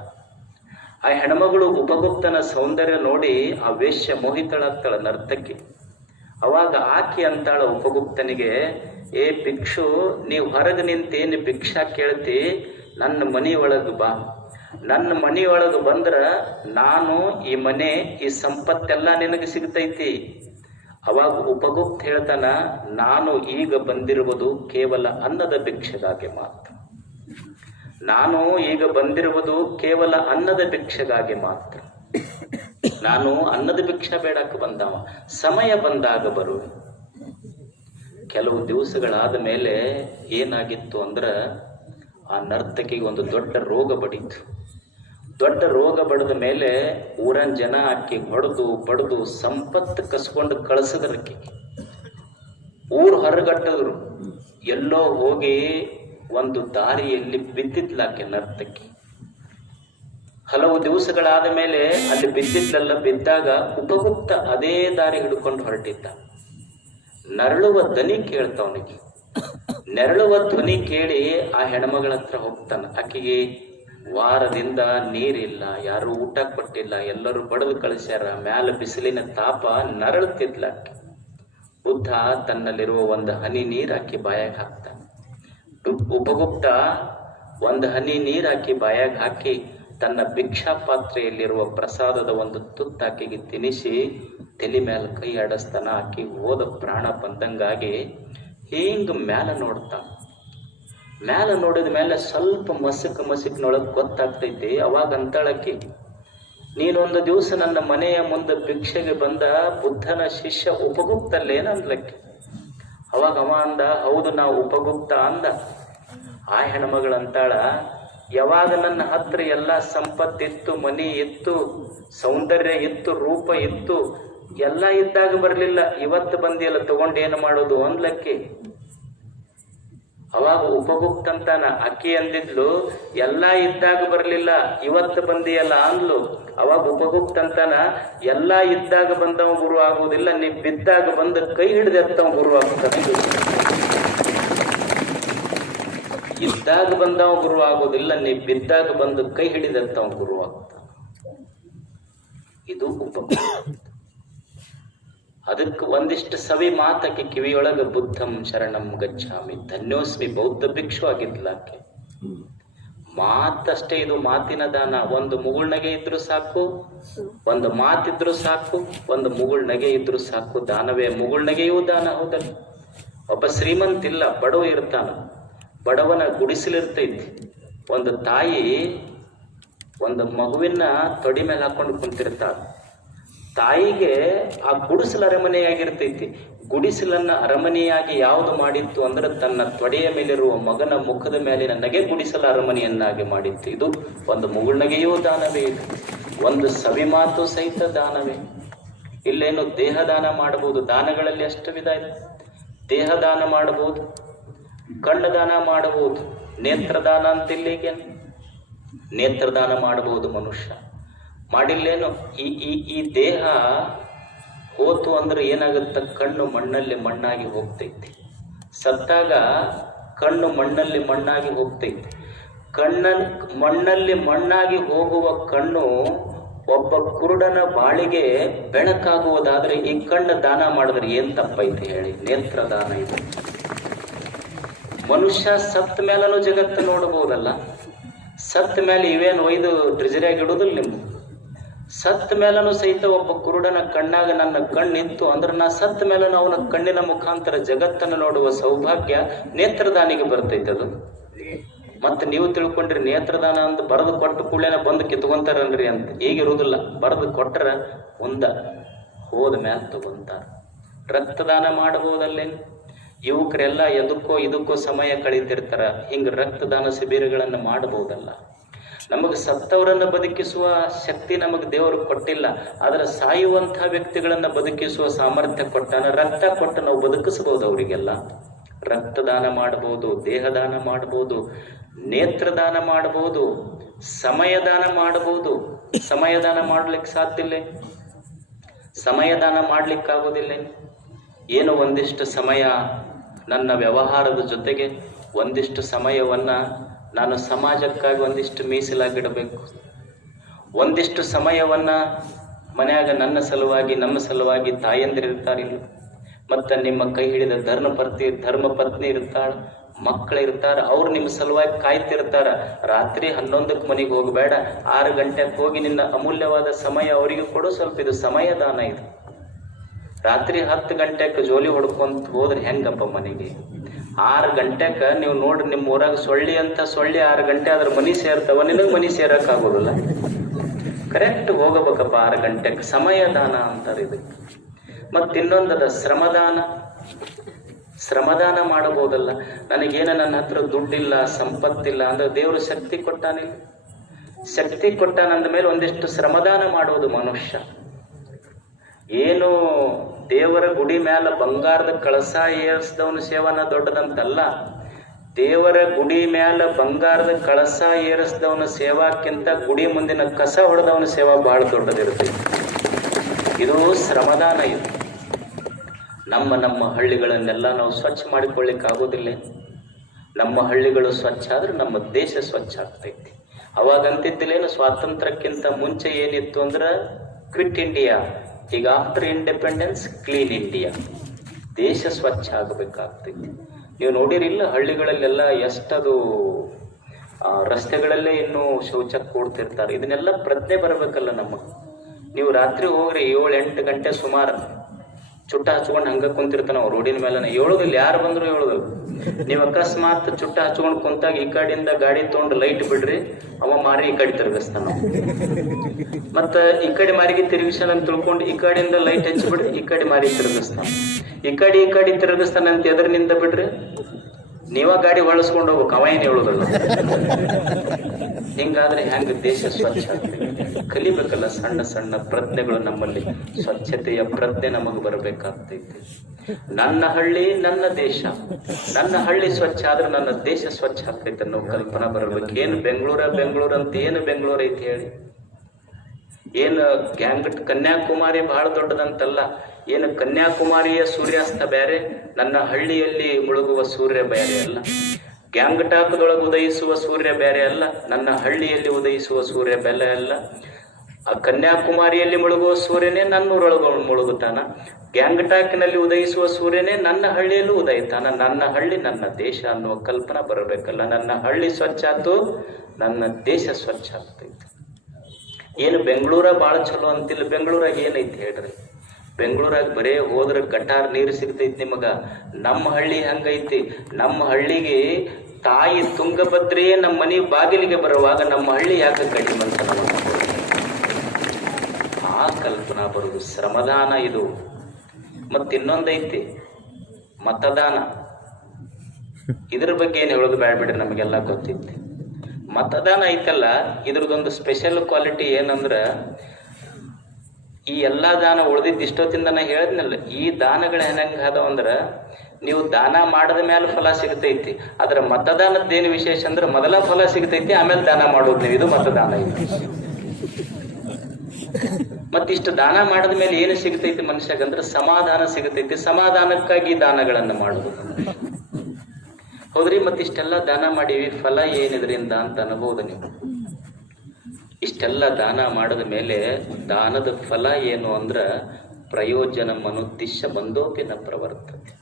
ಆ ಹೆಣ್ಮಗಳು ಉಪಗುಪ್ತನ ಸೌಂದರ್ಯ ನೋಡಿ ಆ ವೇಶ್ಯ ಮೋಹಿತಳಾಗ್ತಾಳ, ನರ್ತಕಿ. ಅವಾಗ ಆಕೆ ಅಂತಾಳ ಉಪಗುಪ್ತನಿಗೆ, ಏ ಭಿಕ್ಷು, ನೀವು ಹೊರಗೆ ನಿಂತೇನು ಭಿಕ್ಷಾ ಕೇಳ್ತಿ? ನನ್ನ ಮನೆಯೊಳಗೆ ಬಾ. ನನ್ನ ಮನೆಯೊಳಗೆ ಬಂದ್ರ ನಾನು ಈ ಮನೆ, ಈ ಸಂಪತ್ತೆಲ್ಲ ನಿನಗೆ ಸಿಗ್ತೈತಿ. ಅವಾಗ ಉಪಗುಪ್ತ ಹೇಳ್ತಾನ, ನಾನು ಈಗ ಬಂದಿರುವುದು ಕೇವಲ ಅನ್ನದ ಭಿಕ್ಷೆಗಾಗಿ ಮಾತ್ರ. ನಾನು ಈಗ ಬಂದಿರುವುದು ಕೇವಲ ಅನ್ನದ ಭಿಕ್ಷೆಗಾಗಿ ಮಾತ್ರ. ನಾನು ಅನ್ನದ ಭಿಕ್ಷೆ ಬೇಡಕ್ಕೆ ಬಂದವ, ಸಮಯ ಬಂದಾಗ ಬರುವೆ. ಕೆಲವು ದಿವಸಗಳಾದ ಮೇಲೆ ಏನಾಗಿತ್ತು ಅಂದ್ರೆ, ಆ ನರ್ತಕಿಗೆ ಒಂದು ದೊಡ್ಡ ರೋಗ ಬಡಿತು. ದೊಡ್ಡ ರೋಗ ಬಡಿದ ಮೇಲೆ ಊರನ್ ಜನ ಆಕಿ ಹೊಡೆದು ಬಡ್ದು ಸಂಪತ್ತು ಕಸ್ಕೊಂಡು ಕಳಿಸಿದ್ರಕ್ಕೆ. ಊರು ಹೊರಗಟ್ಟಿದ್ರು. ಎಲ್ಲೋ ಹೋಗಿ ಒಂದು ದಾರಿಯಲ್ಲಿ ಬಿದ್ದಿದ್ಲಾಕೆ ನರ್ತಕಿ. ಹಲವು ದಿವಸಗಳಾದ ಮೇಲೆ ಅಲ್ಲಿ ಬಿದ್ದಿದ್ಲೆಲ್ಲ. ಬಿದ್ದಾಗ ಉಪಗುಪ್ತ ಅದೇ ದಾರಿ ಹಿಡ್ಕೊಂಡು ಹೊರಟಿದ್ದ. ನರಳುವ ಧ್ವನಿ ಕೇಳ್ತವನಿಗೆ. ನೆರಳುವ ಧ್ವನಿ ಕೇಳಿ ಆ ಹೆಣ್ಮಗಳ ಹತ್ರ ಹೋಗ್ತಾನ. ಆಕೆಗೆ ವಾರದಿಂದ ನೀರಿಲ್ಲ, ಯಾರು ಊಟ ಕೊಟ್ಟಿಲ್ಲ, ಎಲ್ಲರೂ ಬಡದು ಕಳಿಸ್ಯಾರ. ಮ್ಯಾಲ ಬಿಸಿಲಿನ ತಾಪ ನರಳುತ್ತಿದ್ಲಾಕೆ. ಬುದ್ಧ ತನ್ನಲ್ಲಿರುವ ಒಂದು ಹನಿ ನೀರು ಆಕಿ ಬಾಯಾಗ ಹಾಕ್ತಾನೆ. ಉಪಗುಪ್ತ ಒಂದು ಹನಿ ನೀರು ಹಾಕಿ ಬಾಯಾಗ ಹಾಕಿ ತನ್ನ ಭಿಕ್ಷಾ ಪಾತ್ರೆಯಲ್ಲಿರುವ ಪ್ರಸಾದದ ಒಂದು ತುತ್ತಾಕಿಗೆ ತಿನ್ನಿಸಿ ತಲೆ ಮೇಲೆ ಕೈ ಆಡಿಸ್ತಾನ. ಆಕಿ ಹೋದ ಪ್ರಾಣ ಬಂದಂಗಾಗಿ ಹಿಂಗೆ ಮ್ಯಾಲ ನೋಡ್ತಾನ. ಮ್ಯಾಲ ನೋಡಿದ ಮೇಲೆ ಸ್ವಲ್ಪ ಮಸಿಕ್ನೊಳಗೆ ಗೊತ್ತಾಗ್ತೈತಿ. ಅವಾಗ ಅಂತಾಳಕಿ, ನೀನೊಂದು ದಿವಸ ನನ್ನ ಮನೆಯ ಮುಂದೆ ಭಿಕ್ಷೆಗೆ ಬಂದ ಬುದ್ಧನ ಶಿಷ್ಯ ಉಪಗುಪ್ತಲ್ಲೇನಂದ್ಲಕ್ಕೆ. ಅವಾಗ ಅವ ಅಂದ, ಹೌದು ನಾ ಉಪಗುಪ್ತ ಅಂದ. ಆ ಹೆಣ್ಮಗಳಂತಾಳ, ಯಾವಾಗ ನನ್ನ ಹತ್ರ ಎಲ್ಲ ಸಂಪತ್ತಿತ್ತು, ಮನಿ ಇತ್ತು, ಸೌಂದರ್ಯ ಇತ್ತು, ರೂಪ ಇತ್ತು, ಎಲ್ಲ ಇದ್ದಾಗ ಬರಲಿಲ್ಲ, ಇವತ್ತು ಬಂದಿಯಲ್ಲ ತಗೊಂಡೇನು ಮಾಡೋದು ಅಂದ್ಲಕ್ಕೆ. ಅವಾಗ ಉಪಗುಪ್ತ ಅಂತಾನ. ಅಕ್ಕಿ ಅಂದಿದ್ಲು, ಎಲ್ಲ ಇದ್ದಾಗ ಬರಲಿಲ್ಲ, ಇವತ್ತು ಬಂದಿಯಲ್ಲ ಅಂದ್ಲು. ಅವಾಗ ಉಪಗುಪ್ತ ಅಂತಾನ, ಎಲ್ಲ ಇದ್ದಾಗ ಬಂದವ ಗುರು ಆಗುವುದಿಲ್ಲ, ನೀ ಬಿದ್ದಾಗ ಬಂದ ಕೈ ಹಿಡಿದೆತ್ತವ ಗುರು ಆಗ್ತಾನೆ. ಇದ್ದಾಗ ಬಂದವ ಗುರು ಆಗೋದಿಲ್ಲ, ನೀ ಬಿದ್ದಾಗ ಬಂದು ಕೈ ಹಿಡಿದೆತ್ತವ ಗುರು ಆಗ್ತಾನೆ. ಇದು ಉಪಗುಪ್ತ. ಅದಕ್ಕೆ ಒಂದಿಷ್ಟು ಸವಿ ಮಾತಕ್ಕೆ ಕಿವಿಯೊಳಗೆ ಬುದ್ಧಂ ಶರಣಂ ಗಚ್ಚಾಮಿ, ಧನ್ಯೋಸ್ಮಿ, ಬೌದ್ಧ ಭಿಕ್ಷು ಆಗಿದ್ಲಾಕೆ. ಮಾತಷ್ಟೇ, ಇದು ಮಾತಿನ ದಾನ. ಒಂದು ಮುಗುಳ್ನಗೆ ಇದ್ರು ಸಾಕು, ಒಂದು ಮಾತಿದ್ರು ಸಾಕು, ಒಂದು ಮುಗುಳ್ನಗೆ ಇದ್ರು ಸಾಕು, ದಾನವೇ. ಮುಗುಳ್ನಗೆಯೂ ದಾನ ಹೌದಲ್ಲ. ಒಬ್ಬ ಶ್ರೀಮಂತಿಲ್ಲ, ಬಡವ ಇರ್ತಾನ, ಬಡವನ ಗುಡಿಸಲಿರ್ತೈತಿ. ಒಂದು ತಾಯಿ ಒಂದು ಮಗುವಿನ ತೊಡಿ ಮೇಲೆ ಹಾಕೊಂಡು ಕುಂತಿರ್ತಾಳ. ತಾಯಿಗೆ ಆ ಗುಡಿಸಲು ಅರಮನೆಯಾಗಿರ್ತೈತಿ. ಗುಡಿಸಲನ್ನ ಅರಮನೆಯಾಗಿ ಯಾವುದು ಮಾಡಿತ್ತು ಅಂದ್ರೆ ತನ್ನ ತೊಡೆಯ ಮೇಲಿರುವ ಮಗನ ಮುಖದ ಮೇಲಿನ ನಗೆ ಗುಡಿಸಲ ಅರಮನೆಯನ್ನಾಗಿ ಮಾಡಿತ್ತು. ಇದು ಒಂದು ಮುಗುಳ್ನಗೆಯೂ ದಾನವೇ. ಇದು ಒಂದು ಸವಿ ಮಾತು ಸಹಿತ ದಾನವೇ. ಇಲ್ಲೇನು ದೇಹ ದಾನ ಮಾಡಬಹುದು. ದಾನಗಳಲ್ಲಿ ಎಷ್ಟು ವಿಧ ಇದೆ. ದೇಹ ದಾನ ಮಾಡಬಹುದು, ಕಣ್ಣು ದಾನ ಮಾಡಬಹುದು, ನೇತ್ರದಾನ ಅಂತ ಇಲ್ಲಿಗೆ ನೇತ್ರದಾನ ಮಾಡಬಹುದು ಮನುಷ್ಯ. ಮಾಡಿಲ್ಲೇನು? ಈ ದೇಹ ಹೋತು ಅಂದ್ರೆ ಏನಾಗುತ್ತೆ? ಕಣ್ಣು ಮಣ್ಣಲ್ಲಿ ಮಣ್ಣಾಗಿ ಹೋಗ್ತೈತಿ. ಸತ್ತಾಗ ಕಣ್ಣು ಮಣ್ಣಲ್ಲಿ ಮಣ್ಣಾಗಿ ಹೋಗ್ತೈತಿ. ಮಣ್ಣಲ್ಲಿ ಮಣ್ಣಾಗಿ ಹೋಗುವ ಕಣ್ಣು ಒಬ್ಬ ಕುರುಡನ ಬಾಳಿಗೆ ಬೆಳಕಾಗುವುದಾದ್ರೆ ಈ ಕಣ್ಣು ದಾನ ಮಾಡಿದ್ರೆ ಏನ್ ತಪ್ಪೈತಿ ಹೇಳಿ? ನೇತ್ರದಾನ ಇದೆ. ಮನುಷ್ಯ ಸತ್ತ ಮೇಲೂ ಜಗತ್ತು ನೋಡಬಹುದಲ್ಲ. ಸತ್ತ ಮೇಲೆ ಇವೇನು ಒಯ್ದು ಟ್ರಿಜರಿಯಾಗಿ ಇಡುದಿಲ್ಲ ನಿಮ್ಗೆ. ಸತ್ತ ಮೇಲೂ ಸಹಿತ ಒಬ್ಬ ಕುರುಡನ ಕಣ್ಣಾಗ ನನ್ನ ಕಣ್ಣಿತ್ತು ಅಂದ್ರೆ ನಾ ಸತ್ತ ಮೇಲೂ ಅವನ ಕಣ್ಣಿನ ಮುಖಾಂತರ ಜಗತ್ತನ್ನು ನೋಡುವ ಸೌಭಾಗ್ಯ ನೇತ್ರದಾನಿಗೆ ಬರ್ತೈತೆ. ಅದು ಮತ್ತೆ ನೀವು ತಿಳ್ಕೊಂಡ್ರಿ ನೇತ್ರದಾನ ಅಂತ ಬರೆದು ಕೊಟ್ಟು ಕೂಡಲೇನ ಬಂದು ಕಿತ್ಕೊಂತಾರನ್ರಿ ಅಂತ. ಈಗಿರುವುದಿಲ್ಲ. ಬರೆದು ಕೊಟ್ಟರೆ ಮುಂದ ಹೋದ ಮ್ಯಾಲ ತಗೊಂತಾರ. ರಕ್ತದಾನ ಮಾಡಬಹುದಲ್ಲೇನು? ಯುವಕರೆಲ್ಲ ಇದಕ್ಕೋ ಸಮಯ ಕಳೀತಿರ್ತಾರ. ಹಿಂಗೆ ರಕ್ತದಾನ ಶಿಬಿರಗಳನ್ನು ಮಾಡಬಹುದಲ್ಲ. ನಮಗೆ ಸತ್ತವರನ್ನು ಬದುಕಿಸುವ ಶಕ್ತಿ ನಮಗೆ ದೇವರು ಕೊಟ್ಟಿಲ್ಲ. ಆದರೆ ಸಾಯುವಂತಹ ವ್ಯಕ್ತಿಗಳನ್ನು ಬದುಕಿಸುವ ಸಾಮರ್ಥ್ಯ ಕೊಟ್ಟಾನ. ರಕ್ತ ಕೊಟ್ಟು ನಾವು ಬದುಕಿಸಬಹುದು ಅವರಿಗೆಲ್ಲ. ರಕ್ತದಾನ ಮಾಡಬಹುದು, ದೇಹದಾನ ಮಾಡಬಹುದು, ನೇತ್ರದಾನ ಮಾಡಬಹುದು, ಸಮಯದಾನ ಮಾಡಬಹುದು. ಸಮಯದಾನ ಮಾಡ್ಲಿಕ್ಕೆ ಸಾಧ್ಯ ಇಲ್ಲ. ಸಮಯದಾನ ಮಾಡ್ಲಿಕ್ಕಾಗೋದಿಲ್ಲ. ಏನು ಒಂದಿಷ್ಟು ಸಮಯ ನನ್ನ ವ್ಯವಹಾರದ ಜೊತೆಗೆ ಒಂದಿಷ್ಟು ಸಮಯವನ್ನ ನಾನು ಸಮಾಜಕ್ಕಾಗಿ ಒಂದಿಷ್ಟು ಮೀಸಲಾಗಿಡಬೇಕು. ಒಂದಿಷ್ಟು ಸಮಯವನ್ನ ಮನೆಯಾಗ ನನ್ನ ಸಲುವಾಗಿ, ನಮ್ಮ ಸಲುವಾಗಿ ತಾಯಂದಿರಿರ್ತಾರಿಲ್ಲ, ಮತ್ತು ನಿಮ್ಮ ಕೈ ಹಿಡಿದ ಧರ್ಮಪತ್ನಿ ಇರ್ತಾಳ, ಮಕ್ಕಳಿರ್ತಾರ. ಅವ್ರು ನಿಮ್ಮ ಸಲುವಾಗಿ ಕಾಯ್ತಿರ್ತಾರ. ರಾತ್ರಿ 11ಕ್ಕೆ ಮನೆಗೆ ಹೋಗಬೇಡ, 6 ಗಂಟೆಗೆ ಹೋಗಿ ನಿನ್ನ ಅಮೂಲ್ಯವಾದ ಸಮಯ ಅವರಿಗೆ ಕೊಡು. ಸ್ವಲ್ಪ ಇದು ಸಮಯದಾನ. ಇದು ರಾತ್ರಿ 10 ಗಂಟೆಗೆ ಜೋಲಿ ಹೊಡ್ಕೊಂತ ಹೋದ್ರೆ ಹೆಂಗಪ್ಪ ಮನೆಗೆ? 6 ಗಂಟೆಗೆ ನೀವು ನೋಡ್ರಿ, ನಿಮ್ಮ ಊರಾಗ ಸೊಳ್ಳಿ 6 ಗಂಟೆ ಆದ್ರೆ ಮನಿ ಸೇರ್ತಾವ, ನಿನಗೆ ಮನಿ ಸೇರಕ್ ಆಗೋದಿಲ್ಲ. ಕರೆಕ್ಟ್ ಹೋಗಬೇಕಪ್ಪ 6 ಗಂಟೆಗೆ. ಸಮಯದಾನ ಅಂತಾರೆ ಇದಕ್ಕೆ. ಮತ್ತಿನ್ನೊಂದದ ಶ್ರಮದಾನ ಮಾಡಬಹುದಲ್ಲ. ನನಗೇನ ನನ್ನ ಹತ್ರ ದುಡ್ಡಿಲ್ಲ, ಸಂಪತ್ತಿಲ್ಲ ಅಂದ್ರೆ ದೇವರು ಶಕ್ತಿ ಕೊಟ್ಟಾನಿಲ್ಲ. ಶಕ್ತಿ ಕೊಟ್ಟಾನಂದ ಮೇಲೆ ಒಂದಿಷ್ಟು ಶ್ರಮದಾನ ಮಾಡುವುದು ಮನುಷ್ಯ. ಏನು ದೇವರ ಗುಡಿ ಮ್ಯಾಲ ಬಂಗಾರದ ಕಳಸ ಏರಿಸಿದವನ ಸೇವನ ದೊಡ್ಡದಂತಲ್ಲ. ದೇವರ ಗುಡಿ ಮ್ಯಾಲ ಬಂಗಾರದ ಕಳಸ ಏರಿಸಿದವನ ಸೇವಾಕ್ಕಿಂತ ಗುಡಿ ಮುಂದಿನ ಕಸ ಹೊಡೆದವನ ಸೇವಾ ಬಹಳ ದೊಡ್ಡದಿರ್ತೈತಿ. ಇದು ಶ್ರಮದಾನ. ಇದು ನಮ್ಮ ಹಳ್ಳಿಗಳನ್ನೆಲ್ಲ ನಾವು ಸ್ವಚ್ಛ ಮಾಡಿಕೊಳ್ಳಿಕ್ಕಾಗೋದಿಲ್ಲ. ನಮ್ಮ ಹಳ್ಳಿಗಳು ಸ್ವಚ್ಛ ಆದ್ರೆ ನಮ್ಮ ದೇಶ ಸ್ವಚ್ಛ ಆಗ್ತೈತಿ. ಅವಾಗಂತಿದ್ದಿಲ್ಲೇನು? ಸ್ವಾತಂತ್ರ್ಯಕ್ಕಿಂತ ಮುಂಚೆ ಏನಿತ್ತು ಅಂದ್ರೆ ಕ್ವಿಟ್ ಇಂಡಿಯಾ, ಈಗ ಆಫ್ಟರ್ ಇಂಡಿಪೆಂಡೆನ್ಸ್ ಕ್ಲೀನ್ ಇಂಡಿಯಾ. ದೇಶ ಸ್ವಚ್ಛ ಆಗಬೇಕಾಗ್ತೈತಿ. ನೀವು ನೋಡಿರಿಲ್ಲ ಹಳ್ಳಿಗಳಲ್ಲೆಲ್ಲ ಎಷ್ಟದು ರಸ್ತೆಗಳಲ್ಲೇ ಇನ್ನೂ ಶೌಚಕ್ಕೆ ಕೂಡ್ತಿರ್ತಾರೆ. ಇದನ್ನೆಲ್ಲ ಪ್ರಜ್ಞೆ ಬರಬೇಕಲ್ಲ ನಮಗೆ. ನೀವು ರಾತ್ರಿ ಹೋಗ್ರಿ 7-8 ಗಂಟೆ ಸುಮಾರು ಚುಟ್ಟ ಹಚ್ಕೊಂಡು ಹಂಗ ಕುಂತಿರ್ತಾನ ಅವ್ರು ರೋಡಿನ ಮೇಲೆ. ಹೇಳೋದಿಲ್ಲ, ಯಾರು ಬಂದ್ರು ಹೇಳೋದಿಲ್ಲ. ನೀವು ಅಕಸ್ಮಾತ್ ಚುಟ್ಟ ಹಚ್ಕೊಂಡು ಕುಂತಾಗ ಈ ಕಡೆಯಿಂದ ಗಾಡಿ ತೊಗೊಂಡು ಲೈಟ್ ಬಿಡ್ರಿ, ಅವ ಮಾರಿ ಈ ಕಡೆ ತಿರುಗಿಸ್ತಾನ. ಮತ್ತ ಈ ಕಡೆ ಮಾರಿಗೆ ತಿರುಗಿಸ್ತಾನ ಅಂತ ತಿಳ್ಕೊಂಡು ಈ ಕಡೆಯಿಂದ ಲೈಟ್ ಹಚ್ಚಿಬಿಡ್ರಿ, ಈ ಕಡೆ ಮಾರಿ ತಿರುಗಿಸ್ತಾನ. ಈ ಕಡೆ ತಿರುಗಿಸ್ತಾನ ಅಂತ ಎದರಿನಿಂದ ಬಿಡ್ರಿ, ನೀವ ಗಾಡಿ ಹೊಳಸ್ಕೊಂಡು ಹೋಗ್ಬೇಕು, ಅವ ಏನ್ ಹೇಳುದಲ್ಲ. ಹಿಂಗಾದ್ರೆ ಹೆಂಗ ದೇಶ ಸ್ವಚ್ಛ ಆಗ್ತದೆ? ಕಲಿಬೇಕಲ್ಲ ಸಣ್ಣ ಸಣ್ಣ ಪ್ರಜ್ಞೆಗಳು ನಮ್ಮಲ್ಲಿ. ಸ್ವಚ್ಛತೆಯ ಪ್ರಜ್ಞೆ ನಮಗೆ ಬರಬೇಕಾಗ್ತೈತಿ. ನನ್ನ ಹಳ್ಳಿ ನನ್ನ ದೇಶ, ನನ್ನ ಹಳ್ಳಿ ಸ್ವಚ್ಛ ಆದ್ರೆ ನನ್ನ ದೇಶ ಸ್ವಚ್ಛ ಆಗ್ತೈತೆ ಅನ್ನೋ ಕಲ್ಪನಾ ಬರಬೇಕು. ಏನು ಬೆಂಗಳೂರು ಅಂತ ಏನು ಬೆಂಗಳೂರು ಐತಿ ಹೇಳಿ? ಏನು ಕನ್ಯಾಕುಮಾರಿ ಬಹಳ ದೊಡ್ಡದಂತಲ್ಲ. ಏನು ಕನ್ಯಾಕುಮಾರಿಯ ಸೂರ್ಯಾಸ್ತ ಬೇರೆ, ನನ್ನ ಹಳ್ಳಿಯಲ್ಲಿ ಮುಳುಗುವ ಸೂರ್ಯ ಬೇರೆ ಅಲ್ಲ. ಗ್ಯಾಂಗ್ಟಾಕ್ದೊಳಗೆ ಉದಯಿಸುವ ಸೂರ್ಯ ಬೇರೆ ಅಲ್ಲ, ನನ್ನ ಹಳ್ಳಿಯಲ್ಲಿ ಉದಯಿಸುವ ಸೂರ್ಯ ಬೇರೆ ಅಲ್ಲ. ಆ ಕನ್ಯಾಕುಮಾರಿಯಲ್ಲಿ ಮುಳುಗುವ ಸೂರ್ಯನೇ ನನ್ನೂರೊಳಗೆ ಮುಳುಗುತ್ತಾನ. ಗ್ಯಾಂಗ್ಟಾಕ್ನಲ್ಲಿ ಉದಯಿಸುವ ಸೂರ್ಯನೇ ನನ್ನ ಹಳ್ಳಿಯಲ್ಲೂ ಉದಯಿತಾನ. ನನ್ನ ಹಳ್ಳಿ ನನ್ನ ದೇಶ ಅನ್ನುವ ಕಲ್ಪನಾ ಬರಬೇಕಲ್ಲ. ನನ್ನ ಹಳ್ಳಿ ಸ್ವಚ್ಛ ಆಯ್ತು, ನನ್ನ ದೇಶ ಸ್ವಚ್ಛ ಆಗ್ತೈತಿ. ಏನು ಬೆಂಗಳೂರ ಭಾಳ ಚಲೋ ಅಂತಿಲ್ಲ. ಬೆಂಗಳೂರಾಗ ಏನೈತಿ ಹೇಳ್ರಿ? ಬೆಂಗಳೂರಾಗ ಬರೇ ಹೋದ್ರೆ ಗಟಾರ್ ನೀರು ಸಿಗ್ತೈತಿ ನಿಮಗ. ನಮ್ಮ ಹಳ್ಳಿ ಹಂಗೈತಿ. ನಮ್ಮ ಹಳ್ಳಿಗೆ ತಾಯಿ ತುಂಗಭದ್ರೆಯೇ ನಮ್ಮ ಮನೆ ಬಾಗಿಲಿಗೆ ಬರುವಾಗ ನಮ್ಮ ಹಳ್ಳಿ ಯಾಕೆ ಕಡಿಮೆ ಅಂತ ನಾವು ಆ ಕಲ್ಪನಾ ಬರುವುದು ಶ್ರಮದಾನ ಇದು. ಮತ್ತಿನ್ನೊಂದೈತಿ ಮತದಾನ. ಇದ್ರ ಬಗ್ಗೆ ಏನು ಹೇಳೋದು ಬೇಡ ಬಿಡ್ರಿ, ನಮಗೆಲ್ಲ ಗೊತ್ತೈತಿ. ಮತದಾನ ಐತಲ್ಲ, ಇದ್ರದೊಂದು ಸ್ಪೆಷಲ್ ಕ್ವಾಲಿಟಿ ಏನಂದ್ರ, ಈ ಎಲ್ಲಾ ದಾನ ಉಳಿದಿದ್ದು ಇಷ್ಟೊತ್ತಿಂದ ನಾ ಹೇಳಿದ್ನಲ್ಲ, ಈ ದಾನಗಳು ಹೆಂಗ ಅದಾವ ಅಂದ್ರ, ನೀವು ದಾನ ಮಾಡದ ಮೇಲೆ ಫಲ ಸಿಗ್ತೈತಿ. ಅದ್ರ ಮತದಾನದ್ದೇನು ವಿಶೇಷ ಅಂದ್ರೆ ಮೊದಲ ಫಲ ಸಿಗ್ತೈತಿ, ಆಮೇಲೆ ದಾನ ಮಾಡೋದು ನೀವು. ಇದು ಮತದಾನ. ಇದು ಮತ್ತಿಷ್ಟು ದಾನ ಮಾಡಿದ ಮೇಲೆ ಏನು ಸಿಗ್ತೈತಿ ಮನುಷ್ಯಗಂದ್ರೆ ಸಮಾಧಾನ ಸಿಗ್ತೈತಿ. ಸಮಾಧಾನಕ್ಕಾಗಿ ದಾನಗಳನ್ನು ಮಾಡುದು. ಹೌದ್ರಿ? ಮತ್ತಿಷ್ಟೆಲ್ಲ ದಾನ ಮಾಡೀವಿ, ಫಲ ಏನಿದ್ರಿಂದ ಅಂತ ಅನ್ಬೋದು ನೀವು. ಇಷ್ಟೆಲ್ಲ ದಾನ ಮಾಡಿದ ಮೇಲೆ ದಾನದ ಫಲ ಏನು ಅಂದ್ರ, ಪ್ರಯೋಜನ ಮನುದ್ದಿಶ್ಯ ಬಂದೋಪಿನ ಪ್ರವರ್ತತೆ.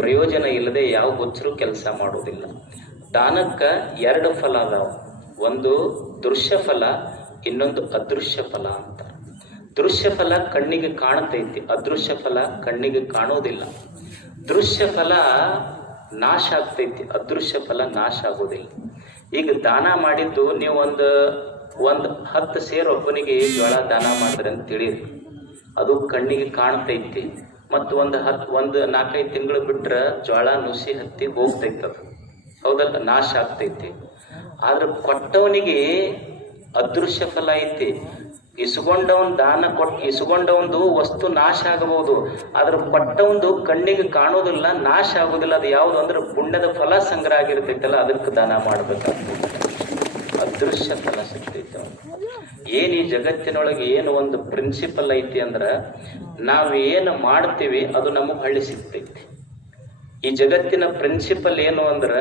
ಪ್ರಯೋಜನ ಇಲ್ಲದೆ ಯಾವ ಹುಚ್ಚರು ಕೆಲಸ ಮಾಡೋದಿಲ್ಲ. ದಾನಕ್ಕ 2 ಫಲ ಅದಾವ. ಒಂದು ದೃಶ್ಯ ಫಲ, ಇನ್ನೊಂದು ಅದೃಶ್ಯ ಫಲ ಅಂತ. ದೃಶ್ಯ ಫಲ ಕಣ್ಣಿಗೆ ಕಾಣತೈತಿ, ಅದೃಶ್ಯ ಫಲ ಕಣ್ಣಿಗೆ ಕಾಣೋದಿಲ್ಲ. ದೃಶ್ಯ ಫಲ ನಾಶ ಆಗ್ತೈತಿ, ಅದೃಶ್ಯ ಫಲ ನಾಶ ಆಗೋದಿಲ್ಲ. ಈಗ ದಾನ ಮಾಡಿದ್ದು ನೀವು ಒಂದು 10 ಸೇರು ಒಬ್ಬನಿಗೆ ಜೋಳ ದಾನ ಮಾಡಿದ್ರೆ ಅಂತ ತಿಳಿರಿ, ಅದು ಕಣ್ಣಿಗೆ ಕಾಣ್ತೈತಿ. ಮತ್ತು ಒಂದು 4-5 ತಿಂಗಳು ಬಿಟ್ರೆ ಜೋಳ ನುಸಿ ಹತ್ತಿ ಹೋಗ್ತೈತಿ, ಅದು ಹೌದಲ್ಲ, ನಾಶ ಆಗ್ತೈತಿ. ಆದ್ರೆ ಕೊಟ್ಟವನಿಗೆ ಅದೃಶ್ಯ ಫಲ ಐತಿ. ಇಸ್ಕೊಂಡವನ್ದು ವಸ್ತು ನಾಶ ಆಗಬಹುದು, ಆದ್ರೆ ಕೊಟ್ಟವನ್ದು ಕಣ್ಣಿಗೆ ಕಾಣೋದಿಲ್ಲ, ನಾಶ ಆಗೋದಿಲ್ಲ. ಅದು ಯಾವುದು ಅಂದ್ರೆ ಪುಣ್ಯದ ಫಲ ಸಂಗ್ರಹ ಆಗಿರ್ತೈತಲ್ಲ, ಅದಕ್ಕೆ ದಾನ ಮಾಡ್ಬೇಕಾಗ್ತದೆ. ಅದೃಶ್ಯ ಫಲ ಸಿಗ್ತೈತೆ. ಏನ್ ಈ ಜಗತ್ತಿನೊಳಗೆ ಏನು ಒಂದು ಪ್ರಿನ್ಸಿಪಲ್ ಐತಿ ಅಂದ್ರ, ನಾವು ಏನು ಮಾಡ್ತೀವಿ ಅದು ನಮಗೆ ಹಳ್ಳಿ ಸಿಗ್ತೈತಿ. ಈ ಜಗತ್ತಿನ ಪ್ರಿನ್ಸಿಪಲ್ ಏನು ಅಂದ್ರ,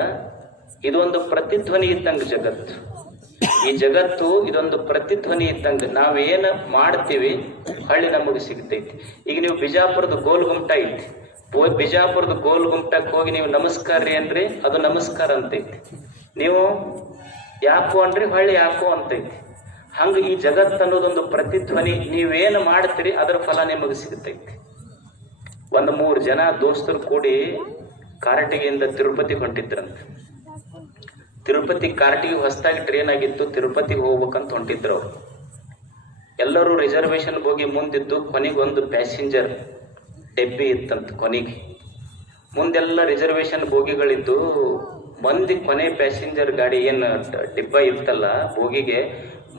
ಇದೊಂದು ಪ್ರತಿಧ್ವನಿ ಇದ್ದಂಗೆ ಜಗತ್ತು. ಈ ಜಗತ್ತು ಇದೊಂದು ಪ್ರತಿಧ್ವನಿ ಇದ್ದಂಗೆ. ನಾವೇನು ಮಾಡ್ತೀವಿ ಹಳ್ಳಿ ನಮಗೆ ಸಿಗ್ತೈತಿ. ಈಗ ನೀವು ಬಿಜಾಪುರದ ಗೋಲ್ ಗುಮ್ಟ ಐತಿ, ಬಿಜಾಪುರದ ಗೋಲ್ ಗುಮ್ಟಕ್ಕೆ ಹೋಗಿ ನೀವು ನಮಸ್ಕಾರ ರೀ ಅನ್ರಿ, ಅದು ನಮಸ್ಕಾರ ಅಂತೈತಿ. ನೀವು ಯಾಕೋ ಅನ್ರಿ, ಹಳ್ಳಿ ಯಾಕೋ ಅಂತೈತಿ. ಹಂಗ ಈ ಜಗತ್ತು ಅನ್ನೋದೊಂದು ಪ್ರತಿಧ್ವನಿ. ನೀವೇನು ಮಾಡ್ತೀರಿ ಅದರ ಫಲ ನಿಮಗೆ ಸಿಗ್ತೈತಿ. 3 ಜನ ದೋಸ್ತರು ಕೂಡಿ ಕಾರಟಗಿಯಿಂದ ತಿರುಪತಿಗೆ ಹೊಂಟಿದ್ರಂತೆ. ತಿರುಪತಿ ಕಾರಟಿಗೆ ಹೊಸದಾಗಿ ಟ್ರೈನ್ ಆಗಿತ್ತು, ತಿರುಪತಿಗೆ ಹೋಗ್ಬೇಕಂತ ಹೊಂಟಿದ್ರು ಅವರು. ಎಲ್ಲರೂ ರಿಸರ್ವೇಶನ್ ಹೋಗಿ ಮುಂದಿದ್ದು, ಕೊನೆಗೊಂದು ಪ್ಯಾಸೆಂಜರ್ ಡೆಬ್ಬಿ ಇತ್ತಂತ. ಕೊನೆಗೆ ಮುಂದೆಲ್ಲ ರಿಸರ್ವೇಶನ್ ಬೋಗಿಗಳಿದ್ದು, ಮಂದಿ ಕೊನೆ ಪ್ಯಾಸೆಂಜರ್ ಗಾಡಿ ಏನು ಡಿಬ್ಬ ಇತ್ತಲ್ಲ ಬೋಗಿಗೆ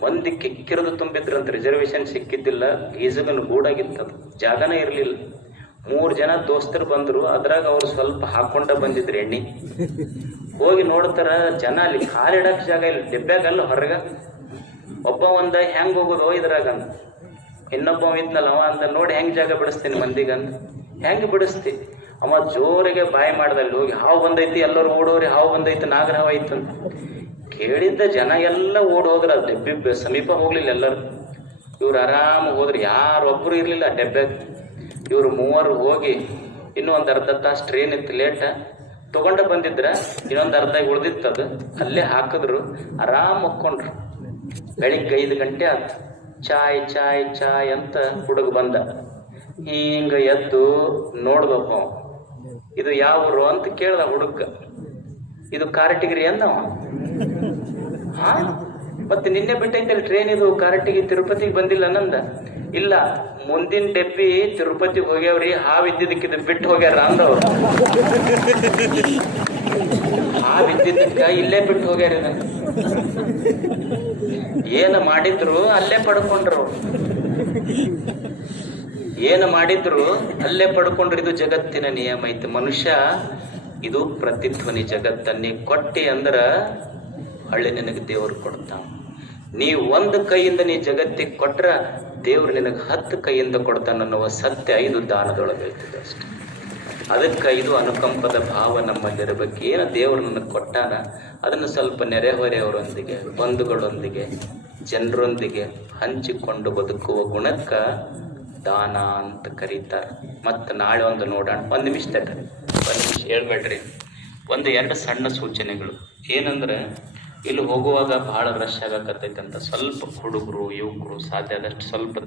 ಮಂದಿ ಕಿಕ್ಕಿರದು ತುಂಬಿದ್ರಂತ. ರಿಸರ್ವೇಶನ್ ಸಿಕ್ಕಿದ್ದಿಲ್ಲ, ಗೀಜಗನ ಗೂಡಾಗಿತ್ತದು, ಜಾಗನೇ ಇರಲಿಲ್ಲ. 3 ಜನ ದೋಸ್ತರು ಬಂದರು. ಅದ್ರಾಗ ಅವ್ರು ಸ್ವಲ್ಪ ಹಾಕೊಂಡ ಬಂದಿದ್ರು ಎಣ್ಣೆ. ಹೋಗಿ ನೋಡ್ತಾರ ಜನ ಅಲ್ಲಿ ಕಾಲಿಡಕ್ ಜಾಗ ಇಲ್ಲ, ಡೆಬ್ಬ್ಯಾಗಲ್ಲ ಹೊರಗ. ಒಬ್ಬ ಒಂದ ಹೆಂಗ್ ಹೋಗೋದು ಇದ್ರಾಗ, ಇನ್ನೊಬ್ಬ ಇದ್ನಲ್ಲ ಅವ ಅಂದ, ನೋಡಿ ಹೆಂಗ್ ಜಾಗ ಬಿಡಿಸ್ತೀನಿ ಮಂದಿಗಂದ. ಹೆಂಗ್ ಬಿಡಿಸ್ತಿ? ಅವ ಜೋರಿಗೆ ಬಾಯಿ ಮಾಡ್ದಲ್ಲಿ ಹೋಗಿ, ಹಾವು ಬಂದೈತಿ, ಎಲ್ಲರೂ ಓಡೋರಿ, ಹಾವು ಬಂದೈತಿ, ನಾಗರ ಹಾವು ಐತಿ ಅಂತ. ಕೇಳಿದ್ದ ಜನ ಎಲ್ಲ ಓಡ್ ಹೋದ್ರ, ಡೆಬ್ಬಿ ಸಮೀಪ ಹೋಗ್ಲಿಲ್ಲ ಎಲ್ಲರೂ. ಇವ್ರು ಆರಾಮ ಹೋದ್ರು, ಯಾರೊಬ್ರು ಇರ್ಲಿಲ್ಲ ಡೆಬ್ಬ್ಯಾಗ. ಇವ್ರು 3 ಹೋಗಿ ಇನ್ನೂ ಒಂದು ಅರ್ಧ ತಾಸು ಟ್ರೈನ್ ಇತ್ತು ಲೇಟ. ತಗೊಂಡ ಬಂದಿದ್ರ ಇನ್ನೊಂದು ಅರ್ಧ ಉಳ್ದಿತ್ತದು ಅಲ್ಲೇ ಹಾಕಿದ್ರು, ಆರಾಮ್ ಮಕ್ಕೊಂಡ್ರು. ಬೆಳಿಗ್ಗೆ 5 ಗಂಟೆ ಆಯ್ತು. ಚಾಯ್ ಚಾಯ್ ಚಾಯ್ ಅಂತ ಹುಡುಗ ಬಂದ. ಹಿಂಗ ಎದ್ದು ನೋಡ್ದಪ್ಪ, ಇದು ಯಾವ ಊರು ಅಂತ ಕೇಳ್ದ ಹುಡುಗ. ಇದು ಕಾರಟಗಿರಿ ಅಂದವ. ಹಾ, ಮತ್ತೆ ನಿನ್ನೆ ಬಿಟ್ಟೈತಲ್ಲಿ ಟ್ರೈನ್, ಇದು ಕಾರಟಗಿ ತಿರುಪತಿಗೆ ಬಂದಿಲ್ಲ ನಂದ. ಇಲ್ಲ, ಮುಂದಿನ ಡೆಬ್ಬಿ ತಿರುಪತಿಗೆ ಹೋಗ್ಯಾವ್ರಿ, ಹಾವಿದ್ದಿದ್ದಕ್ಕೆ ಇದು ಬಿಟ್ಟು ಹೋಗ್ಯಾರ ಅಂದವ್ರು. ಹಾವಿದ್ದಿದ್ದಕ್ಕ ಇಲ್ಲೇ ಬಿಟ್ಟು ಹೋಗ್ಯಾರ. ಏನು ಮಾಡಿದ್ರು ಅಲ್ಲೇ ಪಡ್ಕೊಂಡ್ರು, ಏನು ಮಾಡಿದ್ರು ಅಲ್ಲೇ ಪಡ್ಕೊಂಡ್ರು. ಇದು ಜಗತ್ತಿನ ನಿಯಮ ಐತಿ. ಮನುಷ್ಯ ಇದು ಪ್ರತಿಧ್ವನಿ ಜಗತ್ತನ್ನೇ ಕೊಟ್ಟಿ ಅಂದ್ರ ಹಳ್ಳಿ ನಿನಗೆ ದೇವರು ಕೊಡ್ತಾವ. ನೀ ಒಂದು ಕೈಯಿಂದ ನೀ ಜಗತ್ತಿಗೆ ಕೊಟ್ರ ದೇವ್ರು ನಿನಗೆ 10 ಕೈಯಿಂದ ಕೊಡ್ತಾನನ್ನುವ ಸತ್ಯ 5 ದಾನದೊಳಗೆ ಇರ್ತದೆ ಅಷ್ಟೆ. ಅದಕ್ಕೆ ಇದು ಅನುಕಂಪದ ಭಾವ ನಮ್ಮಲ್ಲಿರಬೇಕು. ಏನು ದೇವ್ರು ನನಗೆ ಕೊಟ್ಟಾನ ಅದನ್ನು ಸ್ವಲ್ಪ ನೆರೆಹೊರೆಯವರೊಂದಿಗೆ, ಬಂಧುಗಳೊಂದಿಗೆ, ಜನರೊಂದಿಗೆ ಹಂಚಿಕೊಂಡು ಬದುಕುವ ಗುಣಕ್ಕ ದಾನ ಅಂತ ಕರೀತಾರೆ. ಮತ್ತು ನಾಳೆ ಒಂದು ನೋಡೋಣ. 1 ನಿಮಿಷ ತಡ್ರಿ, 1 ನಿಮಿಷ ಹೇಳ್ಬೇಡ್ರಿ. 2 ಸಣ್ಣ ಸೂಚನೆಗಳು ಏನಂದ್ರೆ, ಇಲ್ಲಿ ಹೋಗುವಾಗ ಬಹಳ ರಶ್ ಆಗಕತ್ತೈತೆ ಅಂತ ಸ್ವಲ್ಪ ಹುಡುಗರು ಯುವಕರು ಸಾಧ್ಯ ಆದಷ್ಟು ಸ್ವಲ್ಪ